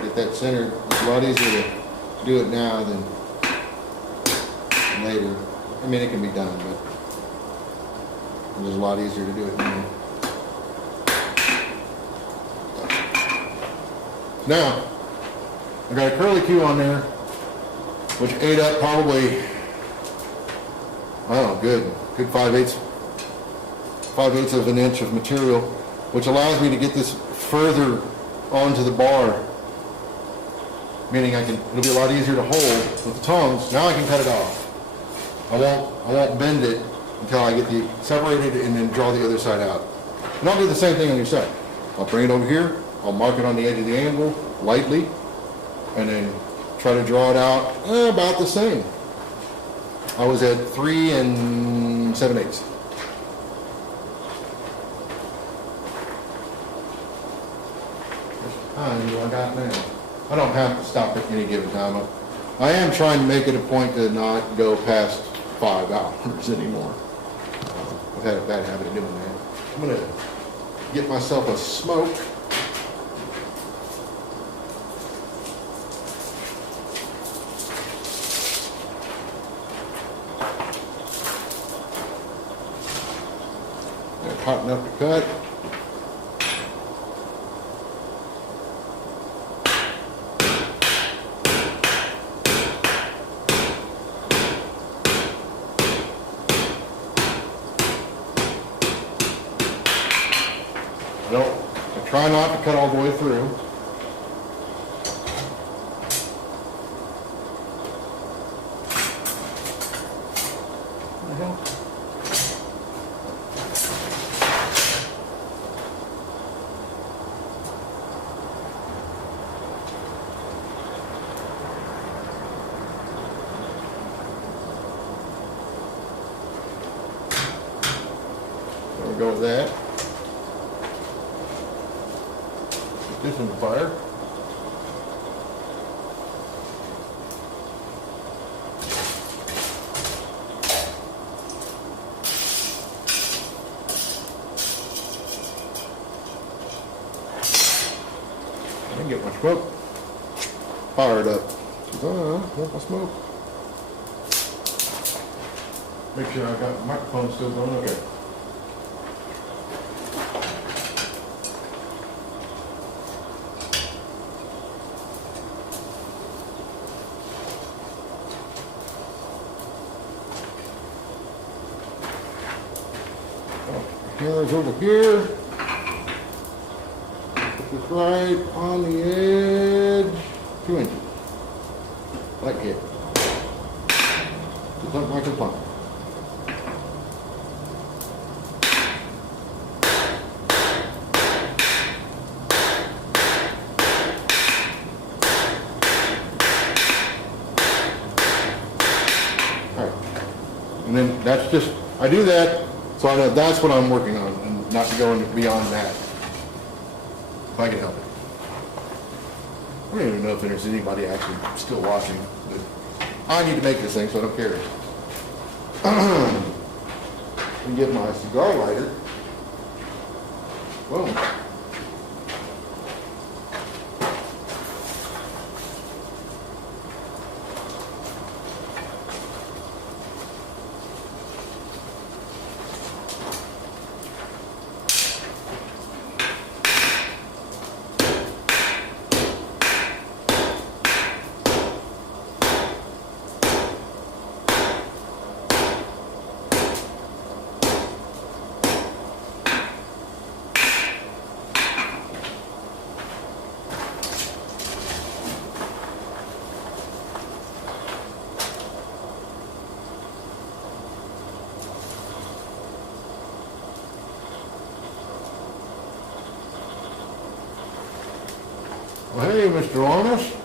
get that centered. It's a lot easier to do it now than later. I mean, it can be done, but it's a lot easier to do it now. Now, I got a curly cue on there, which ate up probably, oh, good 5/8 of an inch of material, which allows me to get this further onto the bar. Meaning it'll be a lot easier to hold with the tongs. Now I can cut it off. I won't bend it until I get the separated and then draw the other side out. And I'll do the same thing on your side. I'll bring it over here. I'll mark it on the edge of the anvil lightly, and then try to draw it out about the same. I was at 3 7/8. How much time do I got now? I don't have to stop at any given time. I am trying to make it a point to not go past 5 hours anymore. I've had a bad habit of doing that. I'm going to get myself a smoke. They're hot enough to cut. I try not to cut all the way through. What the hell? There we go with that. This on the fire. I didn't get my smoke fired up. Want my smoke? Make sure I got the microphone still going. Okay. Camera's over here. Put this right on the edge. 2 inches. Like it. Sounds like a plan. And then that's just, I do that, so I know that's what I'm working on, and not to go beyond that. If I can help it. I don't even know if there's anybody actually still watching, but I need to make this thing, so I don't care. And get my cigar lighter. Boom. Well, hey, Mr. Honest.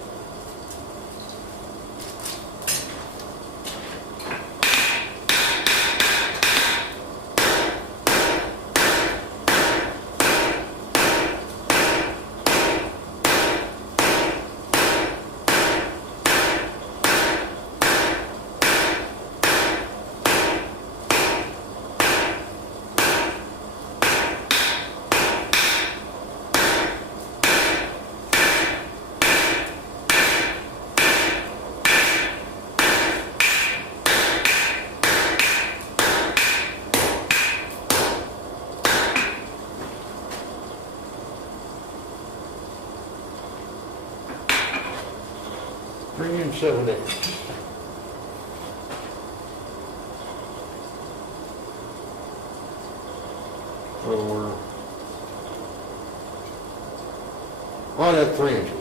Three and 7/8. So we're right at 3 inches.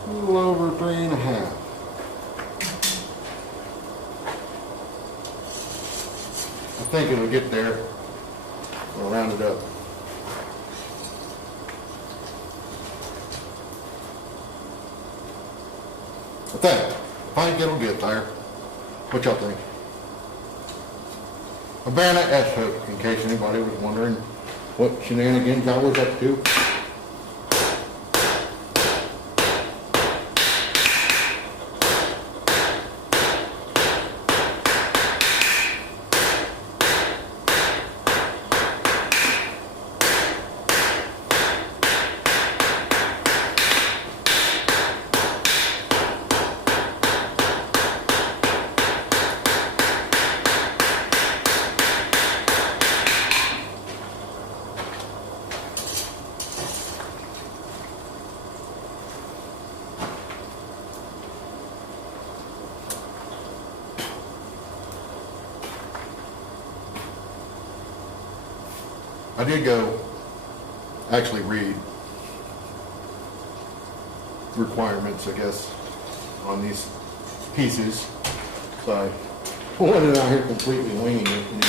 A little over 3.5. I think it'll get there. We'll round it up. I think it'll get there. What y'all think? A bayonet S-hook, in case anybody was wondering what shenanigans I was up to. I did go actually read requirements, I guess, on these pieces. So I pulled it out here completely winging it. You know.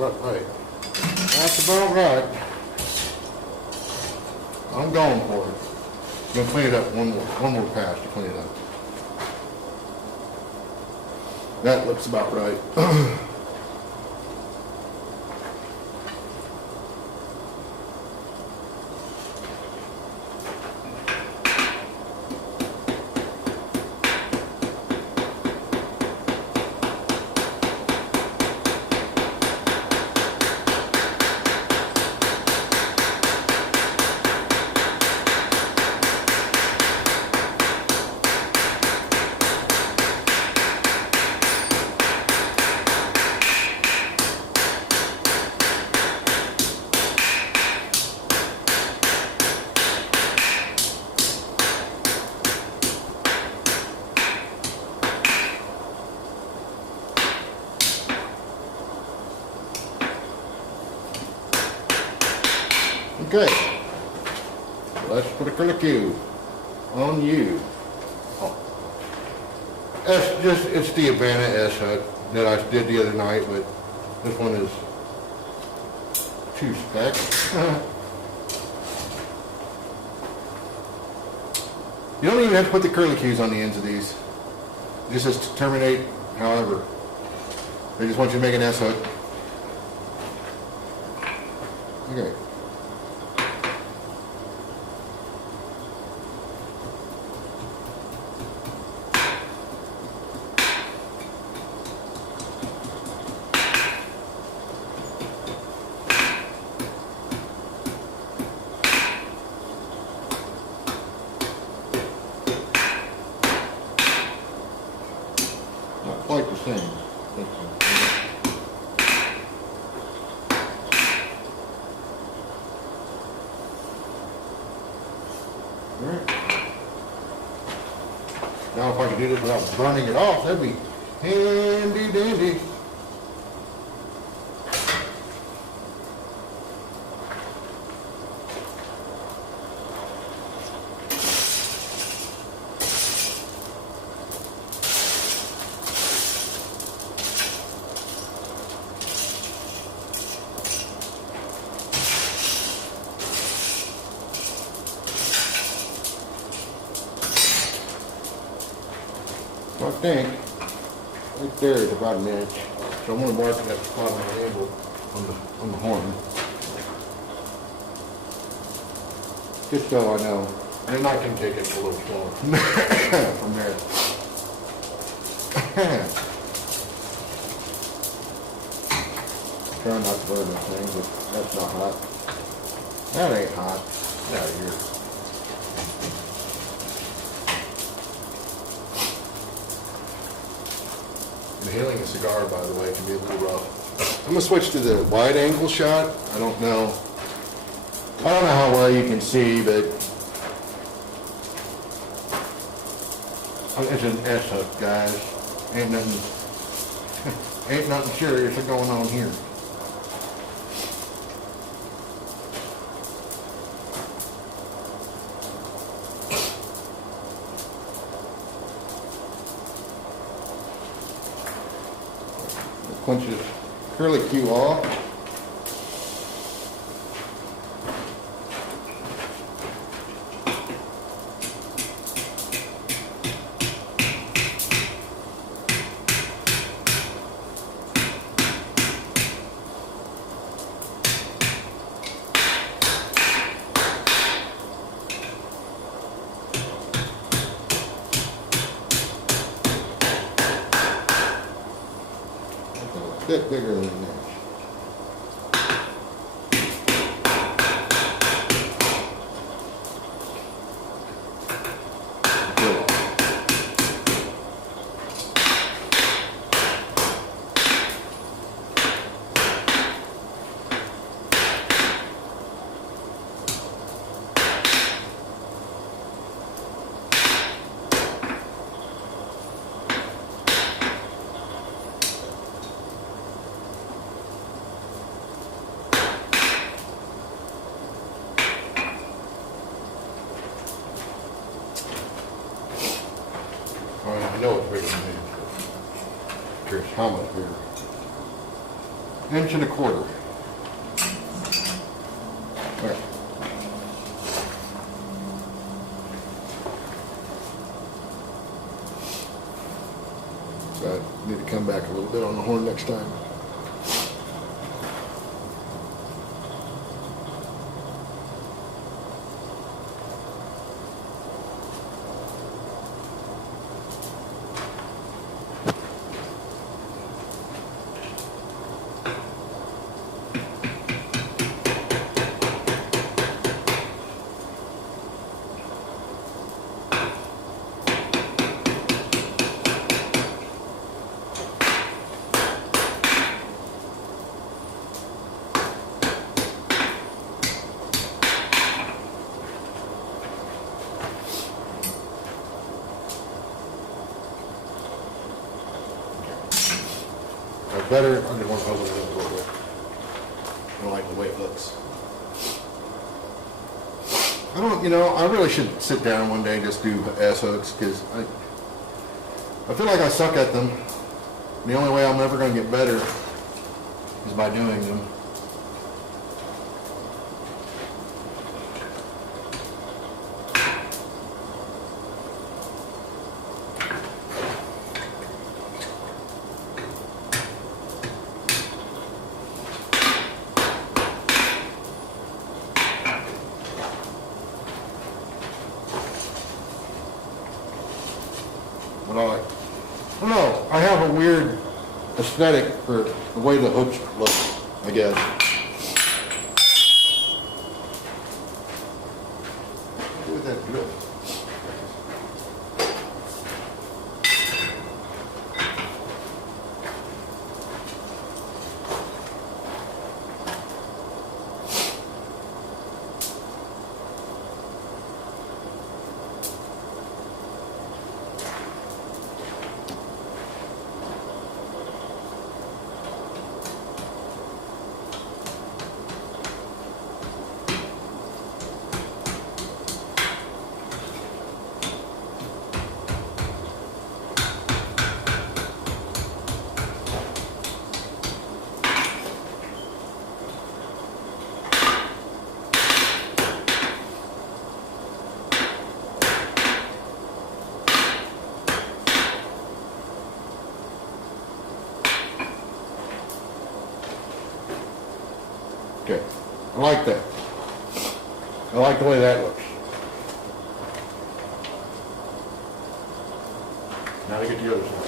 Right. That's about right. I'm going for it. I'm gonna clean it up one more pass to clean it up. That looks about right. Okay, let's put a curlicue on you. Oh. It's the Havana S hook that I did the other night, but this one is 2 spec. You don't even have to put the curlicues on the ends of these. This is to terminate however. They just want you to make an S hook. Okay. Quite the same. Alright. Now if I could do this without burning it off, that'd be handy dandy. I think right there is about an inch. So I'm going to mark that spot on the handle on the horn. Just so I know. And I can take it a little slower from there. Try not to burn this thing, but that's not hot. That ain't hot. Get out of here. Inhaling a cigar, by the way, can be a little rough. I'm gonna switch to the wide angle shot. I don't know how well you can see, but it's an S hook, guys. Ain't nothing serious going on here. Punch this curlicue off. bit bigger than an inch. I know it's bigger than an inch, but curious how much bigger. Inch and a quarter. There. So I need to come back a little bit on the horn next time. Better, I just want to open it up a little bit. I don't like the way it looks. I don't, I really should sit down one day and just do S-hooks, because I feel like I suck at them. The only way I'm ever going to get better is by doing them. But I don't know, I have a weird aesthetic for the way the hooks look, I guess. Do with that drill. Okay, I like that. I like the way that looks. Now to get the other side.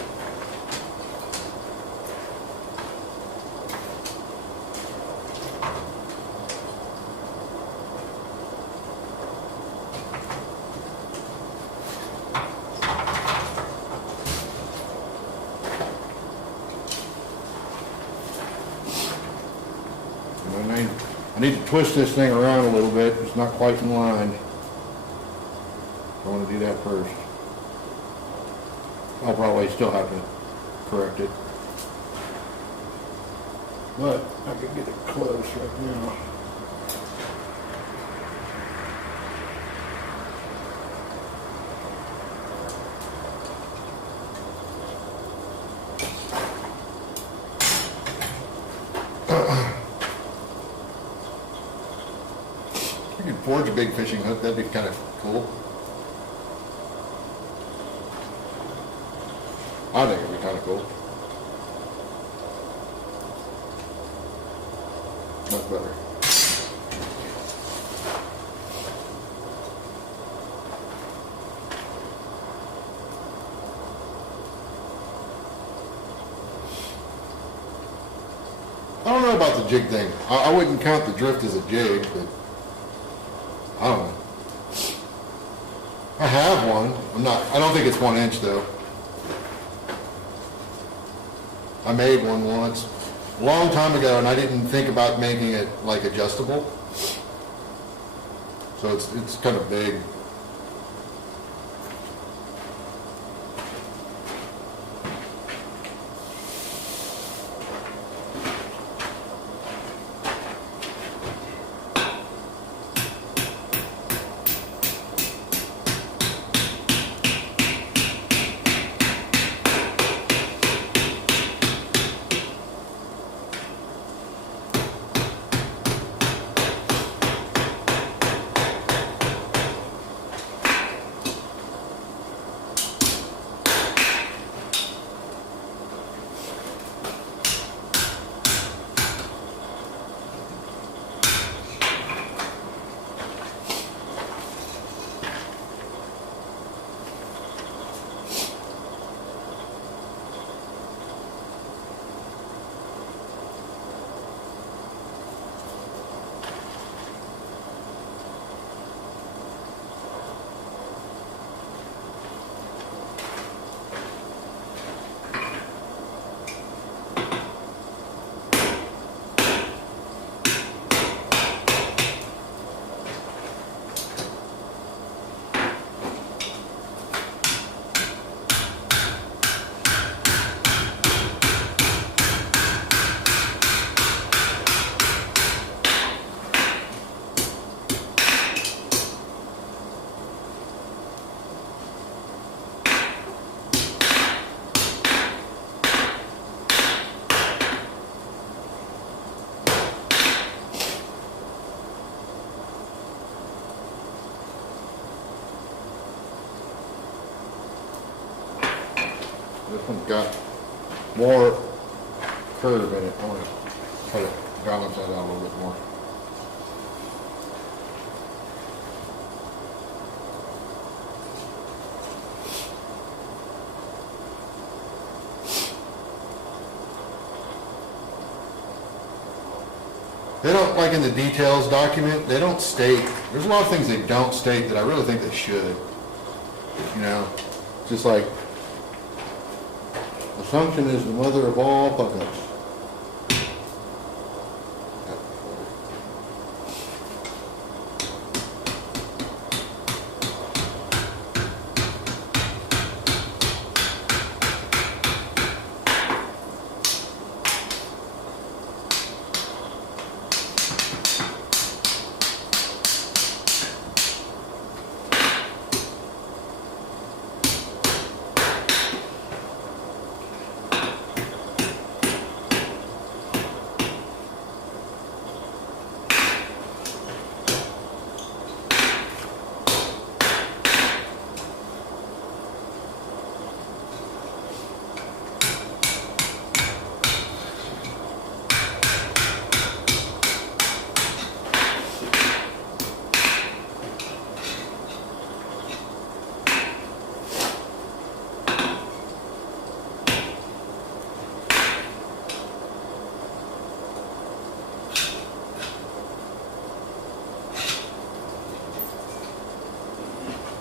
I need to twist this thing around a little bit. It's not quite in line. I want to do that first. I'll probably still have to correct it. But I can get it close right now. You could forge a big fishing hook, that'd be kind of cool. I think it'd be kind of cool. Much better. about the jig thing. I wouldn't count the drift as a jig, but I don't know. I have one. I don't think it's 1 inch though. I made one once, a long time ago, and I didn't think about making it like adjustable. So it's kind of big. This one's got more curve in it. I want to try to balance that out a little bit more. They don't, like in the details document, they don't state, there's a lot of things they don't state that I really think they should. You know, just like, assumption is the mother of all fuck-ups.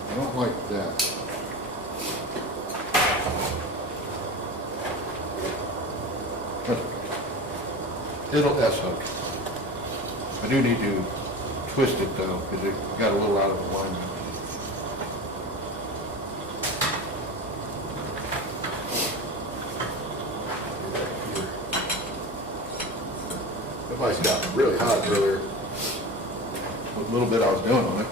I don't like that. It'll S-hook. I do need to twist it though, because it got a little out of alignment. That place got really hot earlier. What little bit I was doing on it.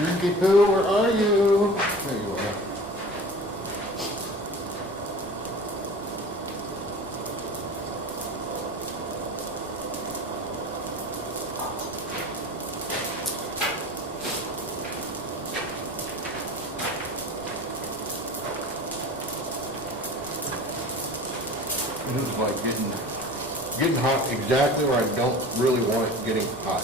Yankee Poo, where are you? There you are. This is like getting hot exactly where I don't really want it getting hot.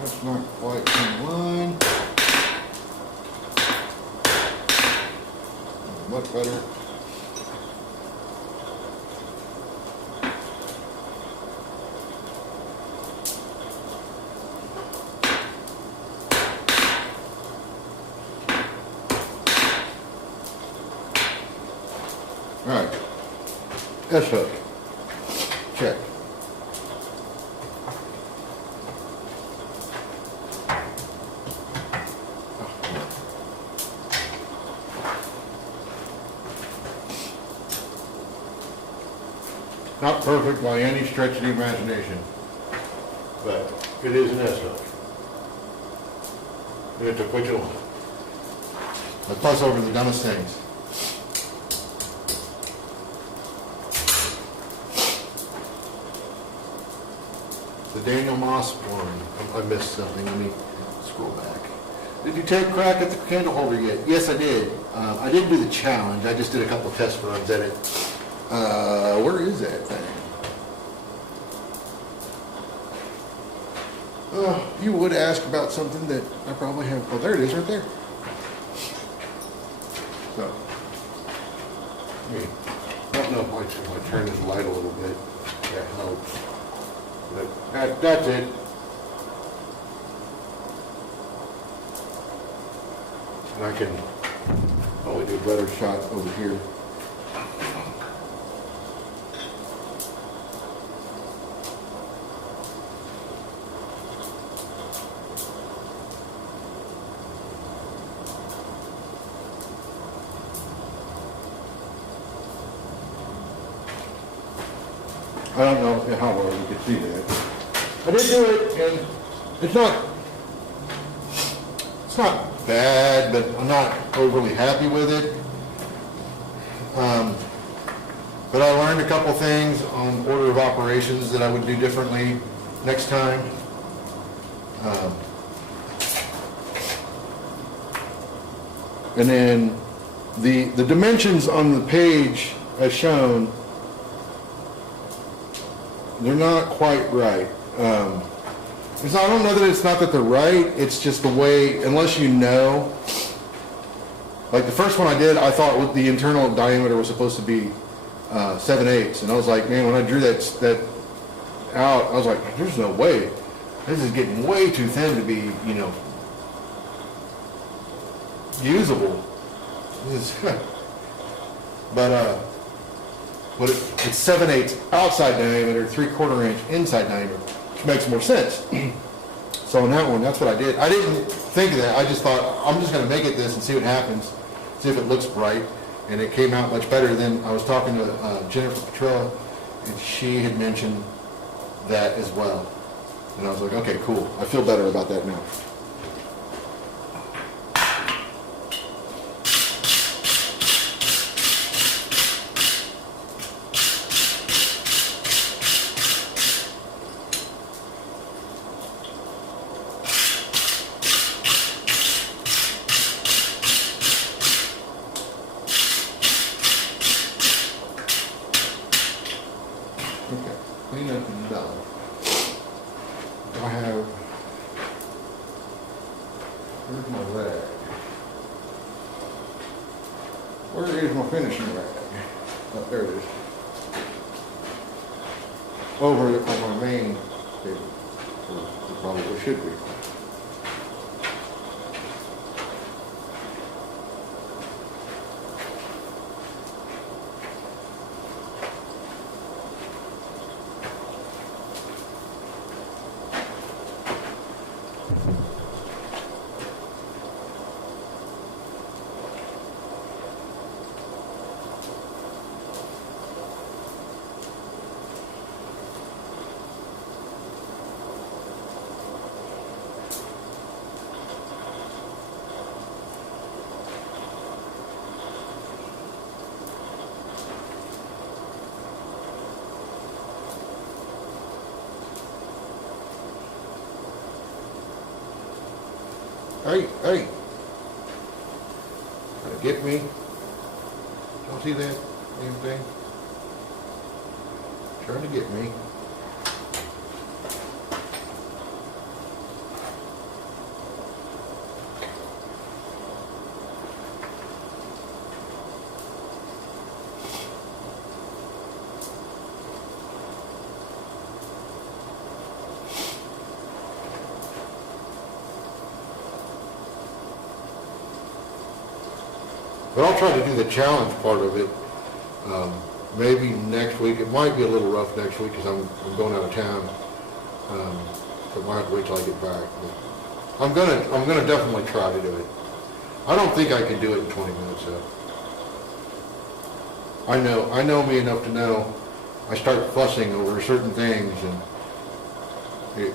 That's not quite in line. Much better. All right. S-hook. Check. Not perfect by any stretch of the imagination, but it is an S-hook. You have to put your, I fuss over the dumbest things. The Daniel Moss one, I missed something, let me scroll back. Did you take a crack at the candle holder yet? Yes, I did. I didn't do the challenge, I just did a couple of test runs at it. Where is that thing? You would ask about something that I probably have. Oh, there it is, right there. So, I don't know if I turn this light a little bit. That helps. But that's it. And I can probably do a better shot over here. I don't know how well you can see that. I did do it, and it's not bad, but I'm not overly happy with it. But I learned a couple things on order of operations that I would do differently next time. And then the dimensions on the page as shown, they're not quite right. I don't know that it's not that they're right, it's just the way, unless you know. Like the first one I did, I thought the internal diameter was supposed to be 7/8, and I was like, man, when I drew that out, I was like, there's no way. This is getting way too thin to be, usable. But it's 7/8 outside diameter, 3/4 inch inside diameter, which makes more sense. So on that one, that's what I did. I didn't think of that. I just thought, I'm just going to make it this and see what happens, see if it looks bright. And it came out much better. Then I was talking to Jennifer Petrella, and she had mentioned that as well. And I was like, okay, cool. I feel better about that now. Okay, clean up and done. I have, where's my rag? Where is my finishing rag? Oh, there it is. over it on my main table. Or it probably should be. Hey, hey. Trying to get me? Don't see that damn thing? Trying to get me. But I'll try to do the challenge part of it, maybe next week. It might be a little rough next week because I'm going out of town. So I might have to wait till I get back. But I'm gonna definitely try to do it. I don't think I can do it in 20 minutes though. I know me enough to know I start fussing over certain things and it,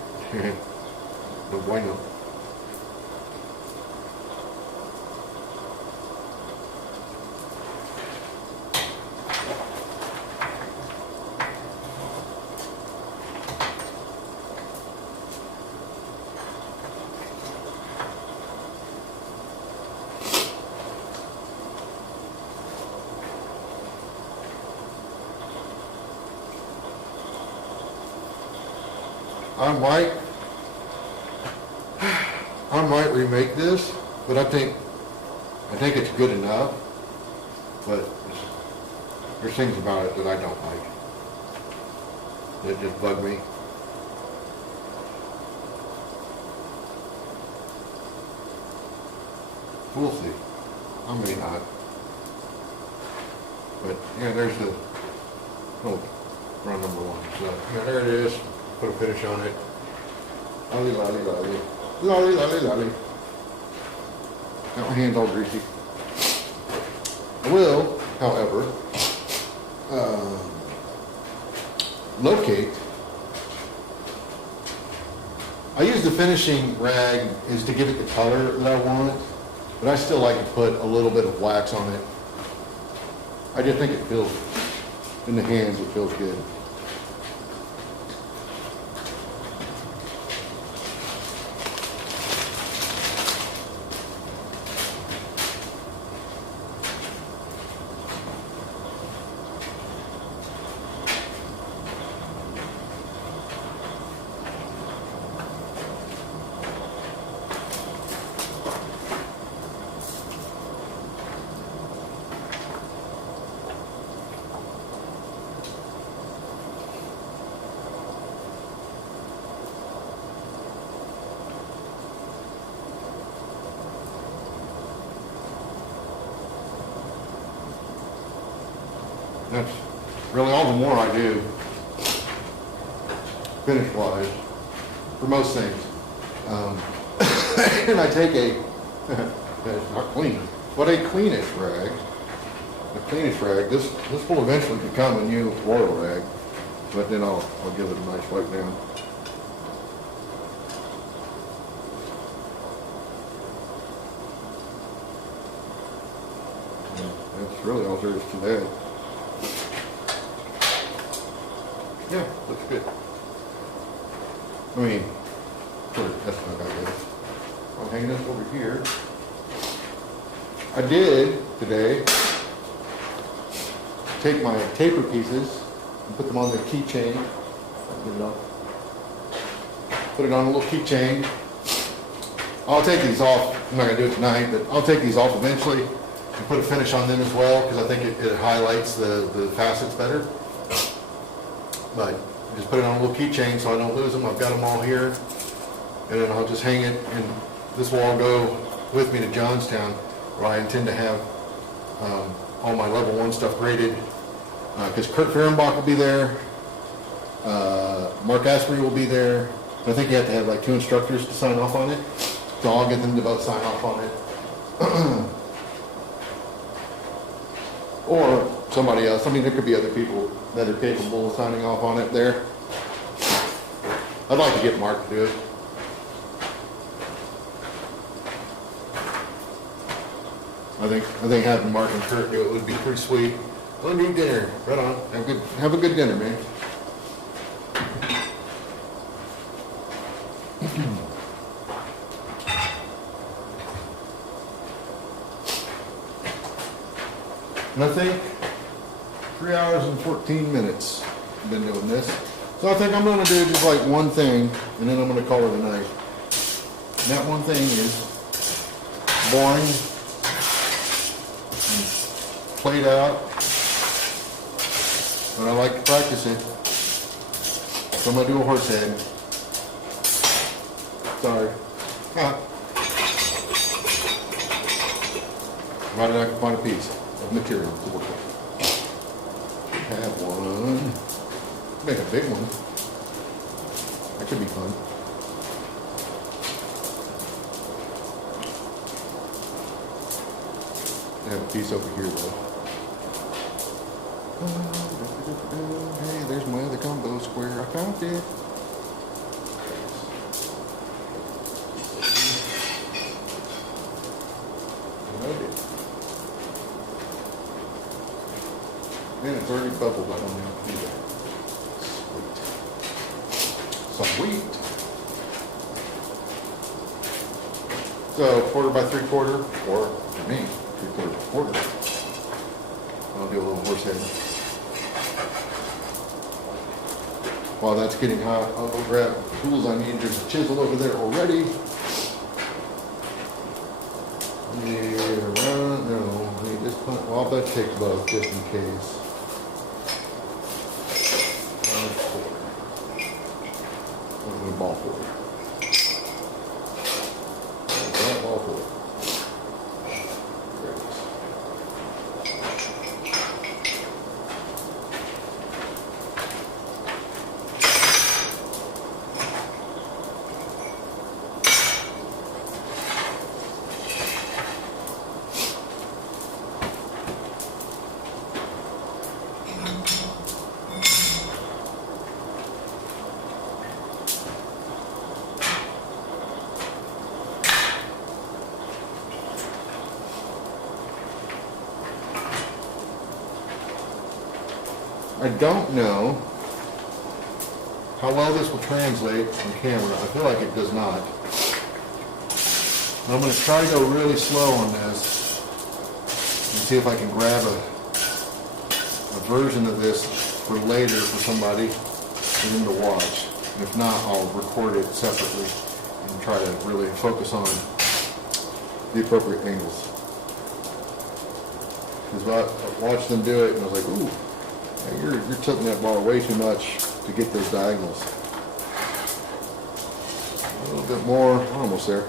no bueno. I might remake this, but I think it's good enough. But there's things about it that I don't like. That just bug me. We'll see. I may not. But yeah, there's the run number one. So yeah, there it is. Put a finish on it. Lolly, lolly, lolly. Lolly, lolly, lolly. Got my hands all greasy. I will, however, locate. I use the finishing rag is to give it the color that I want, but I still like to put a little bit of wax on it. I just think it feels, in the hands, it feels good. That's really all the more I do, finish-wise, for most things. And I take it's not clean, but a cleanish rag. A cleanish rag, this will eventually become a new floral rag, but then I'll give it a nice wipe down. And that's really all there is to that. Yeah, looks good. I mean, that's not that good. I'll hang this over here. I did today take my taper pieces and put them on the keychain. Put it on a little keychain. I'll take these off. I'm not gonna do it tonight, but I'll take these off eventually and put a finish on them as well because I think it highlights the facets better. But Just put it on a little keychain so I don't lose them. I've got them all here. And then I'll just hang it, and this will all go with me to Johnstown, where I intend to have all my level 1 stuff graded. Because Kurt Fehrenbach will be there. Mark Asprey will be there. I think you have to have like 2 instructors to sign off on it. So I'll get them to both sign off on it. Or somebody else. I mean, there could be other people that are capable of signing off on it there. I'd like to get Mark to do it. I think having Mark and Kurt do it would be pretty sweet. We'll need dinner. Right on. Have a good dinner, man. And I think 3 hours and 14 minutes I've been doing this. So I think I'm going to do just like one thing, and then I'm going to call it a night. And that one thing is boring, played out, but I like to practice it. So I'm going to do a horse head. Sorry. Provided I can find a piece of material to work with. Have one. Make a big one. That could be fun. I have a piece over here though. Hey, there's my other combo square. I found it. And it's already bubbled. I don't have to do that. Sweet. So 1/4 by 3/4, or for me, 3/4 by 1/4. I'll do a little horse head. While that's getting hot, I'll go grab the tools I need. There's a chisel over there already. Yeah, no, I need this punch. Well, I'll bet take both just in case. Ball for it. Ball for it. There it is. I don't know how well this will translate on camera. I feel like it does not. I'm going to try to go really slow on this and see if I can grab a version of this for later for somebody for them to watch. And if not, I'll record it separately and try to really focus on the appropriate angles. Because I watched them do it and I was like, ooh. You're tilting that bar way too much to get those diagonals. A little bit more, we're almost there.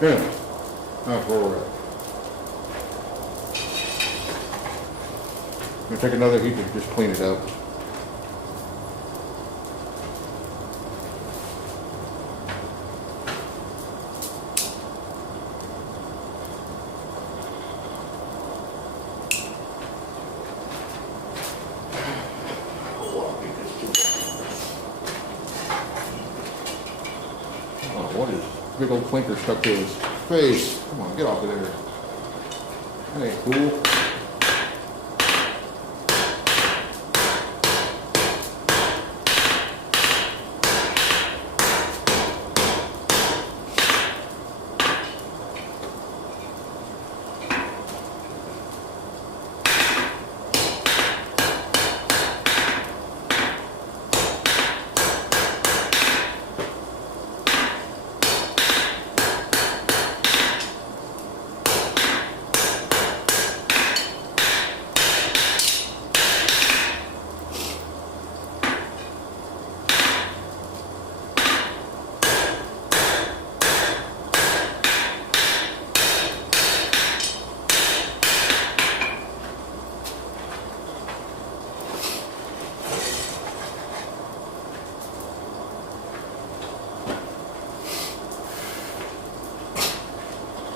Yeah, that's where we're at. I'm gonna take another heat to just clean it up. Oh, what is big old clinker stuck to his face? Come on, get off of there. That ain't cool.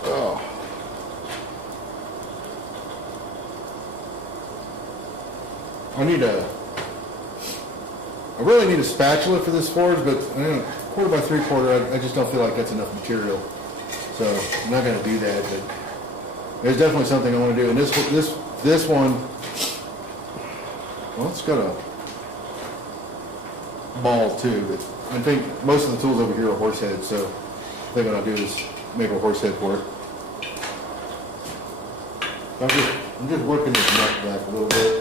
Oh. I really need a spatula for this forge, but quarter by three quarter, I just don't feel like that's enough material. So I'm not gonna do that, but there's definitely something I wanna do. And this one, well, it's got a ball too, but I think most of the tools over here are horse heads, so I think what I'll do is make a horse head for it. I'm just working this nut back a little bit.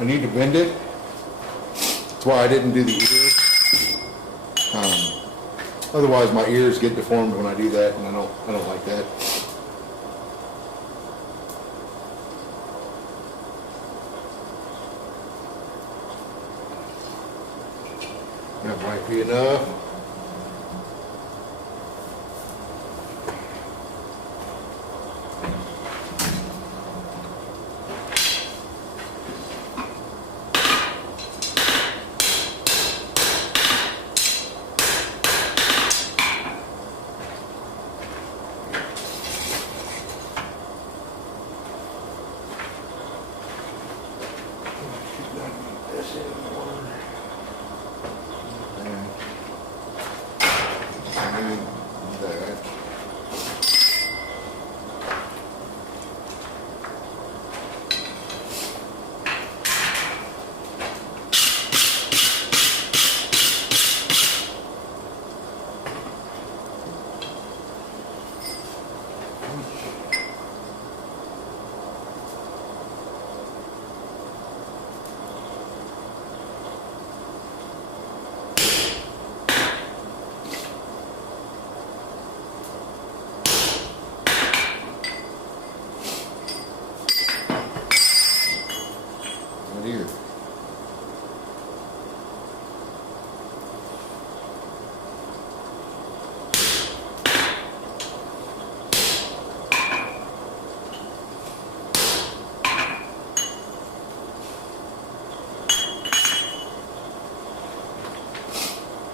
I need to bend it. That's why I didn't do the ear. Otherwise, my ears get deformed when I do that, and I don't like that. That might be enough.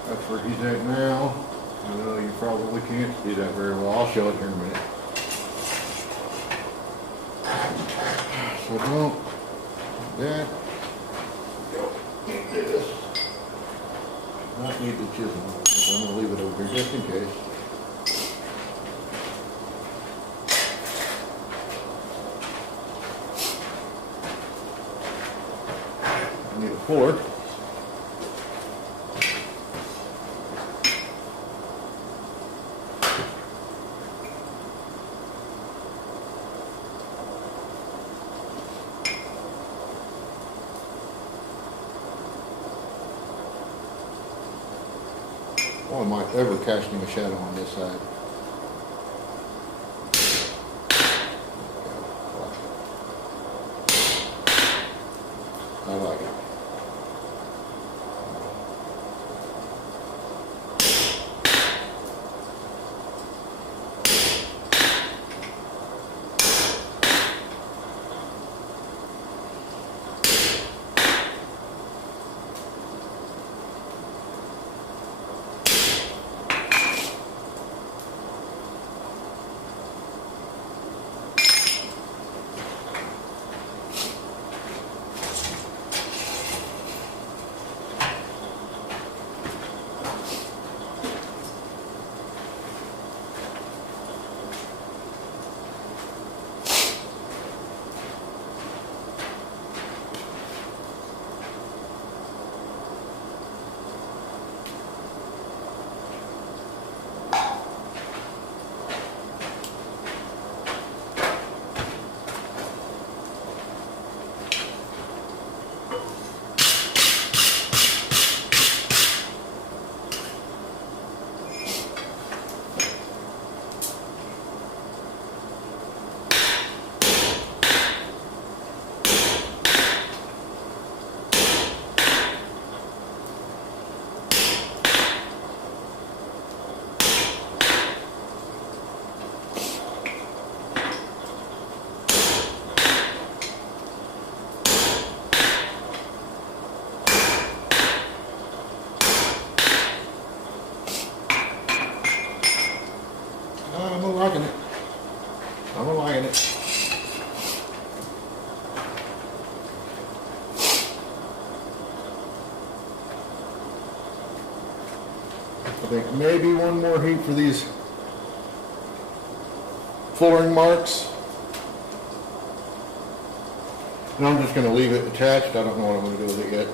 That's where he's at now. I know you probably can't see that very well. I'll show it here in a minute. So don't that. Go. Can't do this. Not need the chisel. I'm going to leave it over here just in case. I need a fork. Oh, am I ever casting a shadow on this side? I like it. I'm liking it. I'm liking it. I think maybe one more heat for these flooring marks. And I'm just going to leave it attached. I don't know what I'm going to do with it yet.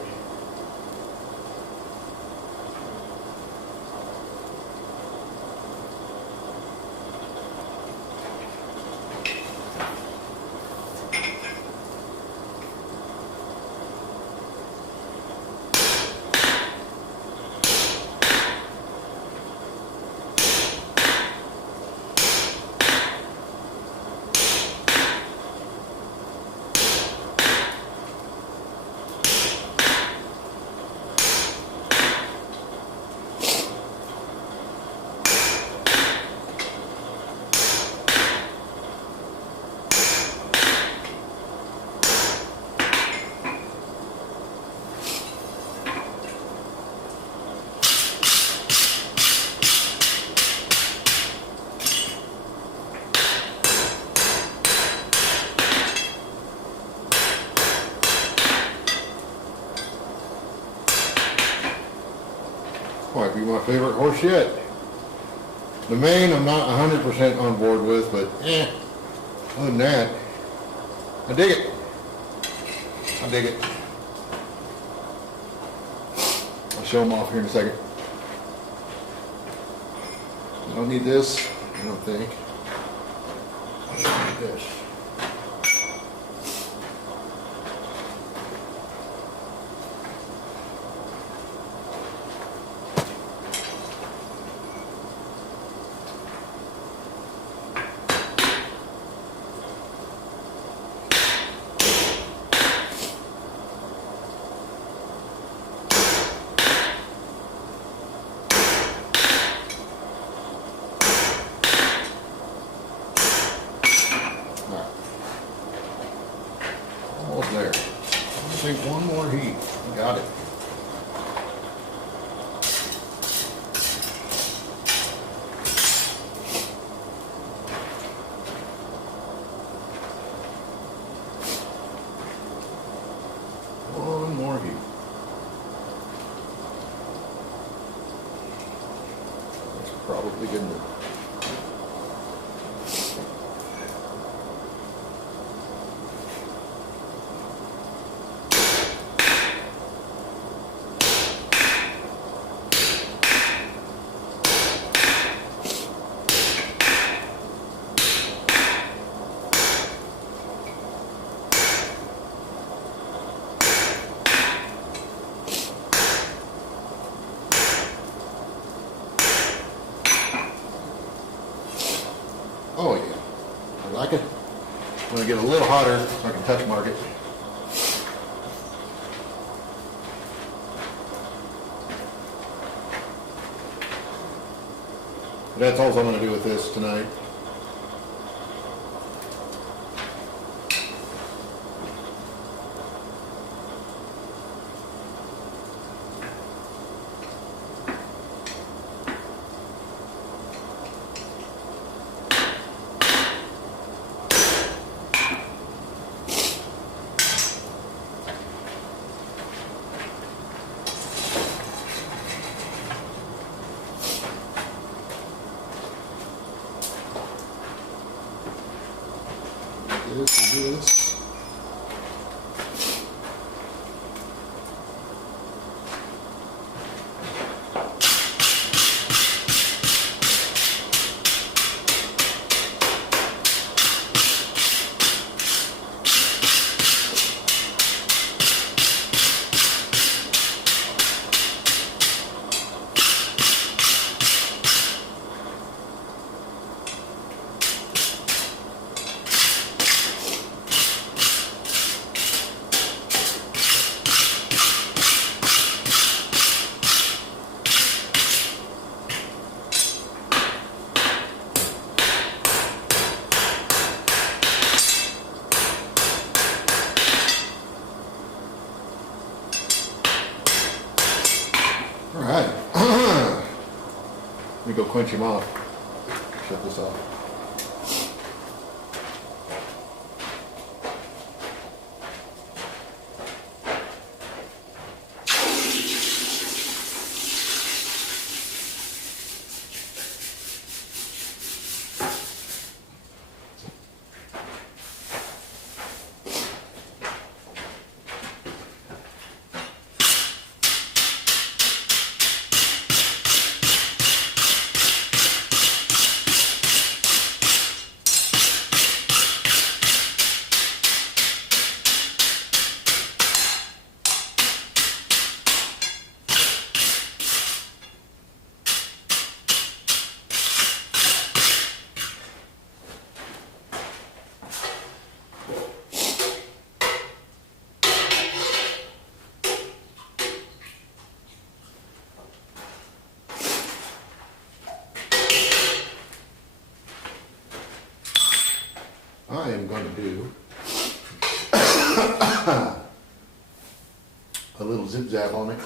Might be my favorite horse yet. The mane I'm not 100% on board with, but other than that, I dig it. I dig it. I'll show them off here in a second. I don't need this, I don't think. I don't need this. probably gonna. Oh yeah, I like it. I'm gonna get a little hotter so I can touch mark it. That's all I'm gonna do with this tonight. This. All right. Let me go quench him off. Shut this off. I am going to do a little zip zap on it.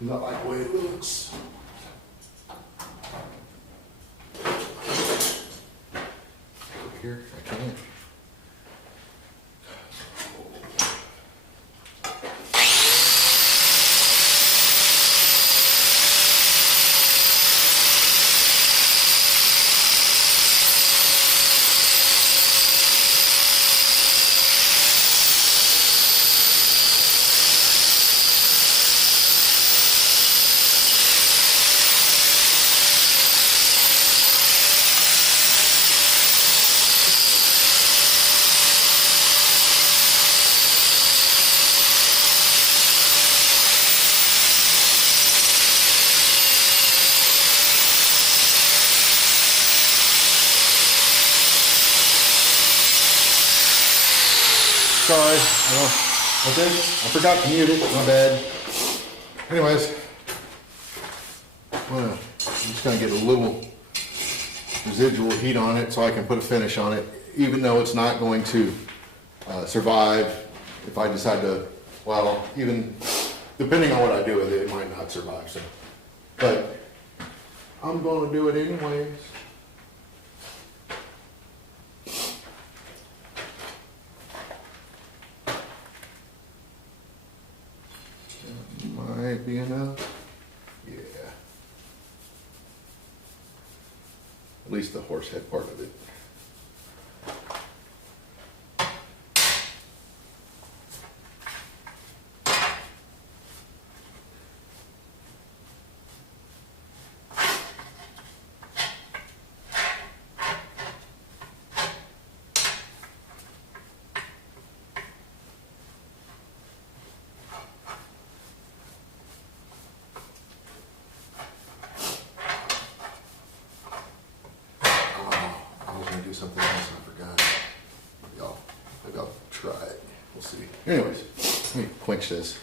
Not like the way it looks. Over here, if I can. Sorry, I forgot to mute it, my bad. Anyways, I'm just gonna get a little residual heat on it so I can put a finish on it, even though it's not going to survive if I decide to, well, even depending on what I do with it, it might not survive, so. But I'm gonna do it anyways. Might be enough. Yeah. least the horse head part of it. Do something else and I forgot. Maybe I'll try it. We'll see. Anyways, let me quench this.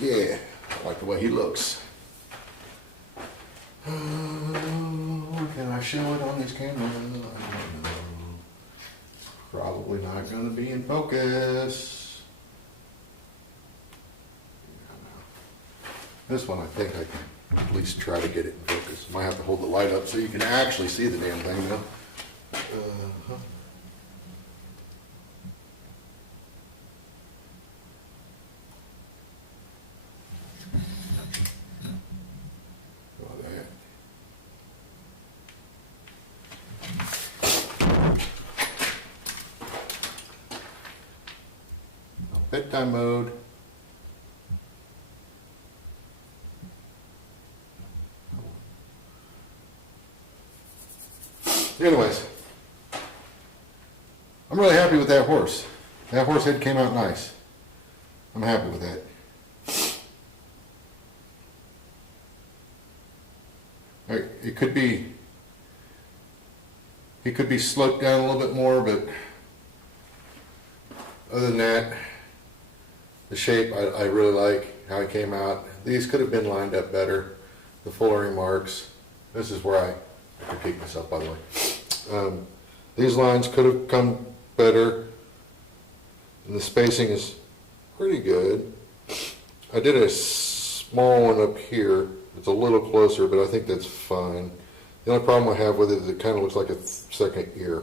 Yeah, I like the way he looks. Can I show it on this camera? I don't know. Probably not going to be in focus. This one I think I can at least try to get it in focus. Might have to hold the light up so you can actually see the damn thing, you know? Bedtime mode. Anyways, I'm really happy with that horse. That horse head came out nice. I'm happy with that. It could be, he could be sloped down a little bit more, but other than that, the shape I really like how it came out. These could have been lined up better. The foolery marks. This is where I critique myself, by the way. These lines could have come better, and the spacing is pretty good. I did a small one up here. It's a little closer, but I think that's fine. The only problem I have with it is it kind of looks like a second ear.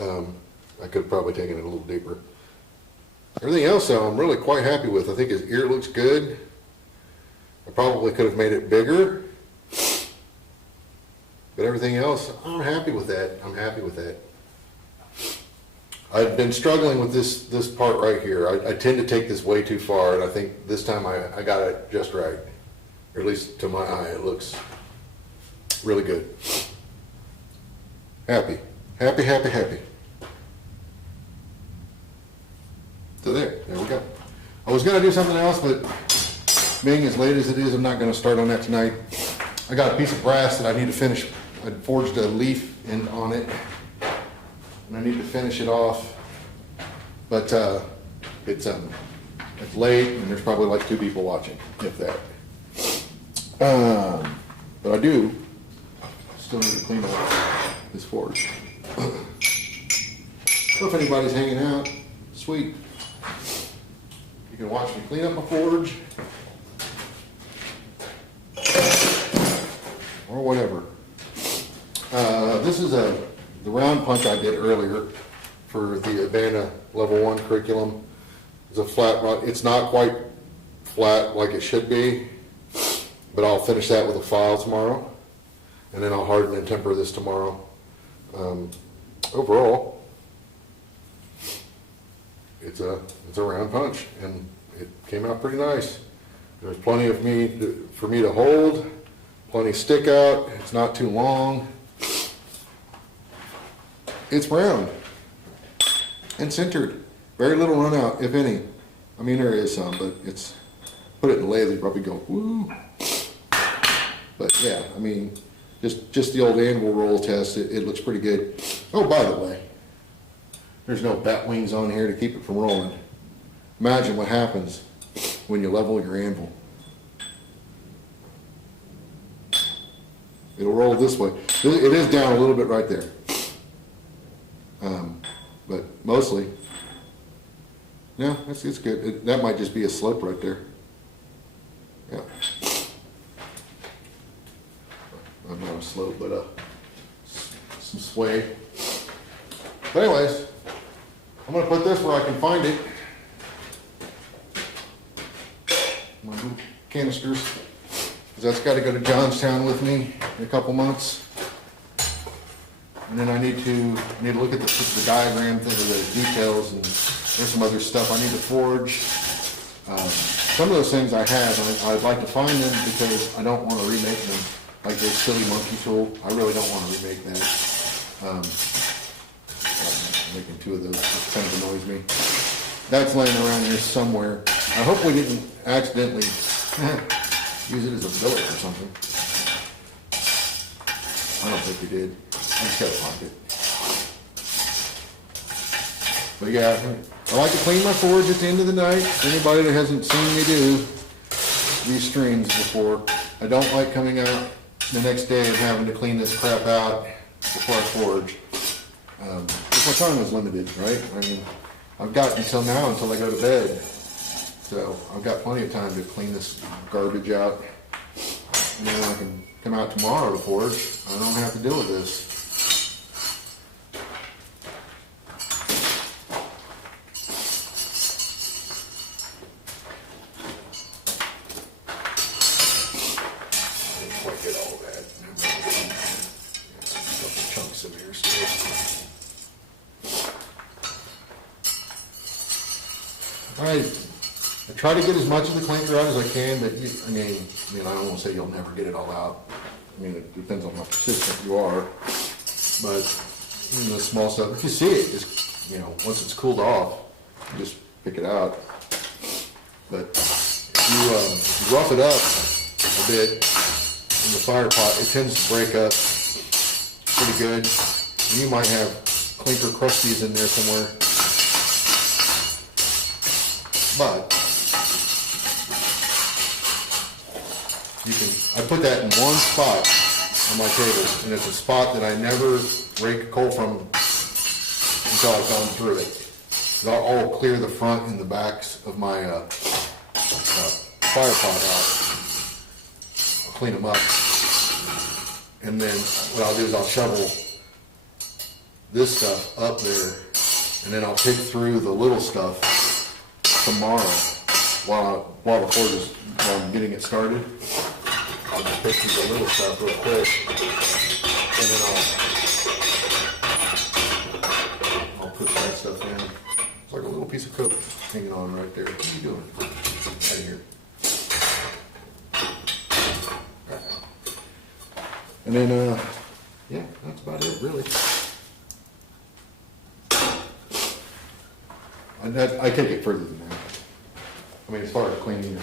I could have probably taken it a little deeper. Everything else though, I'm really quite happy with. I think his ear looks good. I probably could have made it bigger. But everything else, I'm happy with that. I'm happy with that. I've been struggling with this part right here. I tend to take this way too far, and I think this time I got it just right. Or at least to my eye, it looks really good. Happy. Happy, happy, happy. So there we go. I was going to do something else, but being as late as it is, I'm not going to start on that tonight. I got a piece of brass that I need to finish. I forged a leaf on it, and I need to finish it off. But it's late, and there's probably like 2 people watching, if that. But I do still need to clean up this forge. So if anybody's hanging out, sweet. You can watch me clean up my forge, or whatever. This is the round punch I did earlier for the Urbana Level 1 curriculum. It's a flat rod. It's not quite flat like it should be, but I'll finish that with a file tomorrow, and then I'll harden and temper this tomorrow. Overall, it's a round punch, and it came out pretty nice. There's plenty of for me to hold, plenty stick out. It's not too long. It's round and centered. Very little run out, if any. I mean, there is some, but it's, put it in lathe, you probably go, woo. But yeah, I mean, just the old anvil roll test, it looks pretty good. Oh, by the way, there's no bat wings on here to keep it from rolling. Imagine what happens when you level your anvil. It'll roll this way. It is down a little bit right there. But mostly, yeah, it's good. That might just be a slope right there. Yeah. I'm not a slope, but some sway. But anyways, I'm gonna put this where I can find it. My little canisters, because that's got to go to Johnstown with me in a couple months. And then I need to look at the diagram thing, or the details, and there's some other stuff I need to forge. Some of those things I have, I'd like to find them because I don't want to remake them. Like this silly monkey tool, I really don't want to remake that. Making two of those just kind of annoys me. That's laying around here somewhere. I hope we didn't accidentally use it as a billet or something. I don't think we did. I just gotta find it. But yeah, I like to clean my forge at the end of the night. Anybody that hasn't seen me do these streams before, I don't like coming out the next day and having to clean this crap out before I forge. Because my time is limited, right? I mean, I've got until now, until I go to bed. So I've got plenty of time to clean this garbage out. And then I can come out tomorrow to forge. I don't have to deal with this. I try to get as much of the clinker out as I can, but I mean, I don't want to say you'll never get it all out. I mean, it depends on how persistent you are. But the small stuff, if you see it, just once it's cooled off, you just pick it out. But if you rough it up a bit in the fire pot, it tends to break up pretty good. And you might have clinker crusties in there somewhere. But I put that in one spot on my table, and it's a spot that I never rake coal from until I've gone through it. So I'll clear the front and the backs of my fire pot out. I'll clean them up, and then what I'll do is I'll shovel this stuff up there, and then I'll pick through the little stuff tomorrow while the forge is while I'm getting it started. I'll just pick through the little stuff real quick, and then I'll push that stuff in. It's like a little piece of coke hanging on right there. What are you doing? Out of here. And then, yeah, that's about it, really. I take it further than that. I mean, as far as cleaning